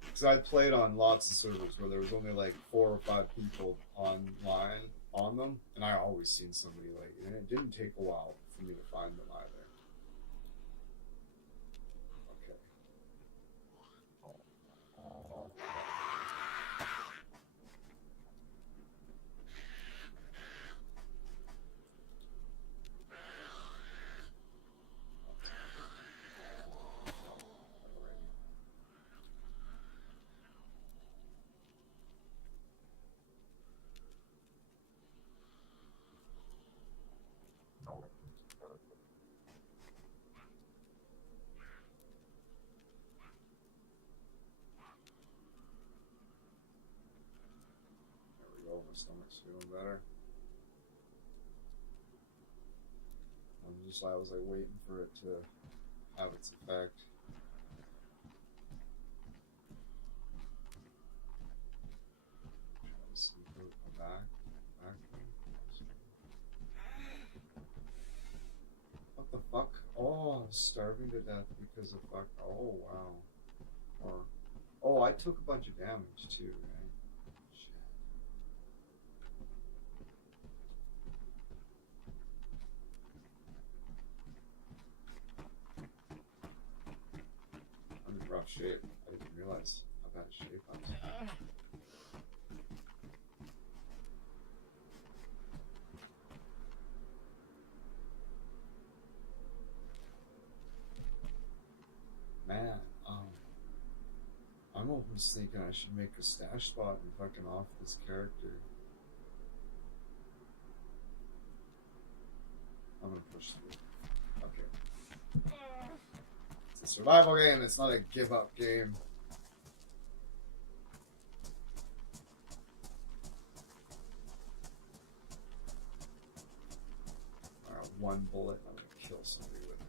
Because I've played on lots of servers where there was only like 4 or 5 people online on them, and I always seen somebody like, and it didn't take a while for me to find them either. Okay. There we go, my stomach's feeling better. I was like waiting for it to have its effect. Try to sneak out back. What the fuck? Oh, I was starving to death because of fuck. Oh, wow. Or, oh, I took a bunch of damage too, right? Shit. I'm in rough shape. I didn't realize how bad a shape I was in. Man, I'm almost thinking I should make a stash spot and fucking off this character. I'm gonna push through. Okay. It's a survival game, it's not a give up game. Alright, one bullet, I'm gonna kill somebody with it.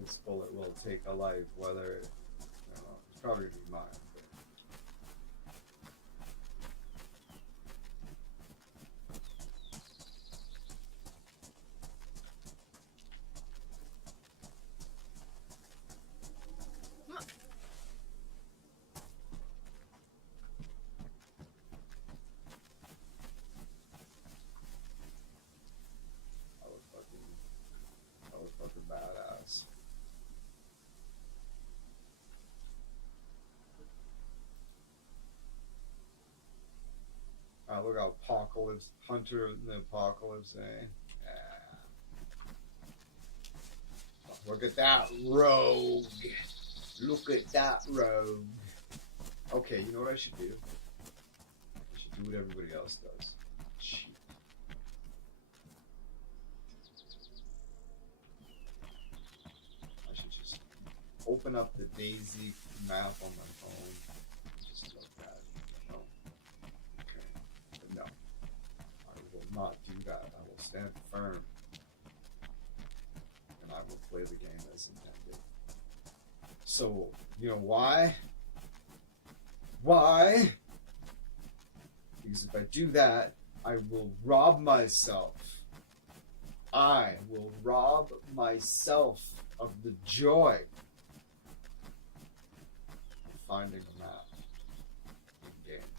This bullet will take a life, whether it, I don't know, it's probably gonna be mine. But. That was fucking badass. apocalypse, hunter in the apocalypse, eh? Yeah. Look at that rogue. Look at that rogue. Okay, you know what I should do? I should do what everybody else does. Cheat. I should just open up the DayZ map on my phone. Just like that. No. Okay. But no. I will not do that. I will stand firm. And I will play the game as intended. So, you know why? Why? Because if I do that, I will rob myself. I will rob myself of the joy of finding a map in game.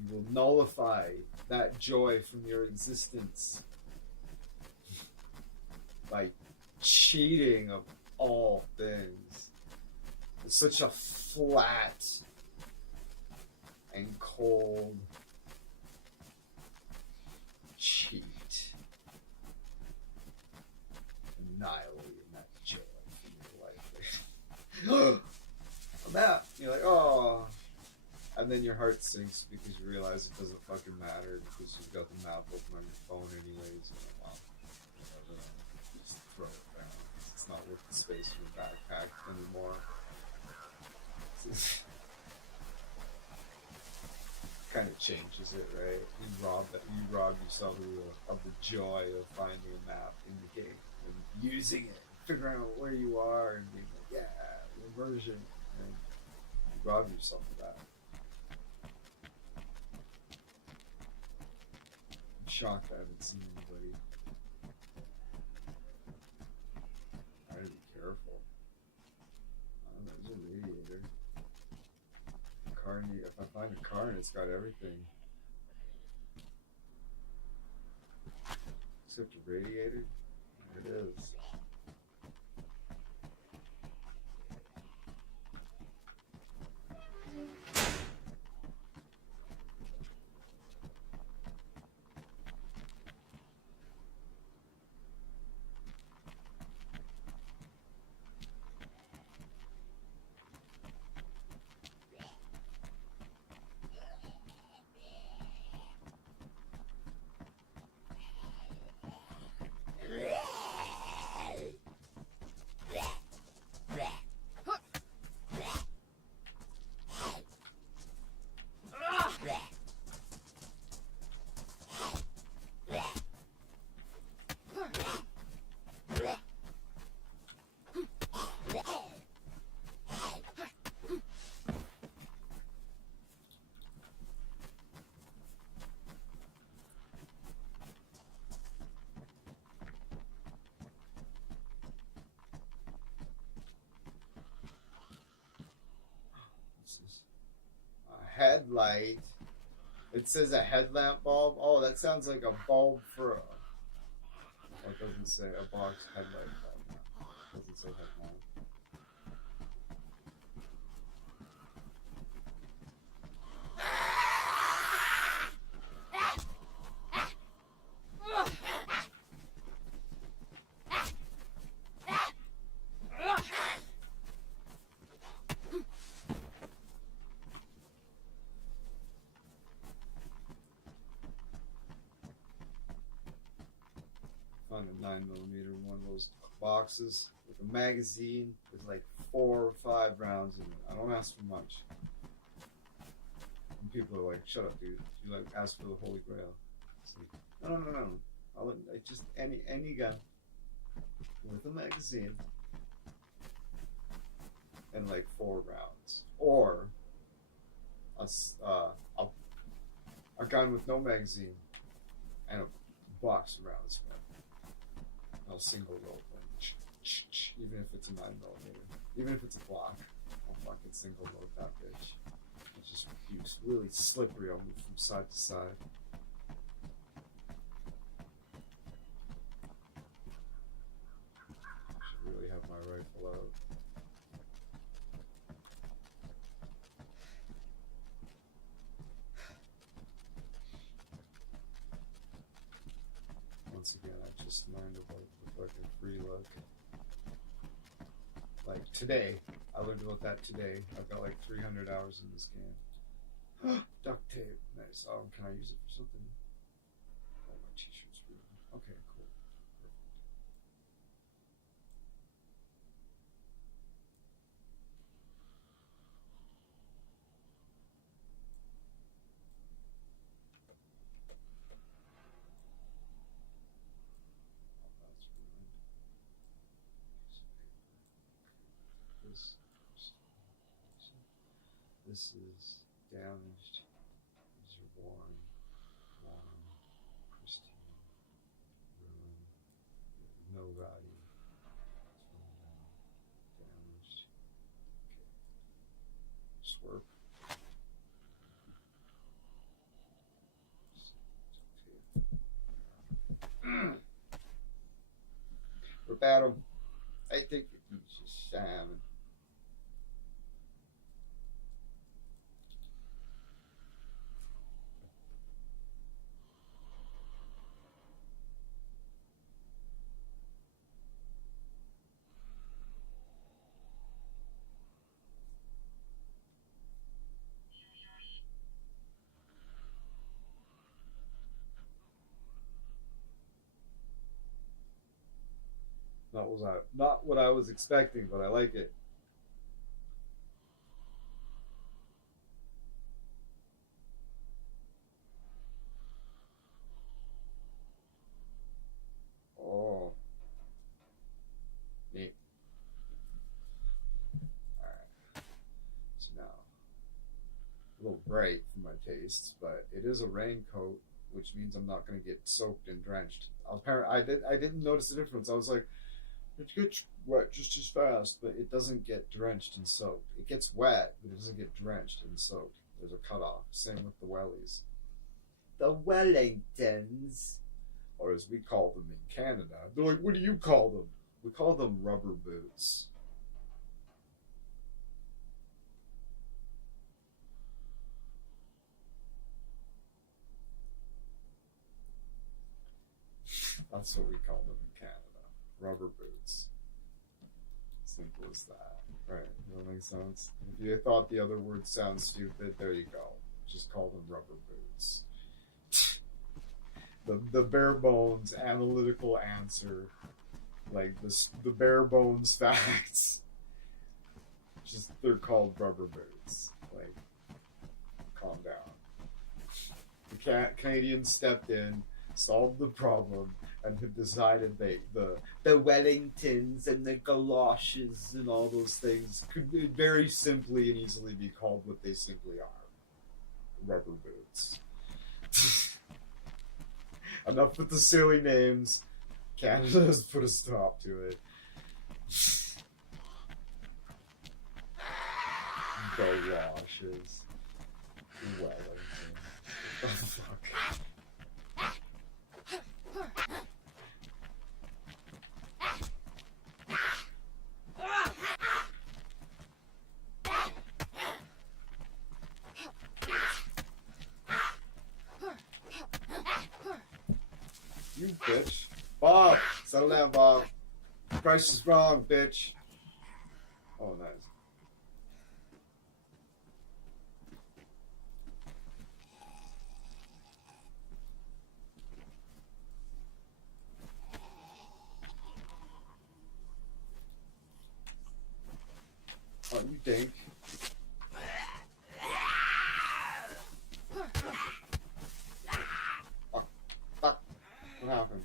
You will nullify that joy from your existence by cheating of all things. It's such a flat and cold cheat. Annihilating that joy from your life. A map. You're like, oh. And then your heart sinks because you realize it doesn't fucking matter because you've got the map open on your phone anyways. Well, whatever. Just throw it down. It's not worth the space in your backpack anymore. Kind of changes it, right? You rob yourself of the joy of finding a map in the game and using it, figuring out where you are, and being like, yeah, immersion. And you rob yourself of that. I'm shocked I haven't seen anybody. I gotta be careful. I don't know, there's a radiator. If I find a car and it's got everything except a radiator, there it is. Headlight. It says a headlamp bulb. Oh, that sounds like a bulb for a... Oh, it doesn't say a box headlight bulb. It doesn't say headlamp. Found a 9mm in one of those boxes with a magazine with like 4 or 5 rounds in it. I don't ask for much. And people are like, "Shut up, dude. You like ask for the Holy Grail." It's like, no. I'll just any gun with a magazine and like 4 rounds, or a gun with no magazine and a box of rounds. I'll single roll them, even if it's a 9mm, even if it's a Glock, I'll fucking single load that bitch. It's just really slippery. I'll move from side to side. I should really have my rifle out. just mind of like the fucking free look. Like today, I learned about that today. I've got like 300 hours in this game. Duct tape, nice. Can I use it for something? Oh, my t-shirt's ruined. Okay, cool. Perfect. Oh, that's ruined. Piece of paper. This is damaged. These are worn, pristine, ruined, no value. It's running down, damaged. Okay. Swerp. Rip at him. I think it's just salmon. Not what I was expecting, but I like it. Oh, neat. All right. So now, a little bright for my tastes, but it is a raincoat, which means I'm not going to get soaked and drenched. I didn't notice the difference. I was like, it gets wet just as fast, but it doesn't get drenched and soaked. It gets wet, but it doesn't get drenched and soaked. There's a cutoff. Same with the wellies. The Wellingtons, or as we call them in Canada. They're like, what do you call them? We call them rubber boots. That's what we call them in Canada. Rubber boots. Simple as that. Right? Does that make sense? If you thought the other words sound stupid, there you go. Just call them rubber boots. The bare bones analytical answer, like the bare bones facts. Just they're called rubber boots. Like, calm down. The Canadians stepped in, solved the problem, and have decided the Wellingtons and the galoshes and all those things could very simply and easily be called what they simply are: rubber boots. Enough with the silly names. Canada has put a stop to it. Galoshes. Wellington. Oh, fuck. You bitch. Bob! Settle down, Bob. Price is wrong, bitch. Oh, nice. Oh, you dink. Fuck. What happened?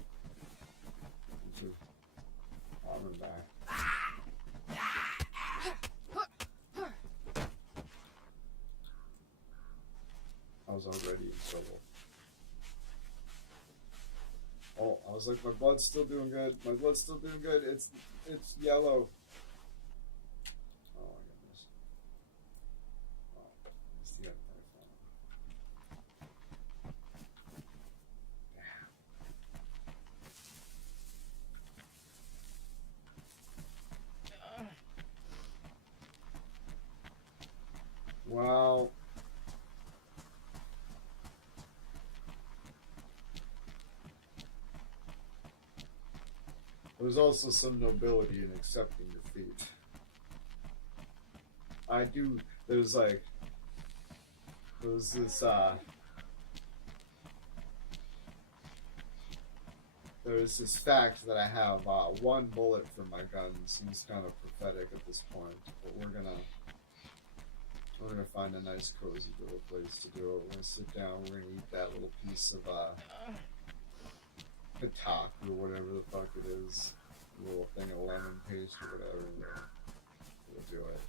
I'm in the back. I was already in trouble. Oh, I was like, my blood's still doing good. My blood's still doing good. It's yellow. Oh my goodness. Oh, it's the other phone. Wow. There's also some nobility in accepting defeat. I do. There's this there's this fact that I have one bullet for my gun. Seems kind of prophetic at this point, but we're gonna find a nice cozy little place to do it. We're gonna sit down. We're gonna eat that little piece of patak or whatever the fuck it is, a little thing of lemon paste or whatever. And we'll do it.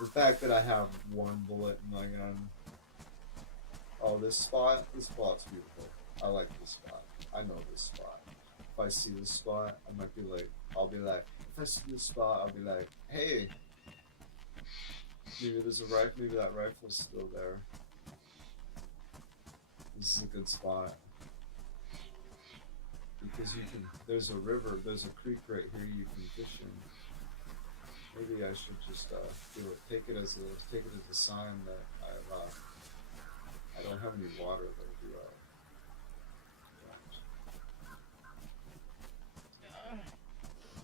The fact that I have one bullet in my gun. Oh, this spot's beautiful. I like this spot. I know this spot. If I see this spot, I might be like, if I see this spot, I'll be like, hey, maybe there's a rifle, maybe that rifle's still there. This is a good spot. Because there's a river, there's a creek right here you can fish in. Maybe I should just do it. Take it as a sign that I don't have any water though, do I?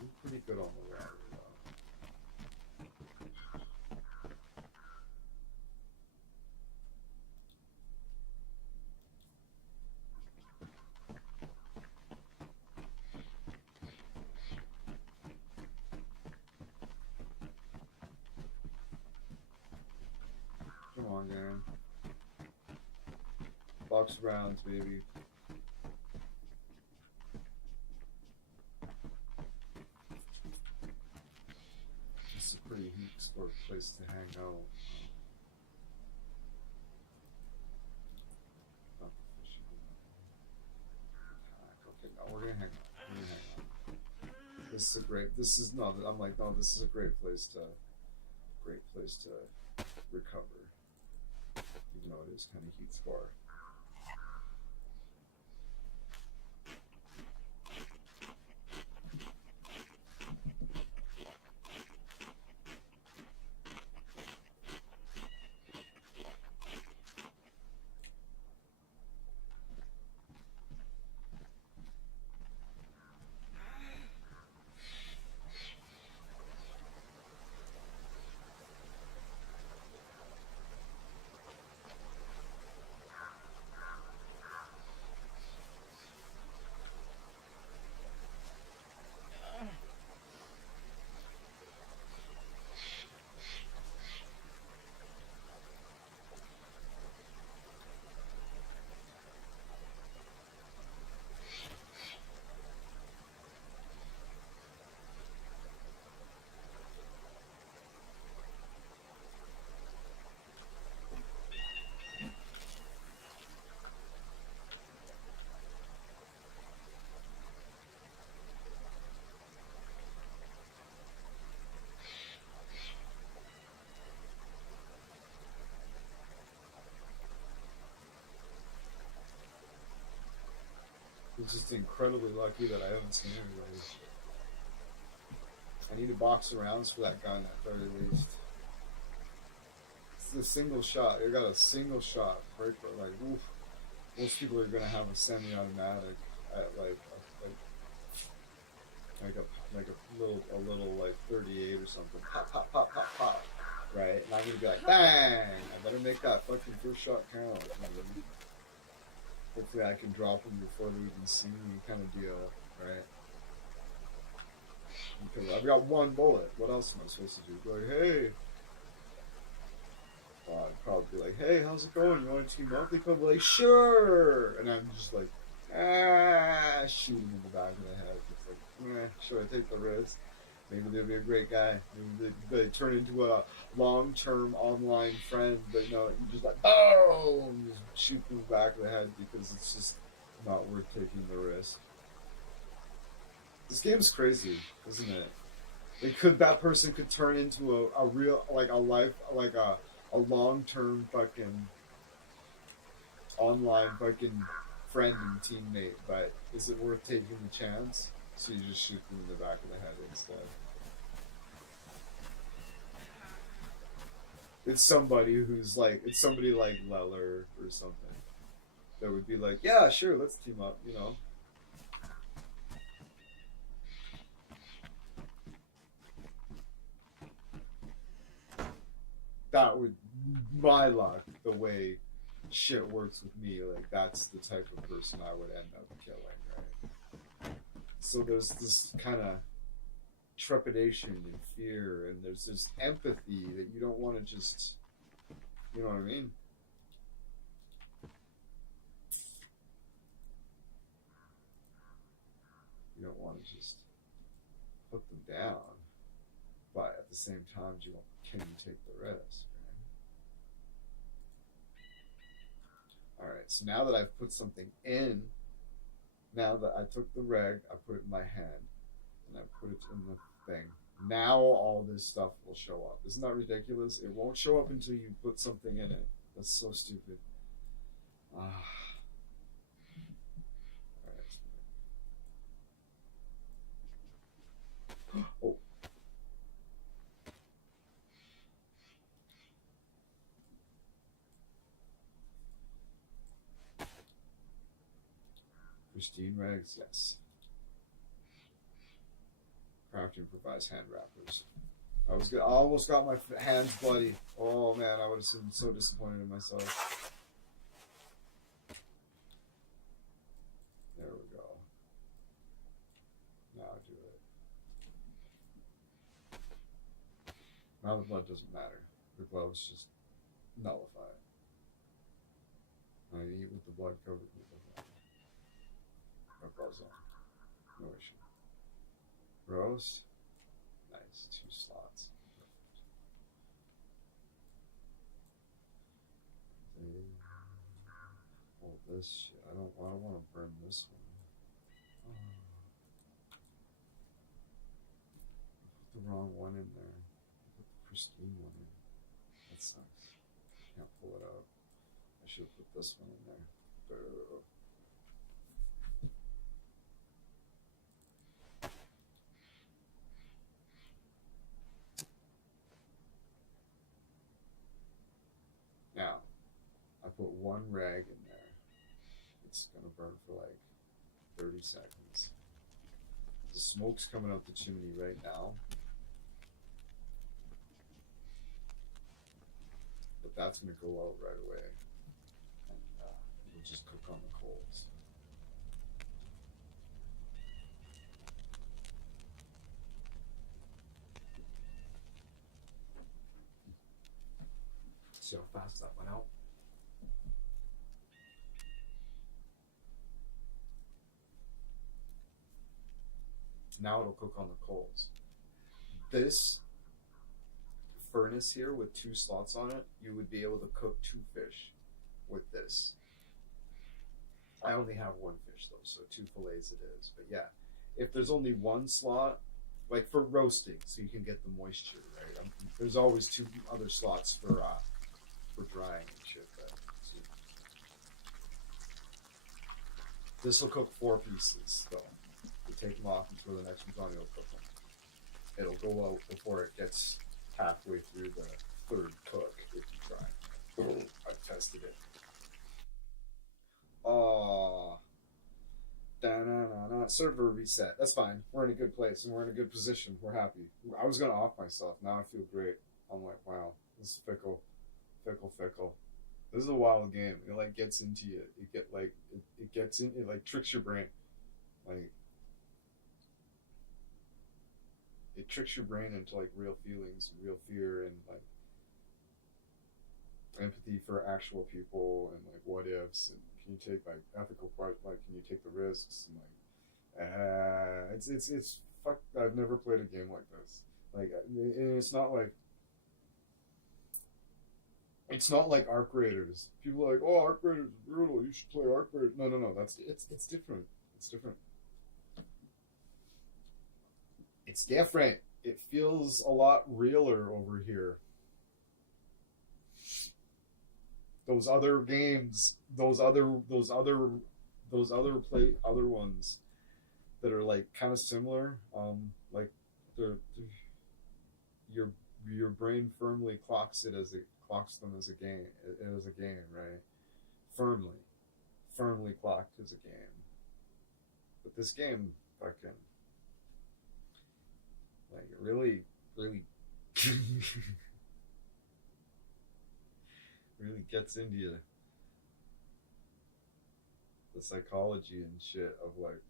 I'm pretty good on the water though. Come on, gang. Box rounds, baby. It's a pretty heat sport place to hang out. Okay, no, we're gonna hang out. This is a great. This is no. I'm like, no. This is a great place to recover. Even though it is kind of heat sport. It's just incredibly lucky that I haven't seen anybody. I need a box of rounds for that gun at very least. It's a single shot. You got a single shot, right? But like, oof. Most people are gonna have a semi-automatic at like a little like 38 or something. Pop, pop, pop, pop, pop. Right? And I'm gonna be like, bang! I better make that fucking first shot count. Hopefully I can drop them before they even see me, kind of deal, right? Because I've got one bullet. What else am I supposed to do? Go like, hey. I'd probably be like, hey, how's it going? You want to team up? They come like, sure. And I'm just like, shooting in the back of the head. It's like, should I take the risk? Maybe they'll be a great guy. Maybe they turn into a long-term online friend, but no, you just like, boom, just shoot them in the back of the head because it's just not worth taking the risk. This game's crazy, isn't it? That person could turn into a real, like a life, like a long-term fucking online fucking friend and teammate, but is it worth taking the chance? So you just shoot them in the back of the head instead. It's somebody who's like, it's somebody like Leller or something that would be like, yeah, sure, let's team up, you know. That would, my luck, the way shit works with me, like that's the type of person I would end up killing, right? So there's this kind of trepidation and fear, and there's this empathy that you don't want to just, you know what I mean? You don't want to just put them down, but at the same time, can you take the risk? Right? All right, so now that I've put something in, now that I took the reg, I put it in my hand, and I put it in the thing. Now all this stuff will show up. Isn't that ridiculous? It won't show up until you put something in it. That's so stupid. All right. Oh. Pristine rags, yes. Craft improvised hand wrappers. I almost got my hands bloody. Oh man, I would have been so disappointed in myself. There we go. Now I do it. Now the blood doesn't matter. The gloves just nullify it. I eat with the blood covered with the blood. No gloves on. No issue. Roast. Nice. 2 slots. Perfect. Oh, this shit. I don't want to burn this one. Oh. I put the wrong one in there. I put the pristine one in. That sucks. Can't pull it out. I should have put this one in there. Boo. Now, I put 1 rag in there. It's gonna burn for like 30 seconds. The smoke's coming out the chimney right now. But that's gonna go out right away. And we'll just cook on the coals. See how fast that went out? Now it'll cook on the coals. This furnace here with 2 slots on it, you would be able to cook 2 fish with this. I only have 1 fish though, so 2 fillets it is. But yeah, if there's only 1 slot, like for roasting, so you can get the moisture, right? There's always 2 other slots for drying and shit. So this will cook 4 pieces though. You take them off and throw the next ones on, it'll cook them. It'll go out before it gets halfway through the 3rd cook if you try. I've tested it. Server reset. That's fine. We're in a good place and we're in a good position. We're happy. I was gonna off myself. Now I feel great. I'm like, wow, this is fickle. This is a wild game. It like gets into you. It gets in. It like tricks your brain. Like it tricks your brain into like real feelings, real fear, and like empathy for actual people, and like what ifs, and can you take like ethical part, like can you take the risks, and like it's fuck. I've never played a game like this. Like it's not like Arc Raiders. People are like, oh, Arc Raiders is brutal. You should play Arc Raiders. No. It's different. It's different. It's different. It feels a lot realer over here. Those other games, those other ones that are like kind of similar. Like you're your brain firmly clocks them as a game. It was a game, right? Firmly clocked as a game. But this game, fucking, like, it really, really, really gets into you. The psychology and shit of like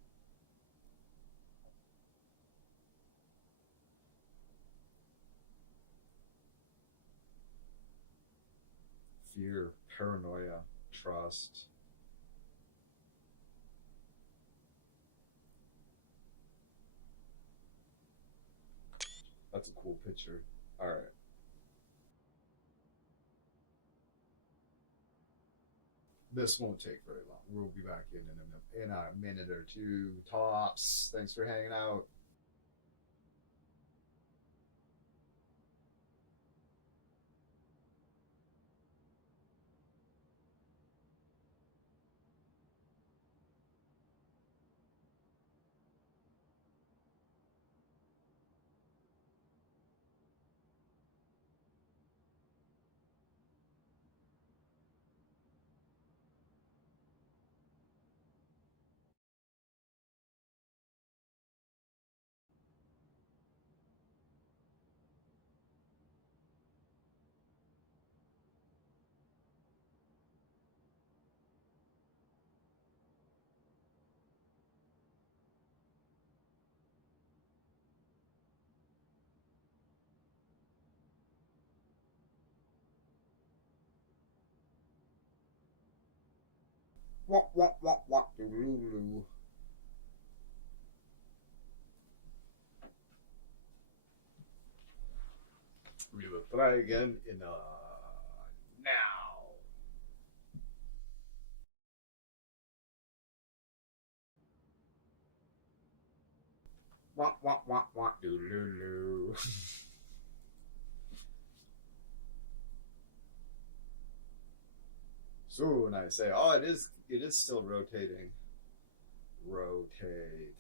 fear, paranoia, trust. That's a cool picture. All right. This won't take very long. We'll be back in a minute or two tops. Thanks for hanging out. What, doodaloo. We will try again in now. What, doodaloo. Soon I say, oh, it is still rotating. Rotate.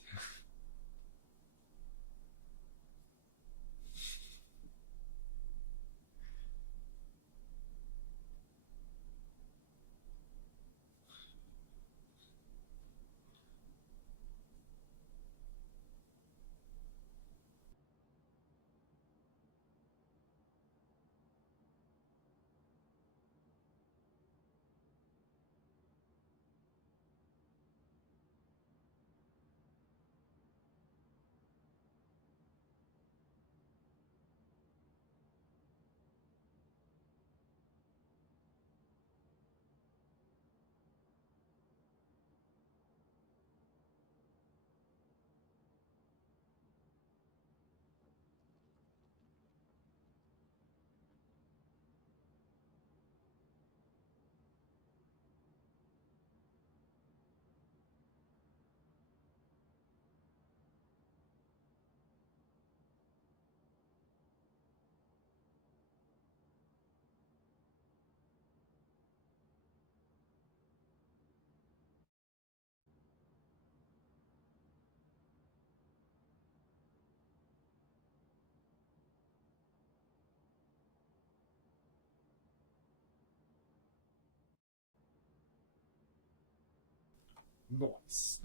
Nice.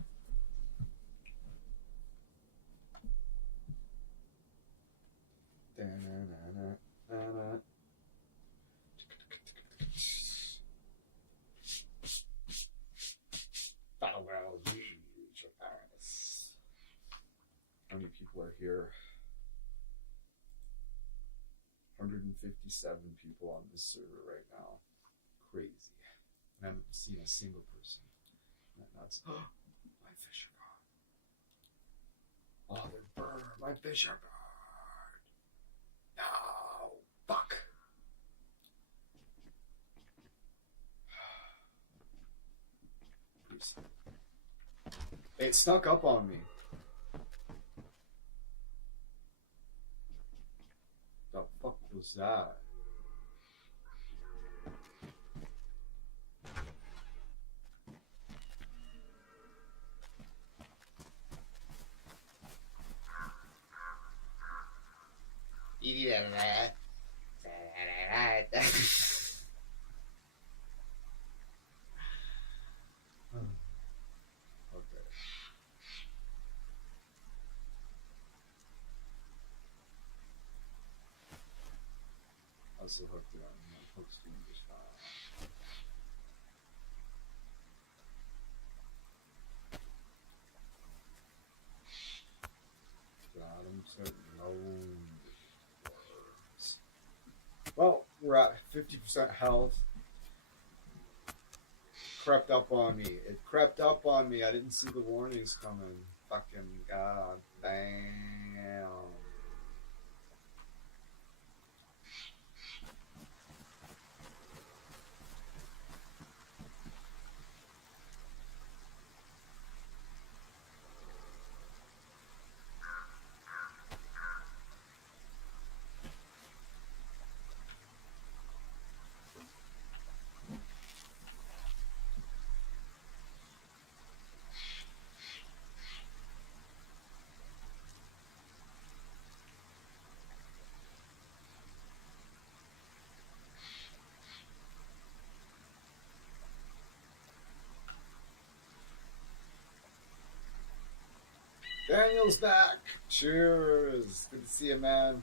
Da-na-na-na-na-na. Farewell, huge Paris. How many people are here? 157 people on this server right now. Crazy. I haven't seen a single person. That's my fish are gone. Oh, they're burned. My fish are burned. No. Fuck. It snuck up on me. The fuck was that? I still hooked it on. My hook's being just fine. God, I'm certain no. Well, we're at 50% health. Crept up on me. It crept up on me. I didn't see the warnings coming. Fucking god damn. Daniel's back. Cheers. Good to see you, man.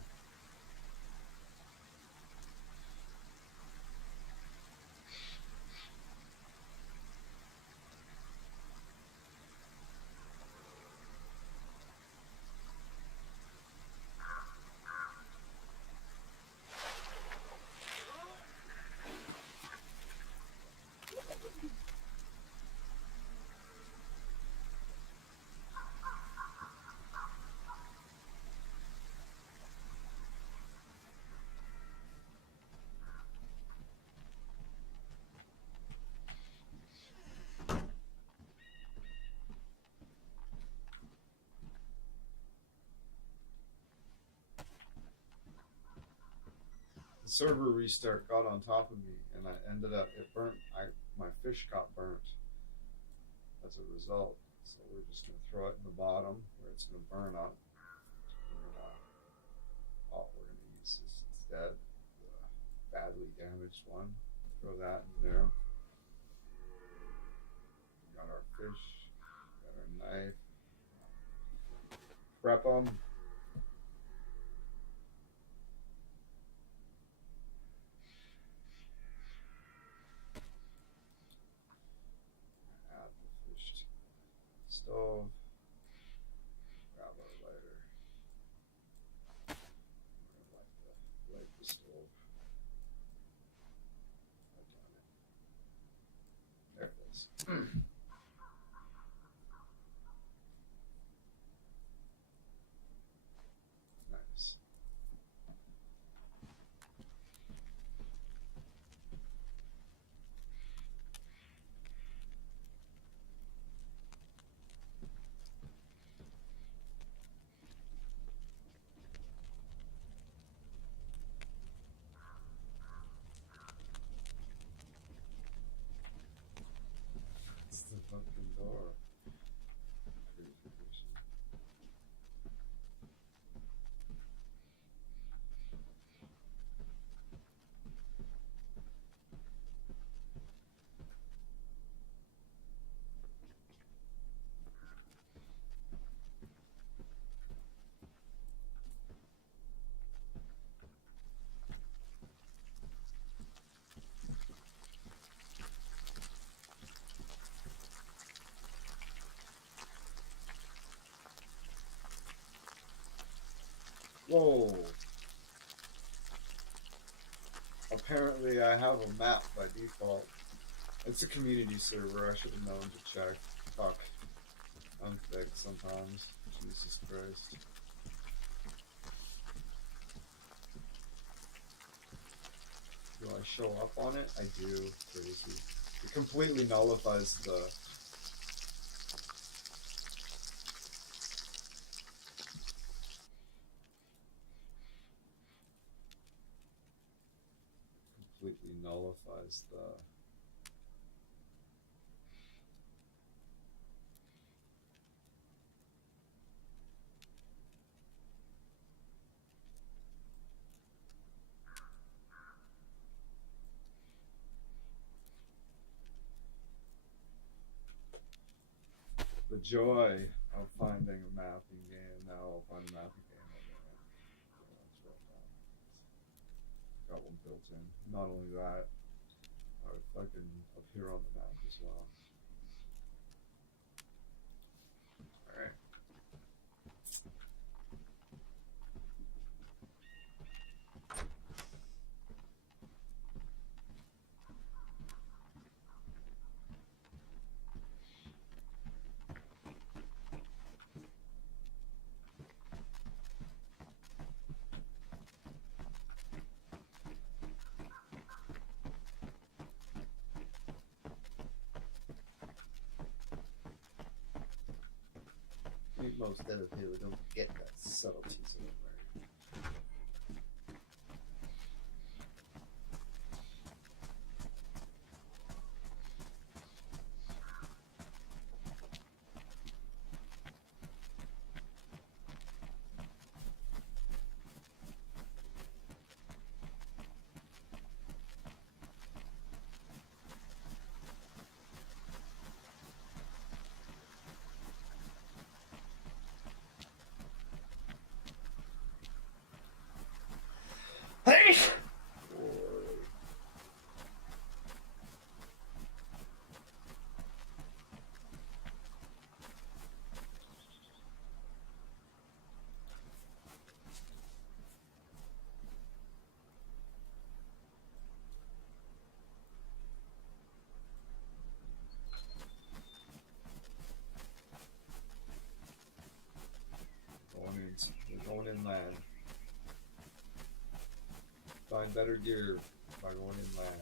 The server restart got on top of me, and I ended up my fish got burnt as a result. So we're just gonna throw it in the bottom where it's gonna burn up. We're gonna use this instead, the badly damaged one. Throw that in there. We got our fish, got our knife. Prep them. Add the fish to the stove. Grab our lighter. We're gonna light the stove. I've done it. There it is. Nice. It's the fucking door. Purification. Whoa. Apparently I have a map by default. It's a community server. I should have known to check. Fuck. I'm thick sometimes. Jesus Christ. Do I show up on it? I do. Crazy. It completely nullifies the... completely nullifies the... the joy of finding a mapping game. Now I'll find a mapping game. got one built in. Not only that, I would fucking appear on the map as well. Alright. I think most other people don't get that subtleties of it, right? We're going inland. Find better gear by going inland.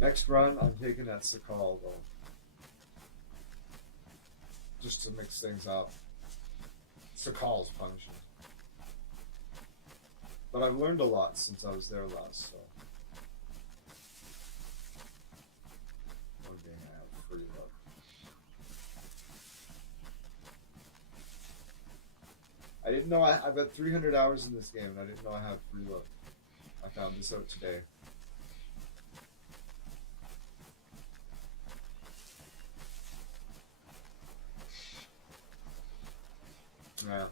Next run, I'm taking that Skogli though. Just to mix things up. Skogli's punishing. But I've learned a lot since I was there last, so. One game I have free luck. I didn't know I've got 300 hours in this game and I didn't know I have free luck. I found this out today. Yeah.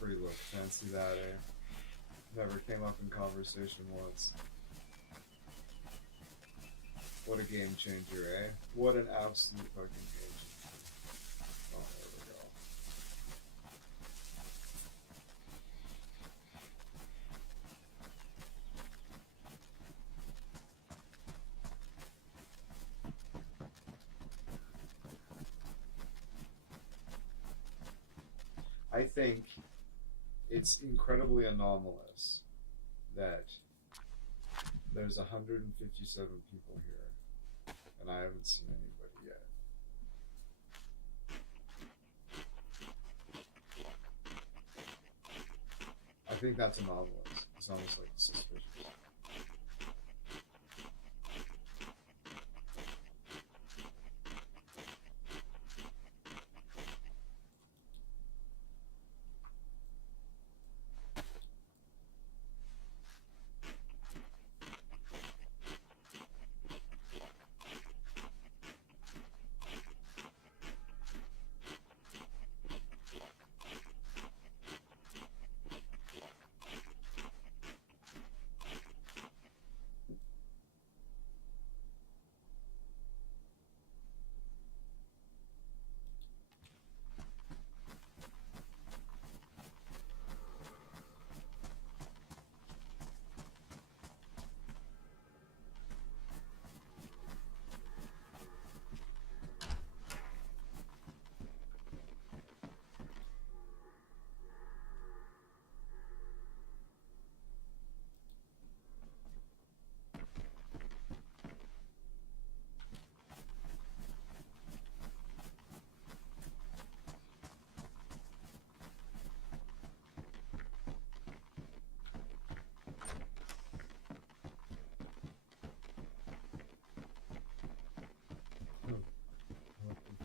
Free look. Fancy that, eh? Never came up in conversation once. What a game changer, eh? What an absolute fucking game changer. Oh, there we go. I think it's incredibly anomalous that there's 157 people here, and I haven't seen anybody yet. I think that's anomalous. It's almost like suspicious.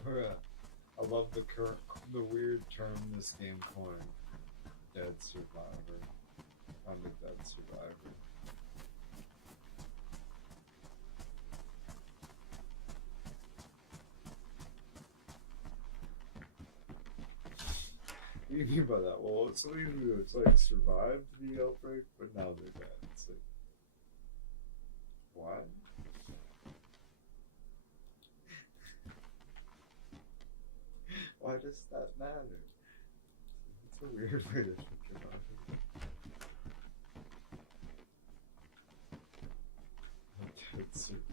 Bruh. love the weird term this game coined. Dead survivor. I'm the dead survivor. What do you mean by that? Well, it's something to do. It's like survived the outbreak, but now they're dead. It's like, what? Why does that matter? It's a weird way to think about it. It's survived.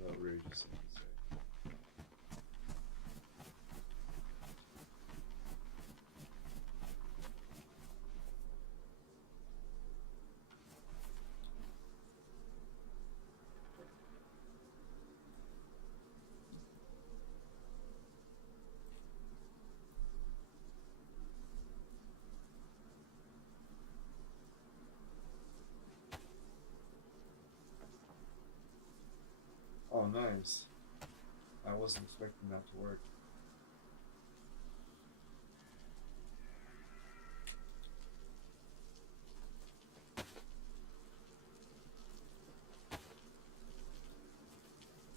What outrageous thing to say. Oh, nice. I wasn't expecting that to work.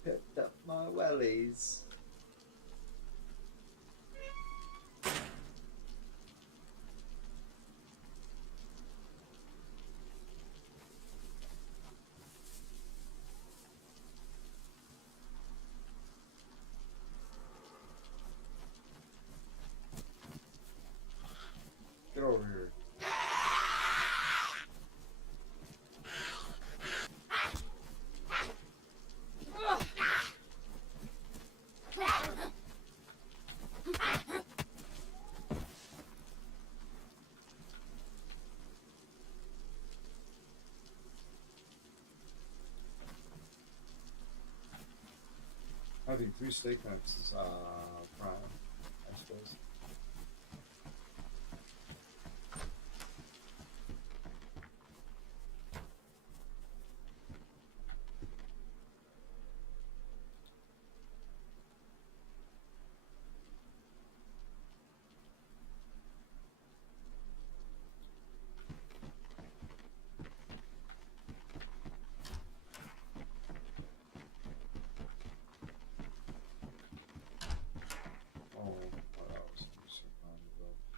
Picked up my wellies. Get over here. I think 3 steak knives is prime, I suppose.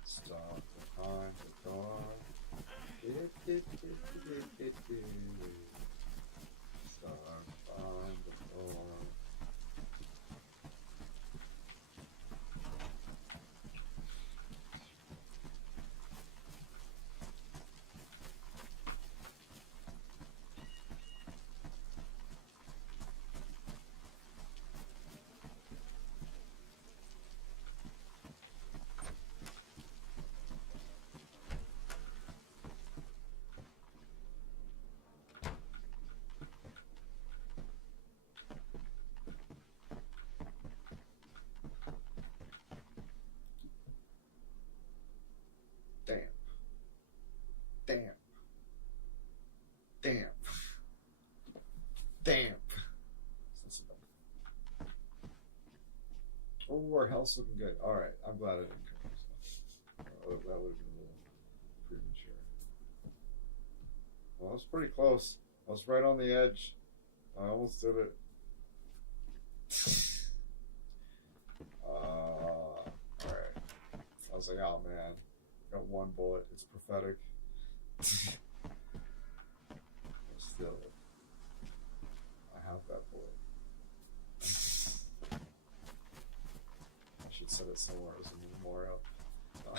Stop behind the door. Stop behind the door. Damn. That's enough. Oh, our health's looking good. Alright, I'm glad I didn't come myself. That would have been a little premature. Well, I was pretty close. I was right on the edge. I almost did it. Alright. I was like, oh man. Got 1 bullet. It's prophetic. Still, I have that bullet. I should set it somewhere as a memorial. Stop.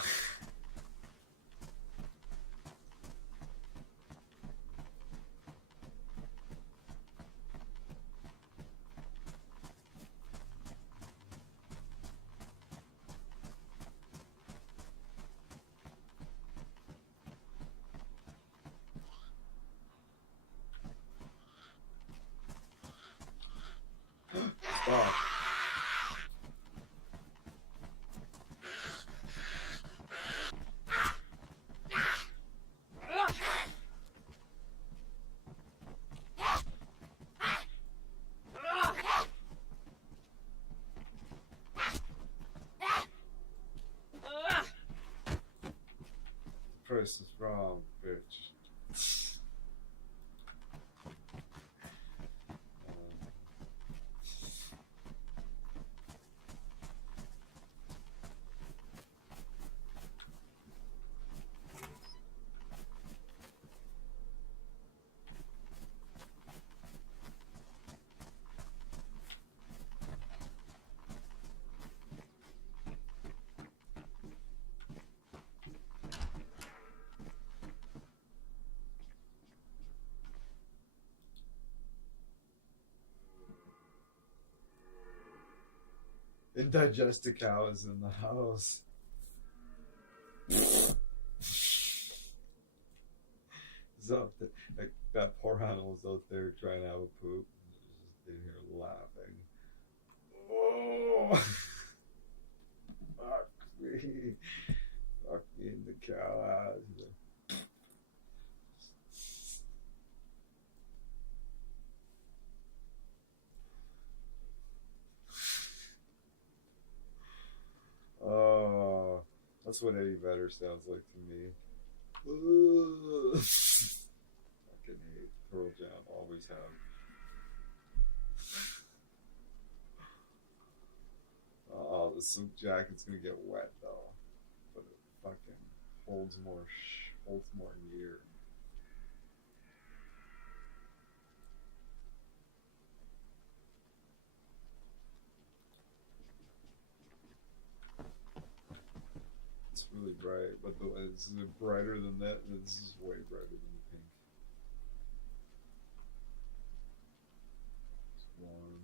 this is wrong, bitch. Indigested cow is in the house. So, like, that poor animal's out there trying to have a poop. Just in here laughing. Oh! Fuck me. Fuck me in the cow ass. Oh, that's what Eddie Vedder sounds like to me. Fucking hate Pearl Jam, always have. Oh, the suit jacket's gonna get wet though, but it fucking holds more gear. It's really bright, but is it brighter than that? This is way brighter than the pink. It's warm.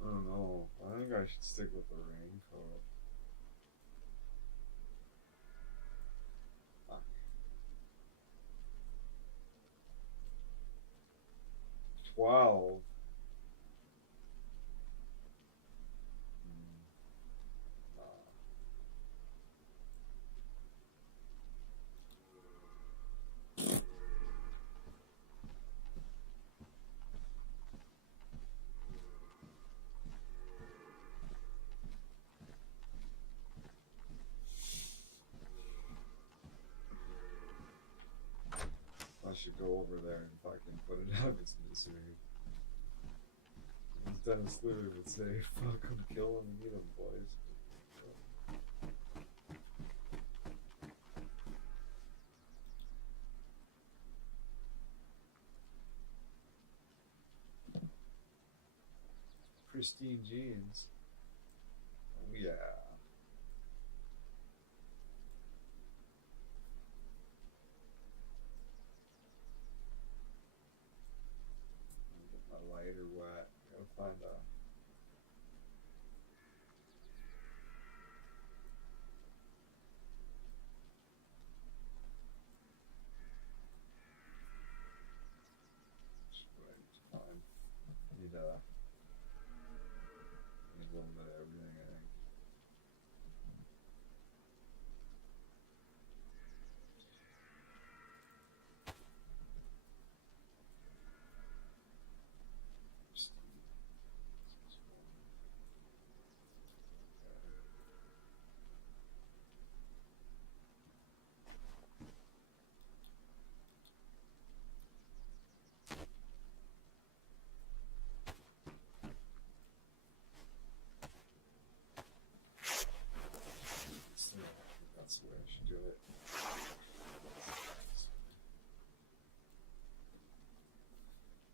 I don't know. I think I should stick with the raincoat. Fuck. 12. I should go over there and fucking put it out of its misery. As Dennis Leary would say, fuck them, kill them, eat them, boys. Pristine jeans. Oh yeah. Get my lighter wet. Gotta find a. Need a little bit of everything, I think. That's the way I should do it.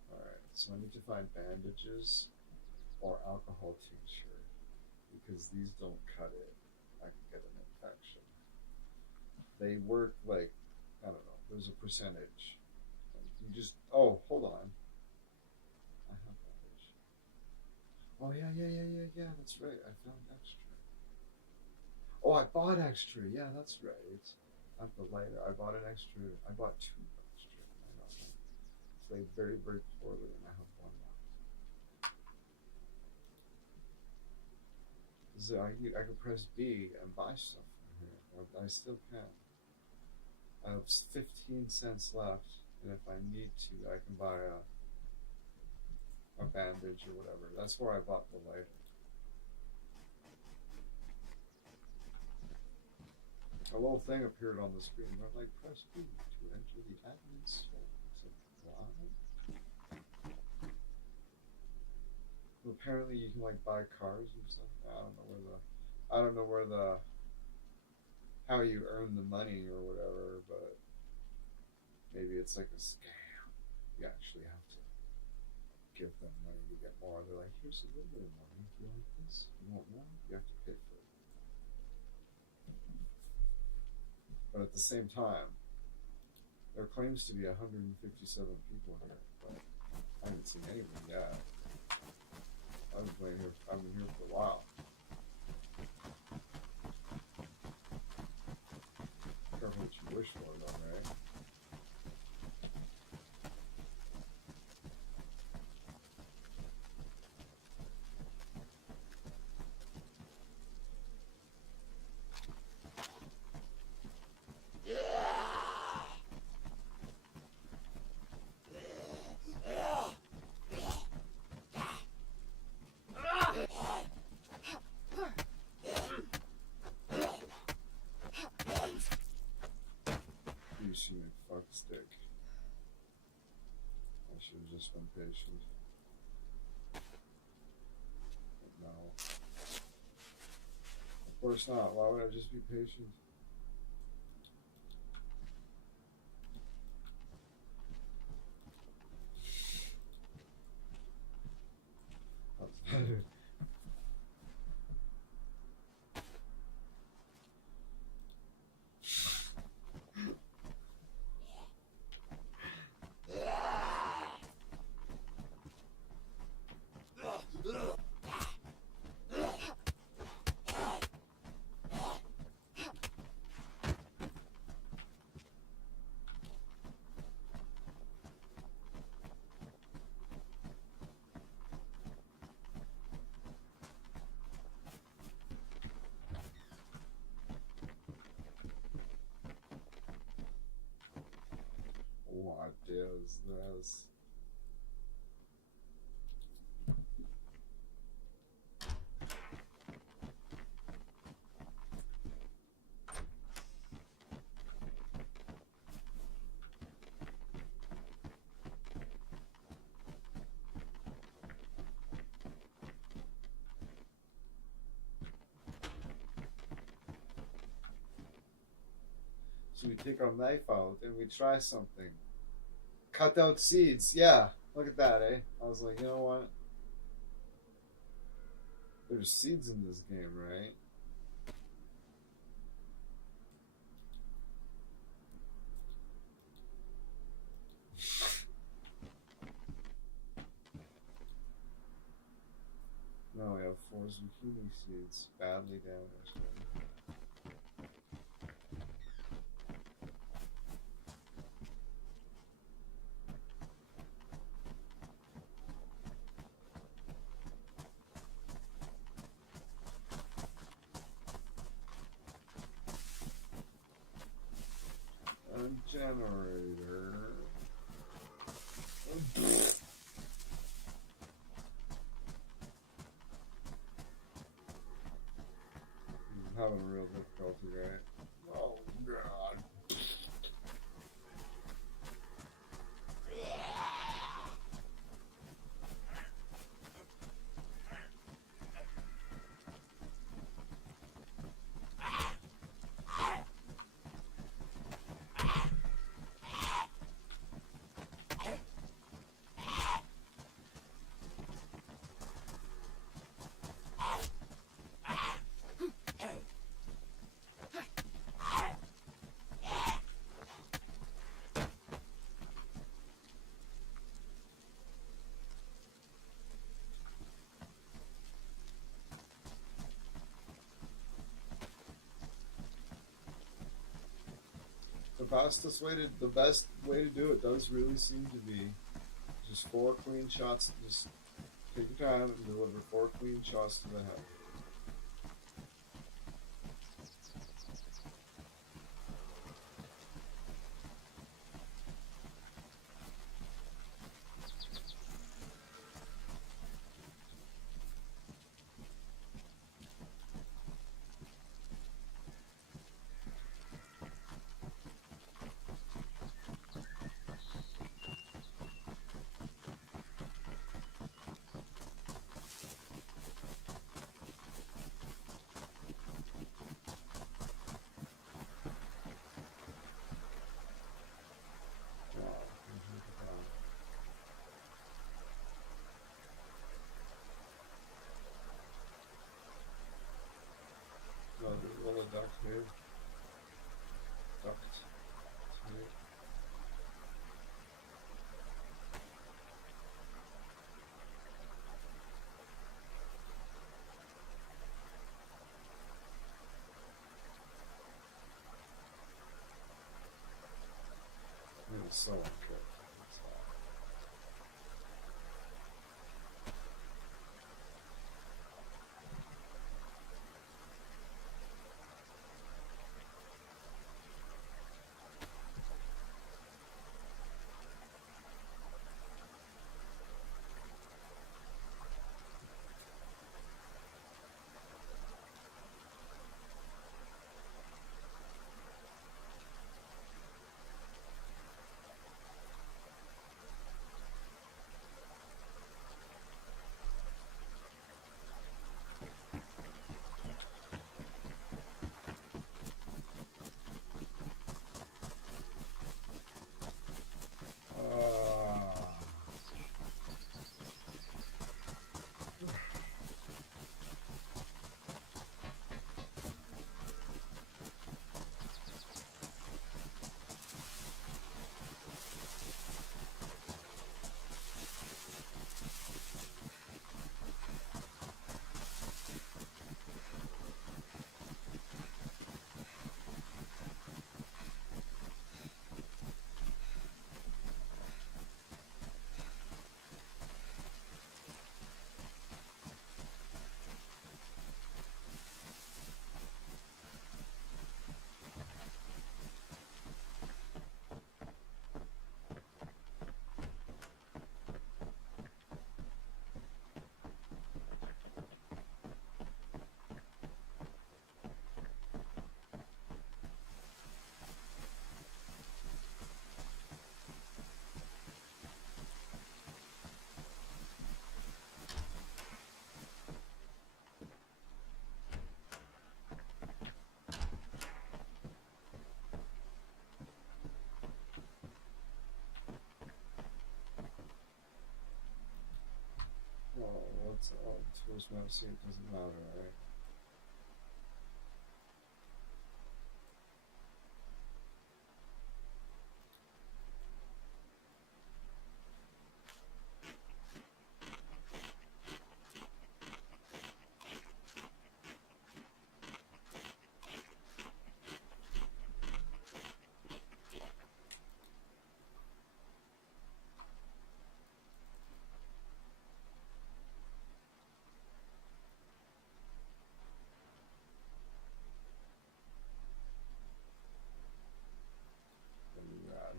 Alright, so I need to find bandages or alcohol tincture because these don't cut it. I could get an infection. They work like, I don't know, there's a percentage. You just, oh, hold on. I have bandage. Oh, yeah, that's right. I found extra. Oh, I bought extra. Yeah, that's right. I have the lighter. I bought an extra. I bought 2 extra. I know. It's laid very, very poorly, and I have 1 left. So I could press B and buy stuff from here. I still can. I have 15 cents left, and if I need to, I can buy a bandage or whatever. That's where I bought the lighter. A little thing appeared on the screen. I'm like, press B to enter the admin store. It's like, what? Well, apparently you can like buy cars and stuff. I don't know where the how you earn the money or whatever, but maybe it's like a scam. You actually have to give them money to get more. They're like, here's a little bit of money. Do you like this? You want more? You have to pay for it. But at the same time, there claims to be 157 people here, but I haven't seen anyone yet. I've been here for a while. Careful what you wish for, though, right? You see me fuck stick. I should have just been patient. But no. Of course not. Why would I just be patient? That's better. What is this? So we take our knife out and we try something. Cut out seeds. Yeah, look at that, eh? I was like, you know what? There's seeds in this game, right? Now we have 4 zucchini seeds, badly damaged. Generator. I'm having real difficulty, right? Oh god. The best way to do it does really seem to be just 4 clean shots. Just take your time and deliver 4 clean shots to the head. here. Duct here. Really so uncareful. That's all. Well, what's tools mouse here? It doesn't matter, right? That'd be rad.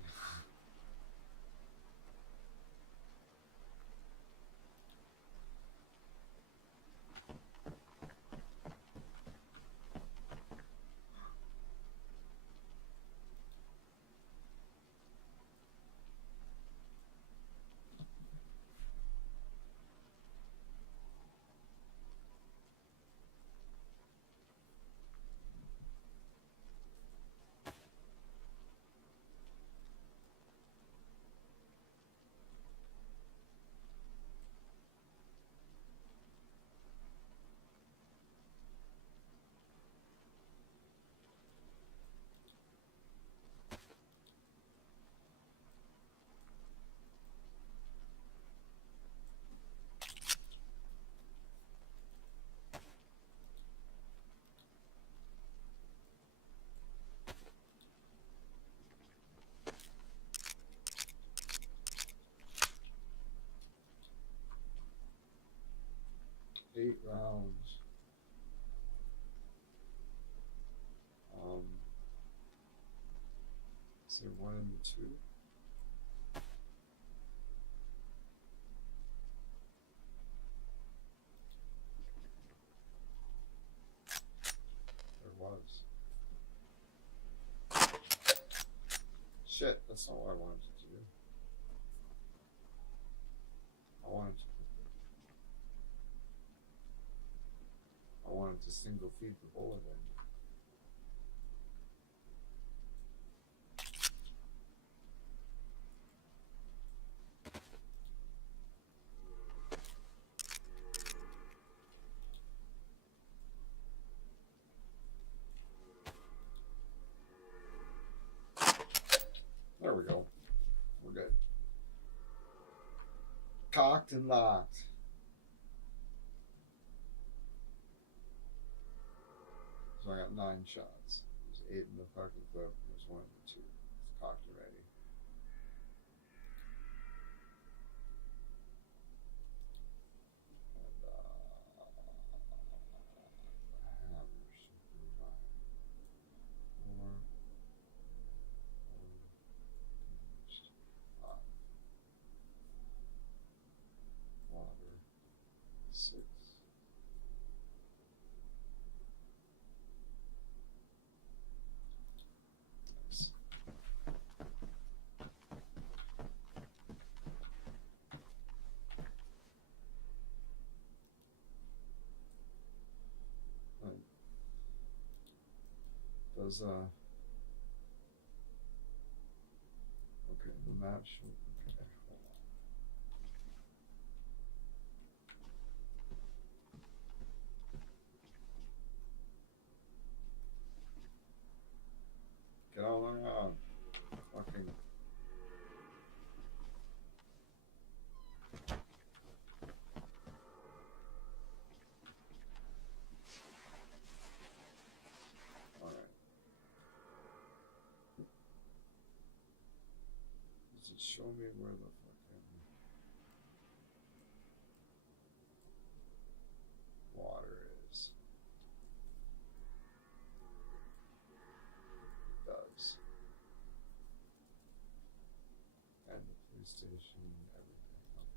8 rounds. Is there 1 and 2? There was. Shit, that's not what I wanted to do. I wanted to single feed the bullet in. Locked and locked. So I got 9 shots. There's 8 in the fucking clip. There's 1 in the 2. It's cocked already. And, hammer super high. 4. 5. Water. 6. Nice. Right. Does okay, the map should okay, hold on. Get all around. Fucking. Alright. Does it show me where the fucking water is? It does. And the police station, everything. Okay.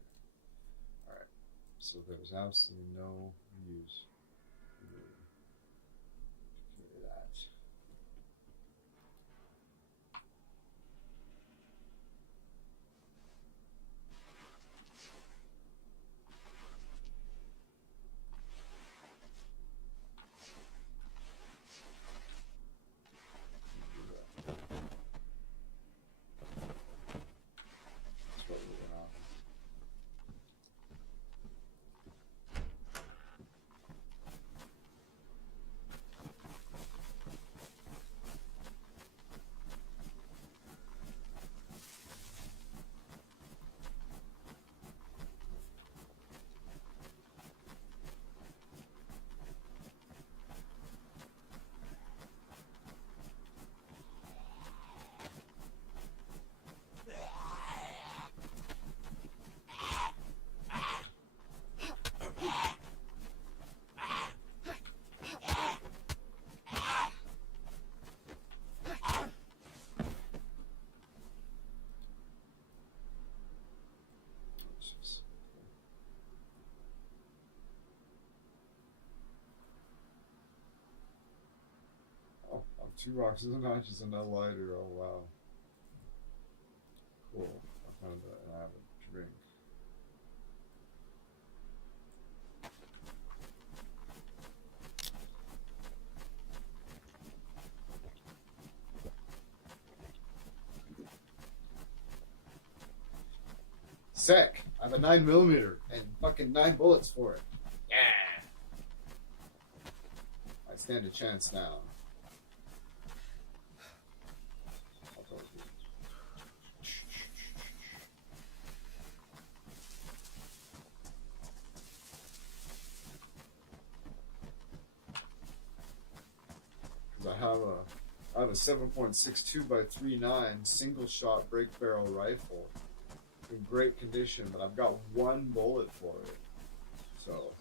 Alright. So there's absolutely no use for me to carry that. That's what we're gonna happen. Just- Oh, I'm 2 rocks and notches and a lighter. Oh wow. Cool. I found an avid drink. Sick. I have a 9mm and fucking 9 bullets for it. Yeah. I stand a chance now. I'll probably do it. Because I have a 7.62 by 3.9 single shot break barrel rifle in great condition, but I've got 1 bullet for it. So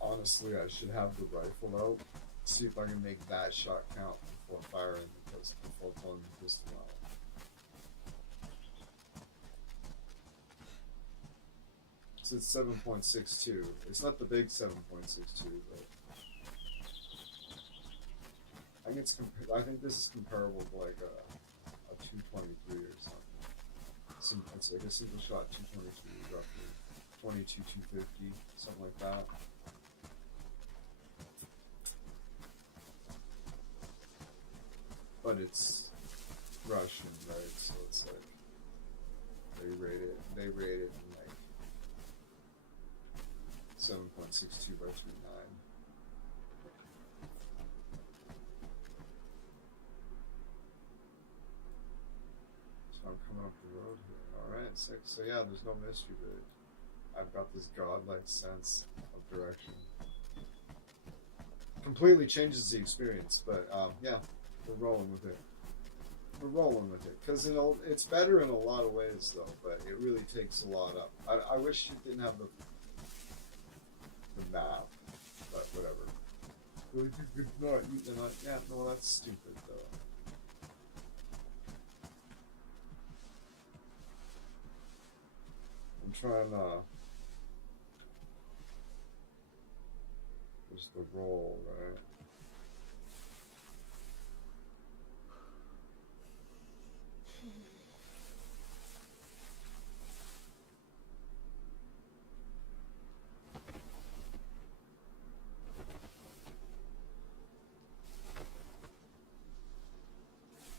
honestly, I should have the rifle out. See if I can make that shot count before firing, because before pulling the pistol out. So it's 7.62. It's not the big 7.62, but I think this is comparable to like a 223 or something. It's like a single shot 223, roughly 22, 250, something like that. But it's Russian, right? So it's like they rate it in like 7.62 by 3.9. coming up the road here. Alright, sick. So yeah, there's no mystery to it. I've got this godlike sense of direction. Completely changes the experience, but yeah, we're rolling with it. We're rolling with it. Because it's better in a lot of ways, though, but it really takes a lot up. I wish it didn't have the map, but whatever. Really good. Yeah, no, that's stupid, though. I'm trying just the roll, right?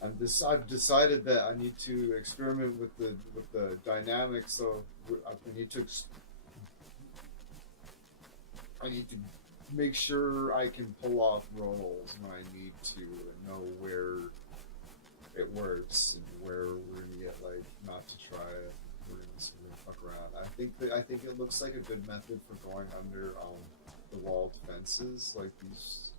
I've decided that I need to experiment with the dynamics. So I need to make sure I can pull off rolls when I need to, and know where it works and where we're gonna get not to try it. We're gonna fuck around. I think it looks like a good method for going under the walled fences, like these.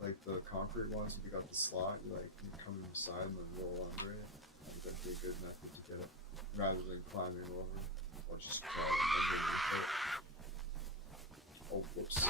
Like the concrete ones, if you got the slot, you come inside and then roll under it. I think that'd be a good method to get it, rather than climbing over or just crawling underneath it. Oh, whoops.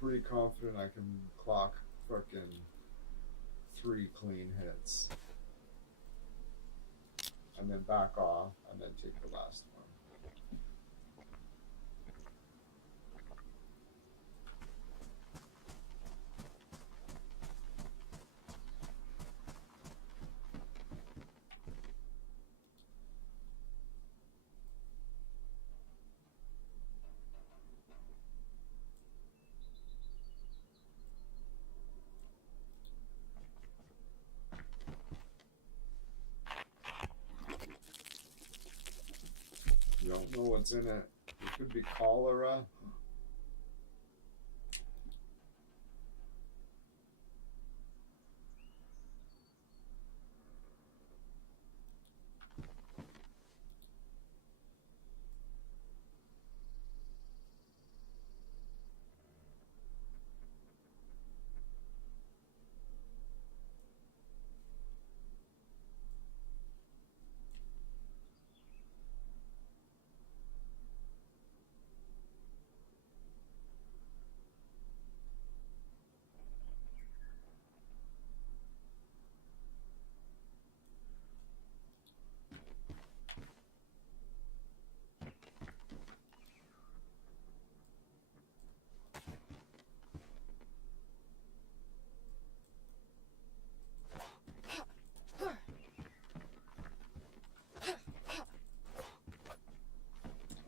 Pretty confident I can clock fucking 3 clean hits. And then back off, and then take the last one. You don't know what's in it. It could be cholera.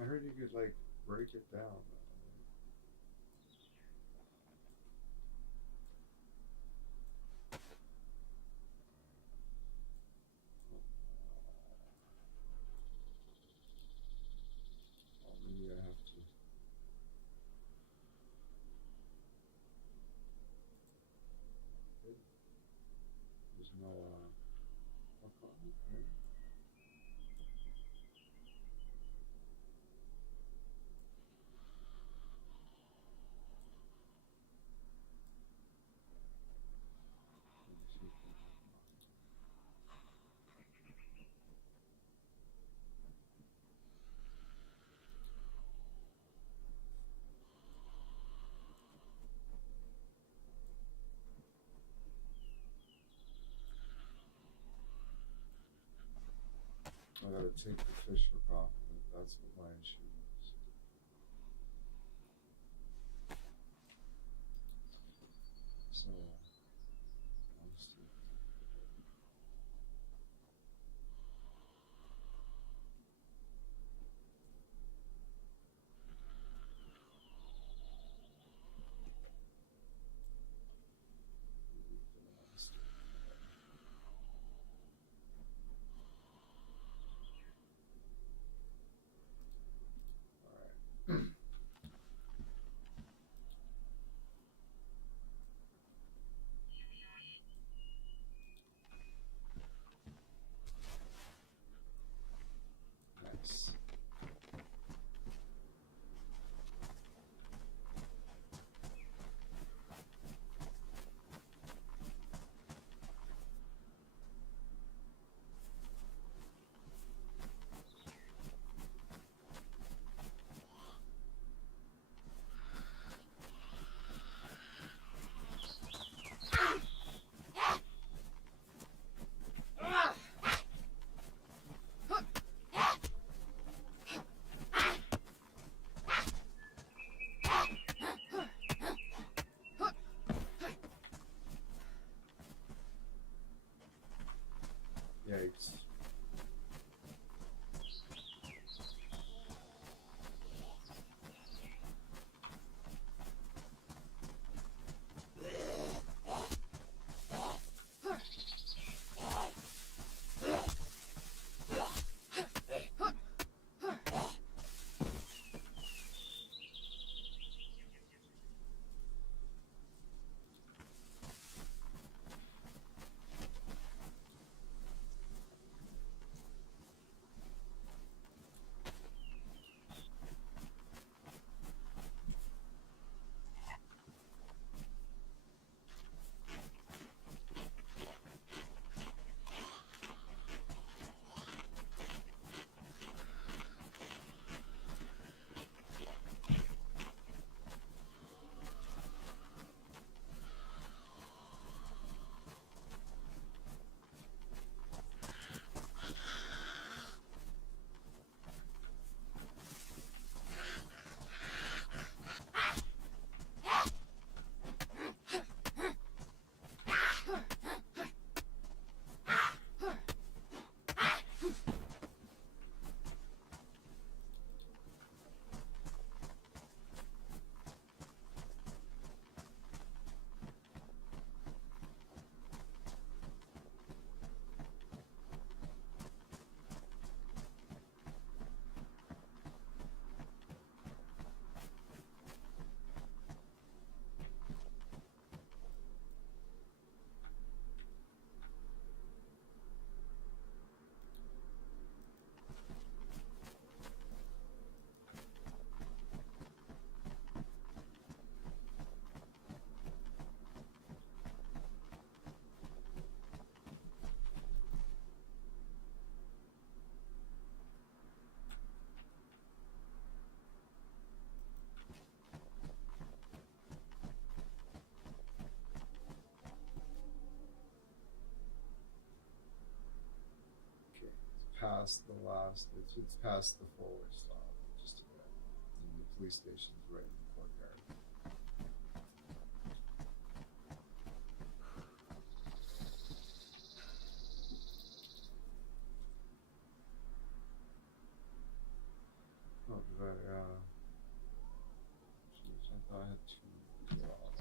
I heard you could break it down. Oh, maybe I have to. There's no okay. I gotta take the fish for profit. That's what my issue is. So, honestly. Nice. Yikes. Past the last, it's past the forward stop, just about. And the police station's right in the courtyard. Not very, geez, I thought I had two jobs.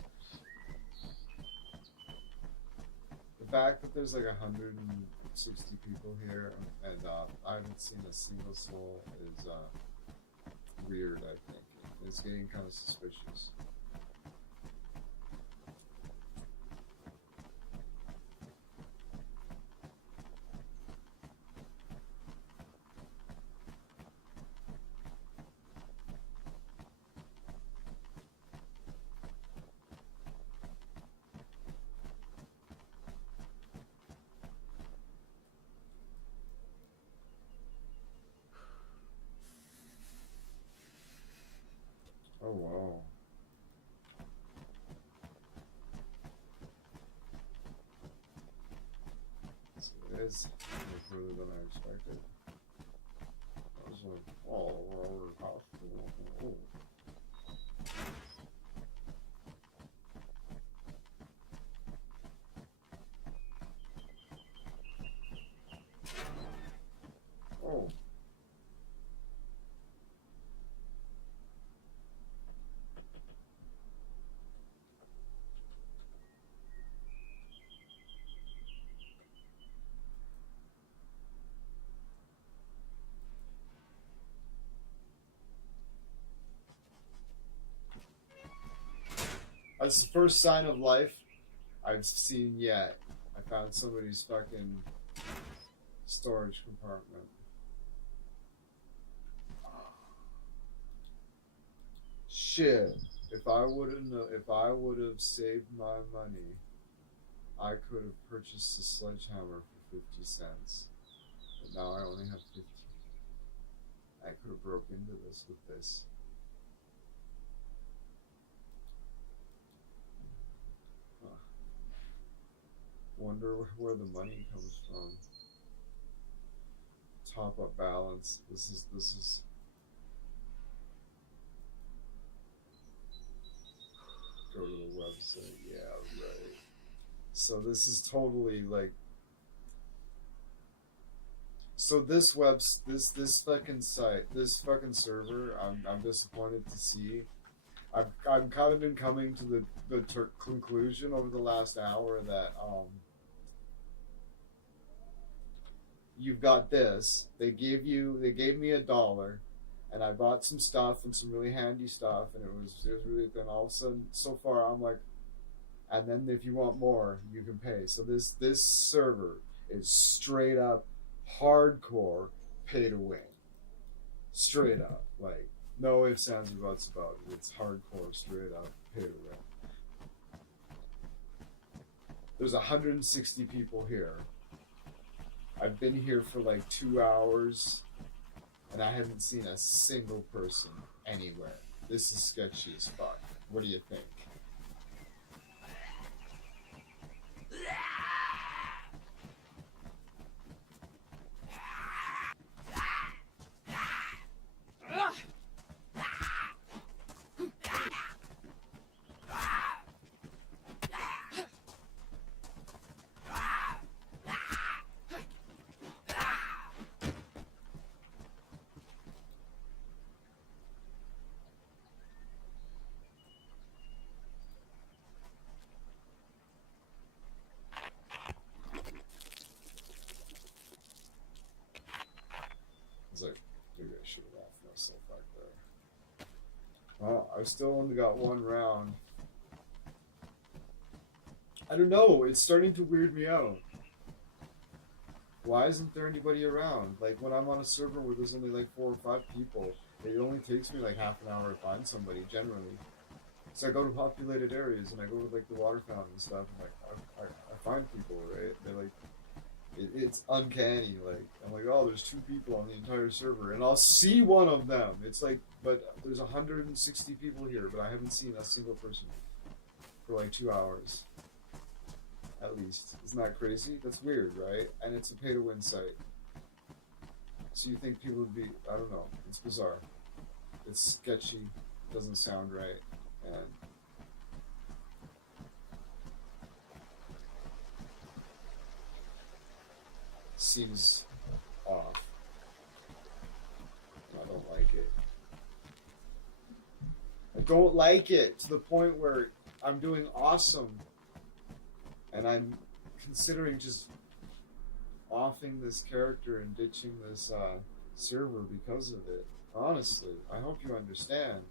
The fact that there's like 160 people here and I haven't seen a single soul is weird, I think. It's getting kind of suspicious. Oh wow. So it is more further than I expected. was like, oh, we're over the hospital. Oh. Oh. That's the first sign of life I've seen yet. I found somebody's fucking storage compartment. Shit. If I would have saved my money, I could have purchased a sledgehammer for 50 cents. But now I only have 50. I could have broke into this with this. Wonder where the money comes from. Top up balance. This is go to the website. Yeah, right. So this is totally like. So this fucking site, this fucking server, I'm disappointed to see. I've kind of been coming to the conclusion over the last hour that you've got this. They gave me $1, and I bought some stuff and some really handy stuff, and it was really. Then all of a sudden, so far, I'm like, and then if you want more, you can pay. So this server is straight up hardcore pay to win, straight up, like no ifs, ands, or buts about it. It's hardcore, straight up pay to win. There's 160 people here. I've been here for like 2 hours, and I haven't seen a single person anywhere. This is sketchy as fuck. What do you think? Like, maybe I should have left myself back there. Well, I still only got one round. I don't know, it's starting to weird me out. Why isn't there anybody around? Like, when I'm on a server where there's only like 4 or 5 people, it only takes me like half an hour to find somebody, generally. So I go to populated areas, and I go to like the water fountain and stuff, and like, I find people, right? They're like, it's uncanny. Like, I'm like, oh, there's 2 people on the entire server, and I'll see one of them. It's like, but there's 160 people here, but I haven't seen a single person for like 2 hours, at least. Isn't that crazy? That's weird, right? And it's a pay-to-win site. So you think people would be, I don't know. It's bizarre. It's sketchy. Doesn't sound right. And seems off. I don't like it. I don't like it to the point where I'm doing awesome, and I'm considering just offing this character and ditching this server because of it. Honestly, I hope you understand.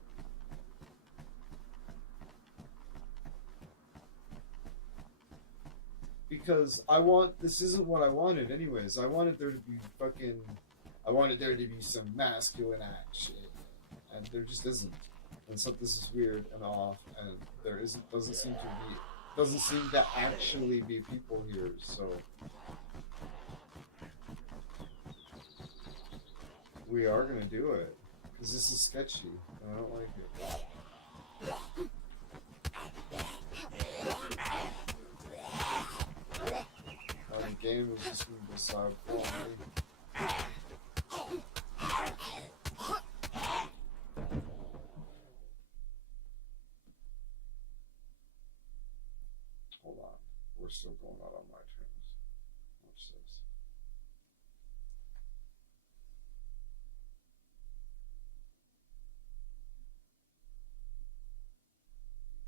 Because this isn't what I wanted anyways. I wanted there to be some masculine action. And there just isn't. And so this is weird and off, and doesn't seem to actually be people here, so we are gonna do it. Because this is sketchy, and I don't like it. The game is just going to decide for me. we're still going out on my terms. Watch this.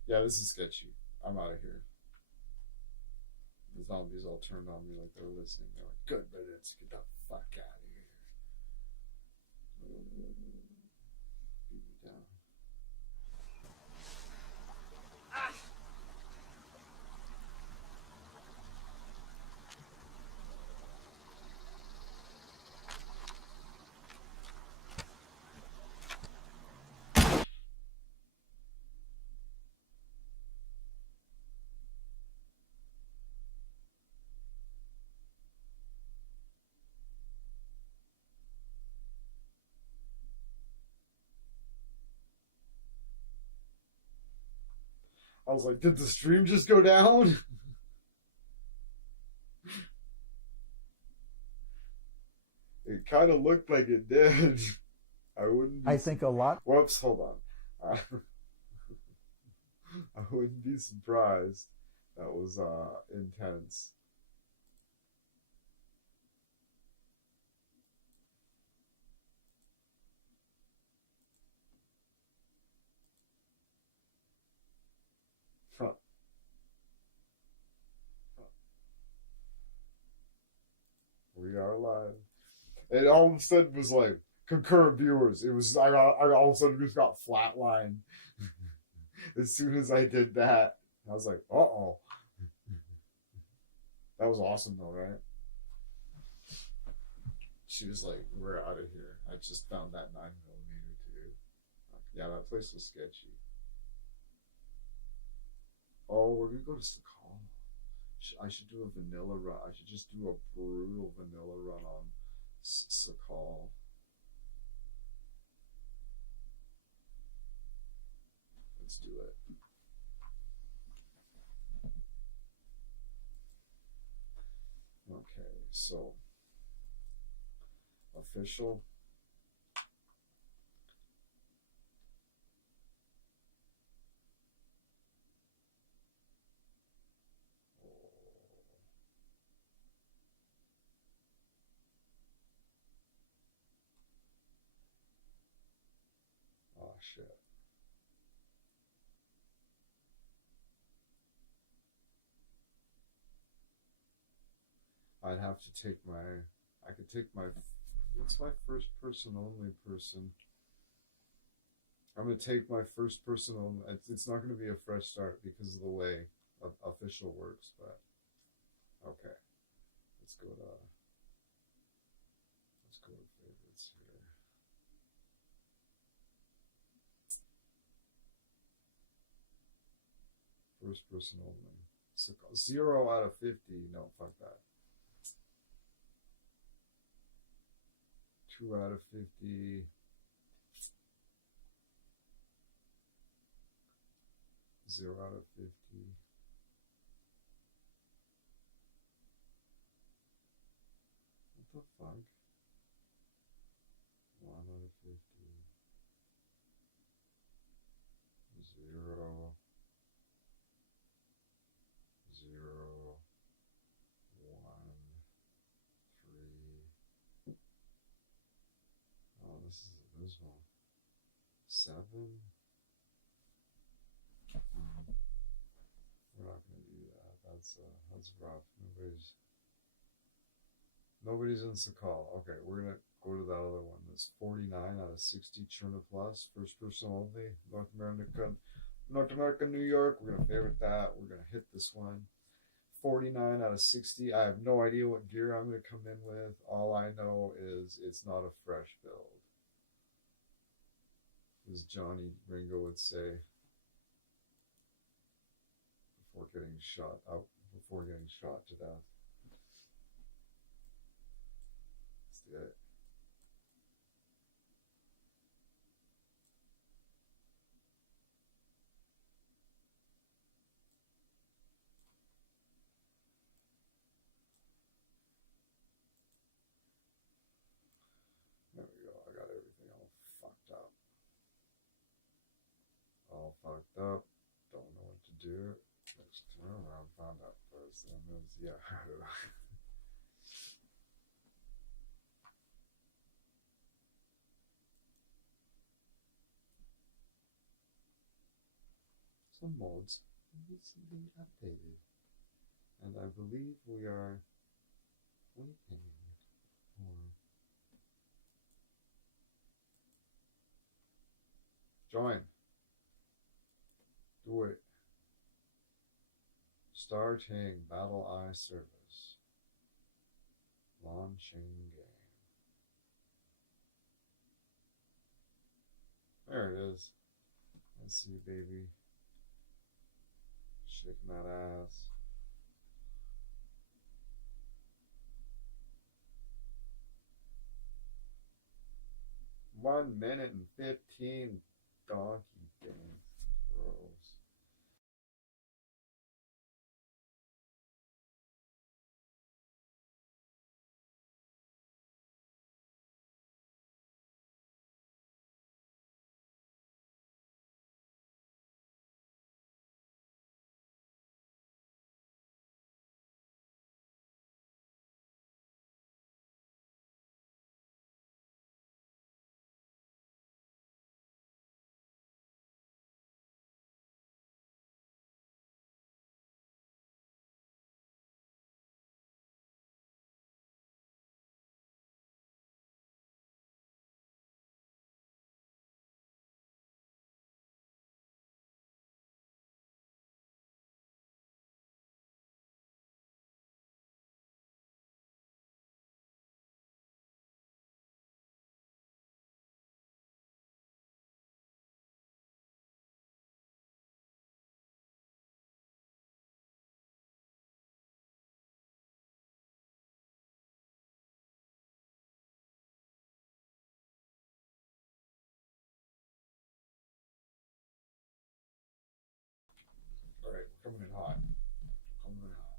Yeah, this is sketchy. I'm out of here. The zombies all turned on me like they're listening. They're like, good minutes, get the fuck out of here. Beat me down. I was like, did the stream just go down? It kind of looked like it did. I wouldn't be. I think a lot. Whoops, hold on. I wouldn't be surprised. That was intense. Huh. We are live. And all of a sudden was like concurrent viewers. It was I all of a sudden just got flatlined. As soon as I did that, I was like, uh-oh. That was awesome though, right? She was like, we're out of here. I just found that 9mm too. Like, yeah, that place was sketchy. Oh, we're gonna go to Skogli. I should do a vanilla run. I should just do a brutal vanilla run on Skogli. Let's do it. Okay, so official. Oh shit. I'd have to take my, I could take my, what's my first person only person? I'm going to take my first person only. It's not going to be a fresh start because of the way official works, but okay. Let's go to favorites here. First person only. 0 out of 50. No, fuck that. 2 out of 50. 0 out of 50. What the fuck? 1 out of 50. 0. 0. 1. 3. Oh, this is abysmal. 7. We're not going to do that. That's rough. Nobody's in Skogli. Okay, we're going to go to that other one. That's 49 out of 60 Cherna Plus. First person only. North America, New York. We're going to favorite that. We're going to hit this one. 49 out of 60. I have no idea what gear I'm going to come in with. All I know is it's not a fresh build. As Johnny Ringo would say. Before getting shot to death. Let's do it. There we go. I got everything all fucked up. All fucked up. Don't know what to do. Let's turn around, pal. found out first. And it was, yeah. Some mods recently updated. And I believe we are waiting for... Join. Do it. Starting Battle Eye service. Launching game. There it is. I see you, baby. Shaking that ass. One minute and 15 donkey days. Gross. Alright, we're coming in hot. Coming in hot.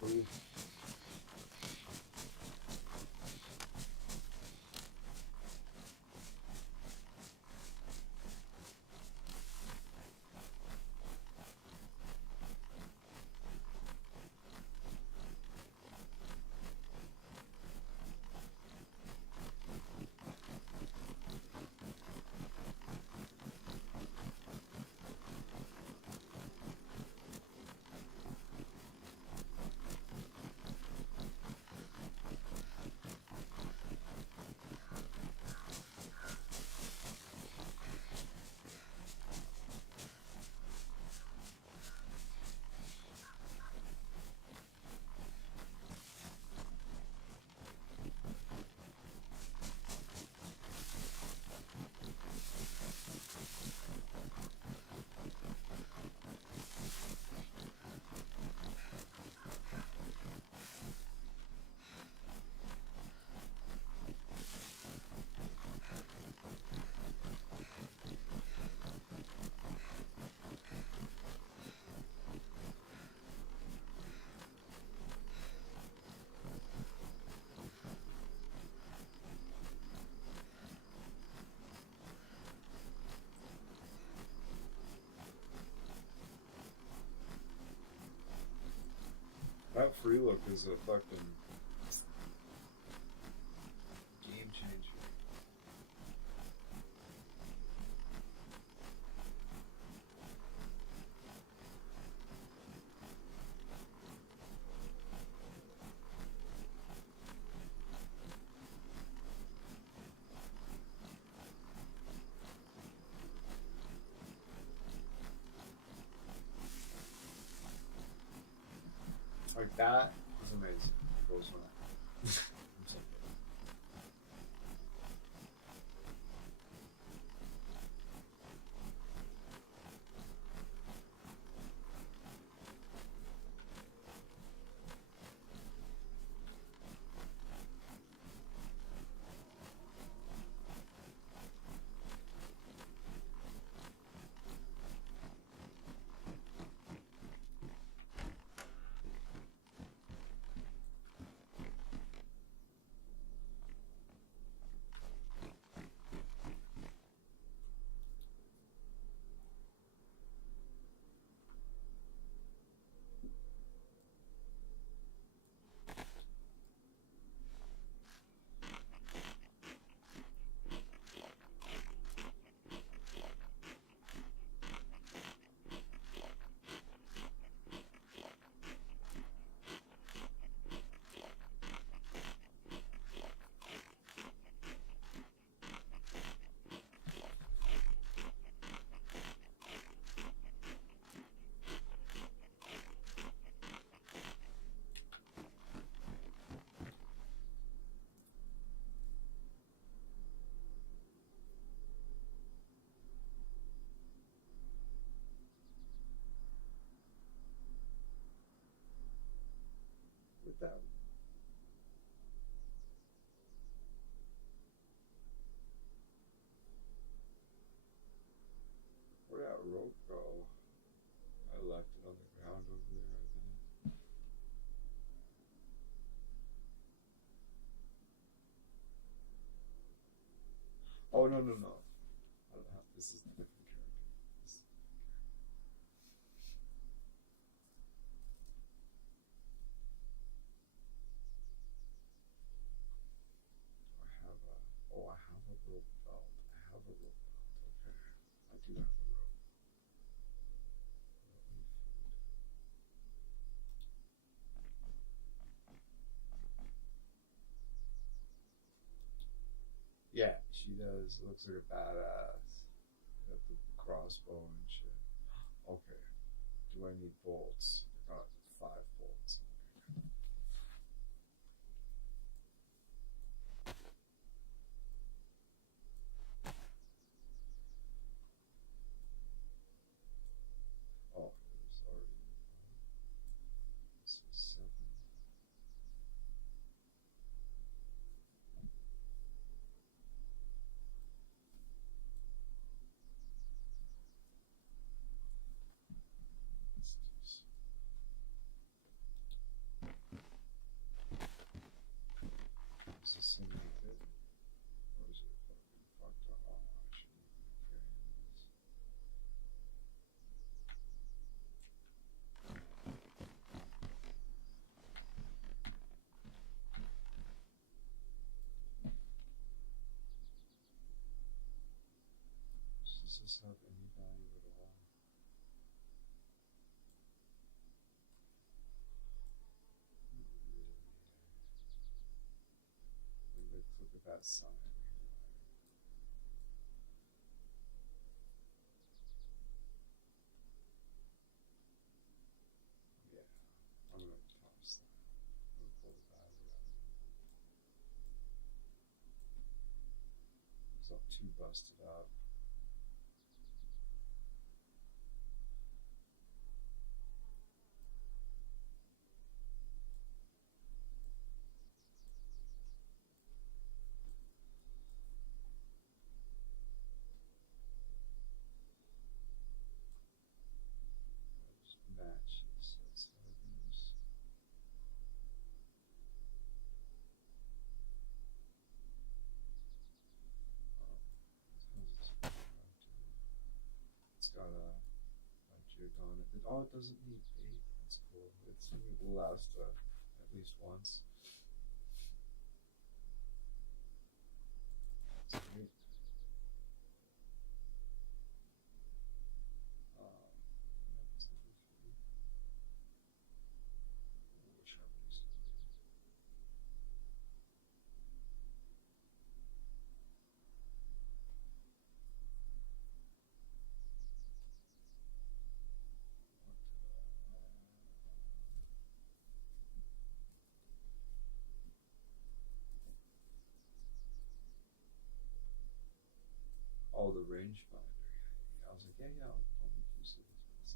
Food. free look is a fucking game changer. Like that is amazing. Goes when I'm so good. With that. Where'd that rope go? I left it on the ground over there, I think. Oh, no, no, no. I don't have, this is a different character. This, I have a, oh, I have a rope belt. I have a rope belt. Okay. I do have a rope. Yeah, she does. Looks like a badass. Got the crossbow and shit. Okay. Do I need bolts? I got 5 bolts. Okay. Oh, there's already. This is 7. Is this thing like it? Or is it fucking fucked up? Oh, actually. Okay. Does this have any value at all? Let's look at that sign. Yeah, I'm gonna toss that. I'm gonna pull the battery out. It's all too busted up. Matches. That's how it is. It's got a jig on it. Oh, it doesn't need bait. That's cool. It will last at least once. That's great. What happens number 3? Oh, sharpness. Oh, the rangefinder. I was like, yeah, I'll make use of this.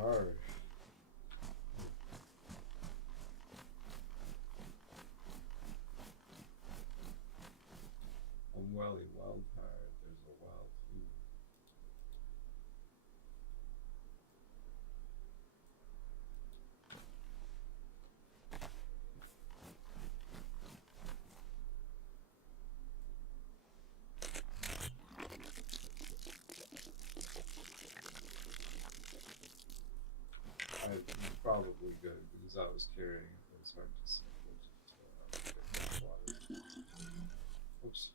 harsh. On Welly Wildfire, there's a well too. It's probably good because I was carrying it, but it's hard to see. Oops.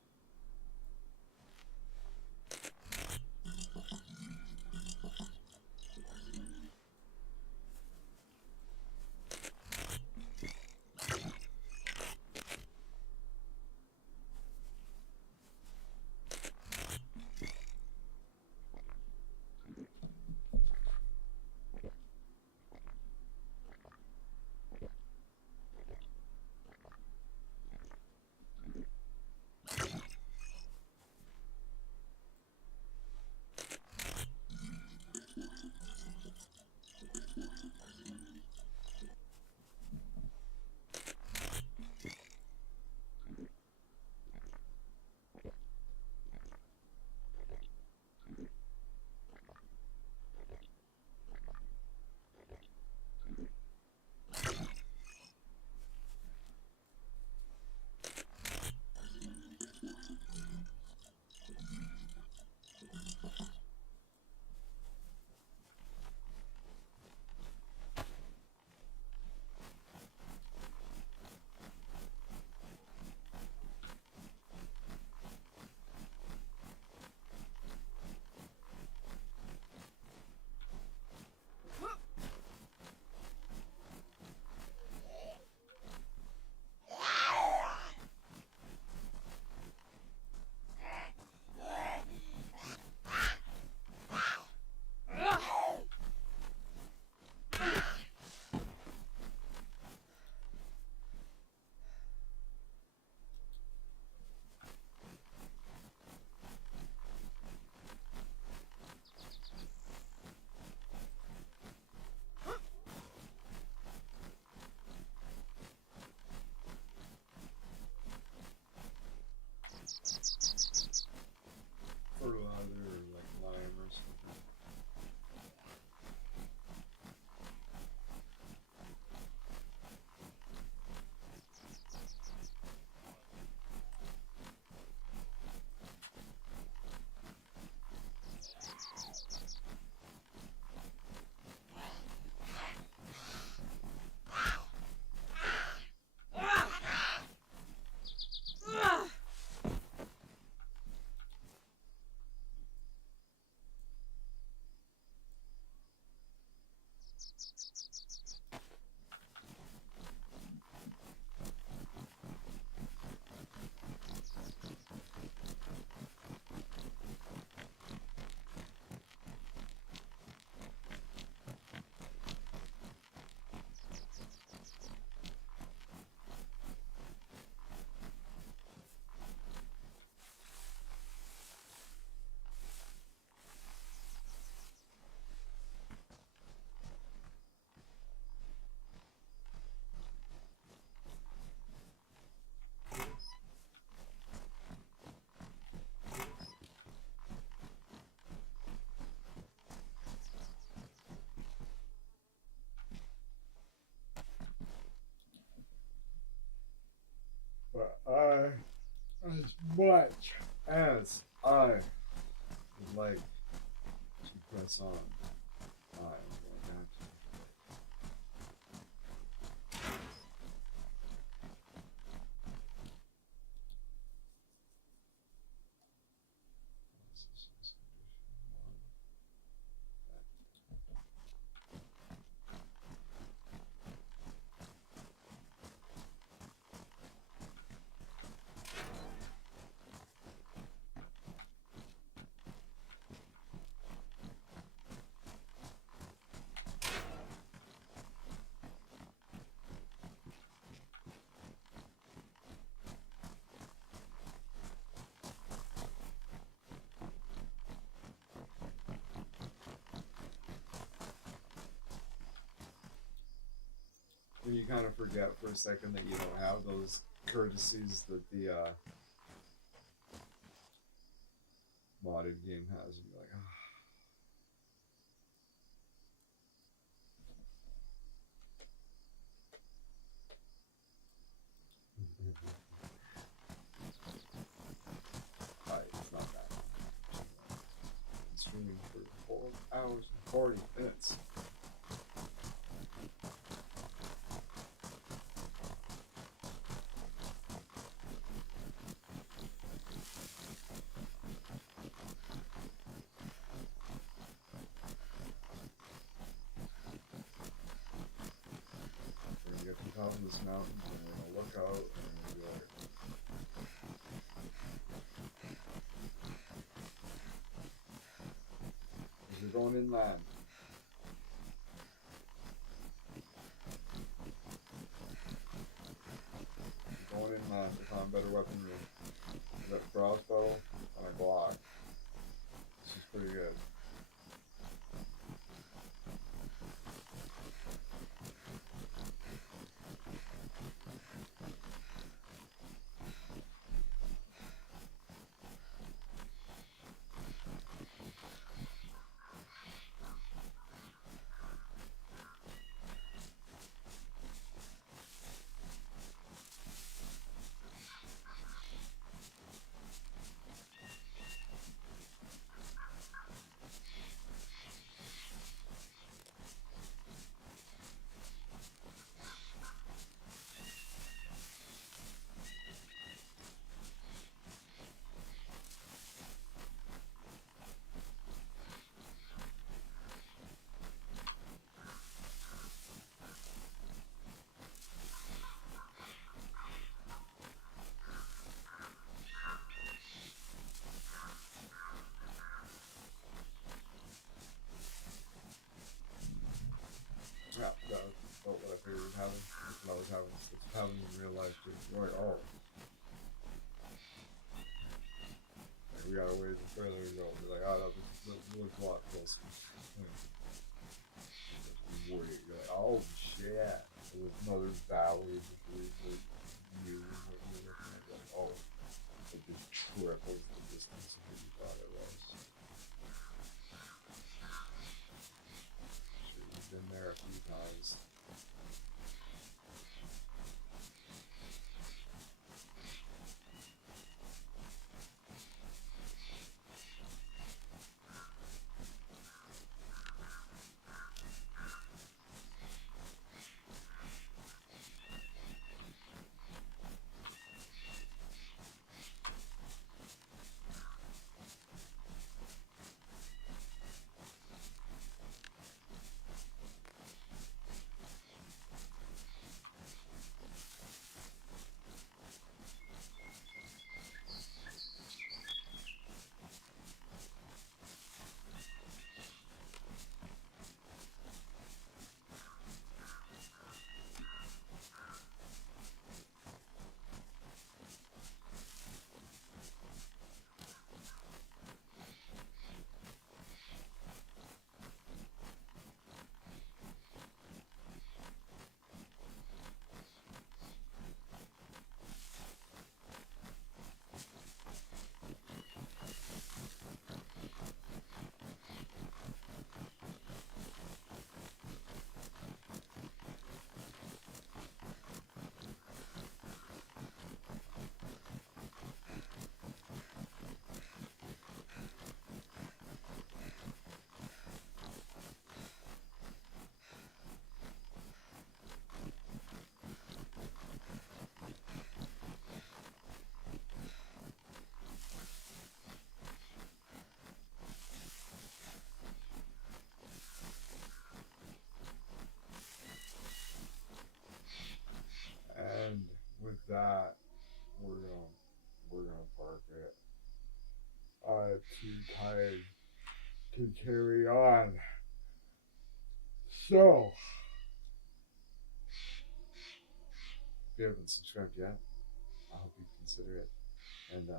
Fertilizer or like lime or something. But as much as I would like to press on, I am going to have to. This is condition one. you kind of forget for a second that you don't have those courtesies that the modded game has, and you're like, ah. It's not that long. Been streaming for 4 hours and 40 minutes. We're gonna get to the top of this mountain, and we're gonna look out, and we're gonna be like, we're going inland. We're going inland to find better weaponry. I got a crossbow and a Glock. This is pretty good. Yeah, that was what I figured was having. That's what I was having. It's having in real life too. You're like, oh. Like, we got a ways further to go. We're like, oh, that looks a lot closer. Wait, you're like, oh shit. So there's another valley between the you and what you're looking at. Like, oh, it just triples the distance of what you thought it was. We've been there a few times. And with that, we're gonna park it. I'm too tired to carry on. So, if you haven't subscribed yet, I hope you consider it. And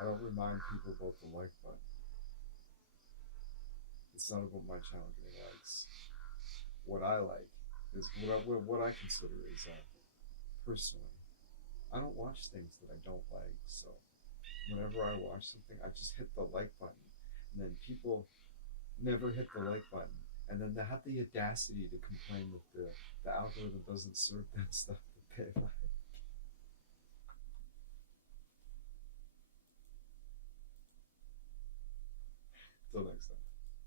I don't remind people about the like button. It's not about my channel getting likes. what I like is what I consider is personally. I don't watch things that I don't like, so whenever I watch something, I just hit the like button, and then people never hit the like button, and then they have the audacity to complain that the algorithm doesn't serve them stuff that they like.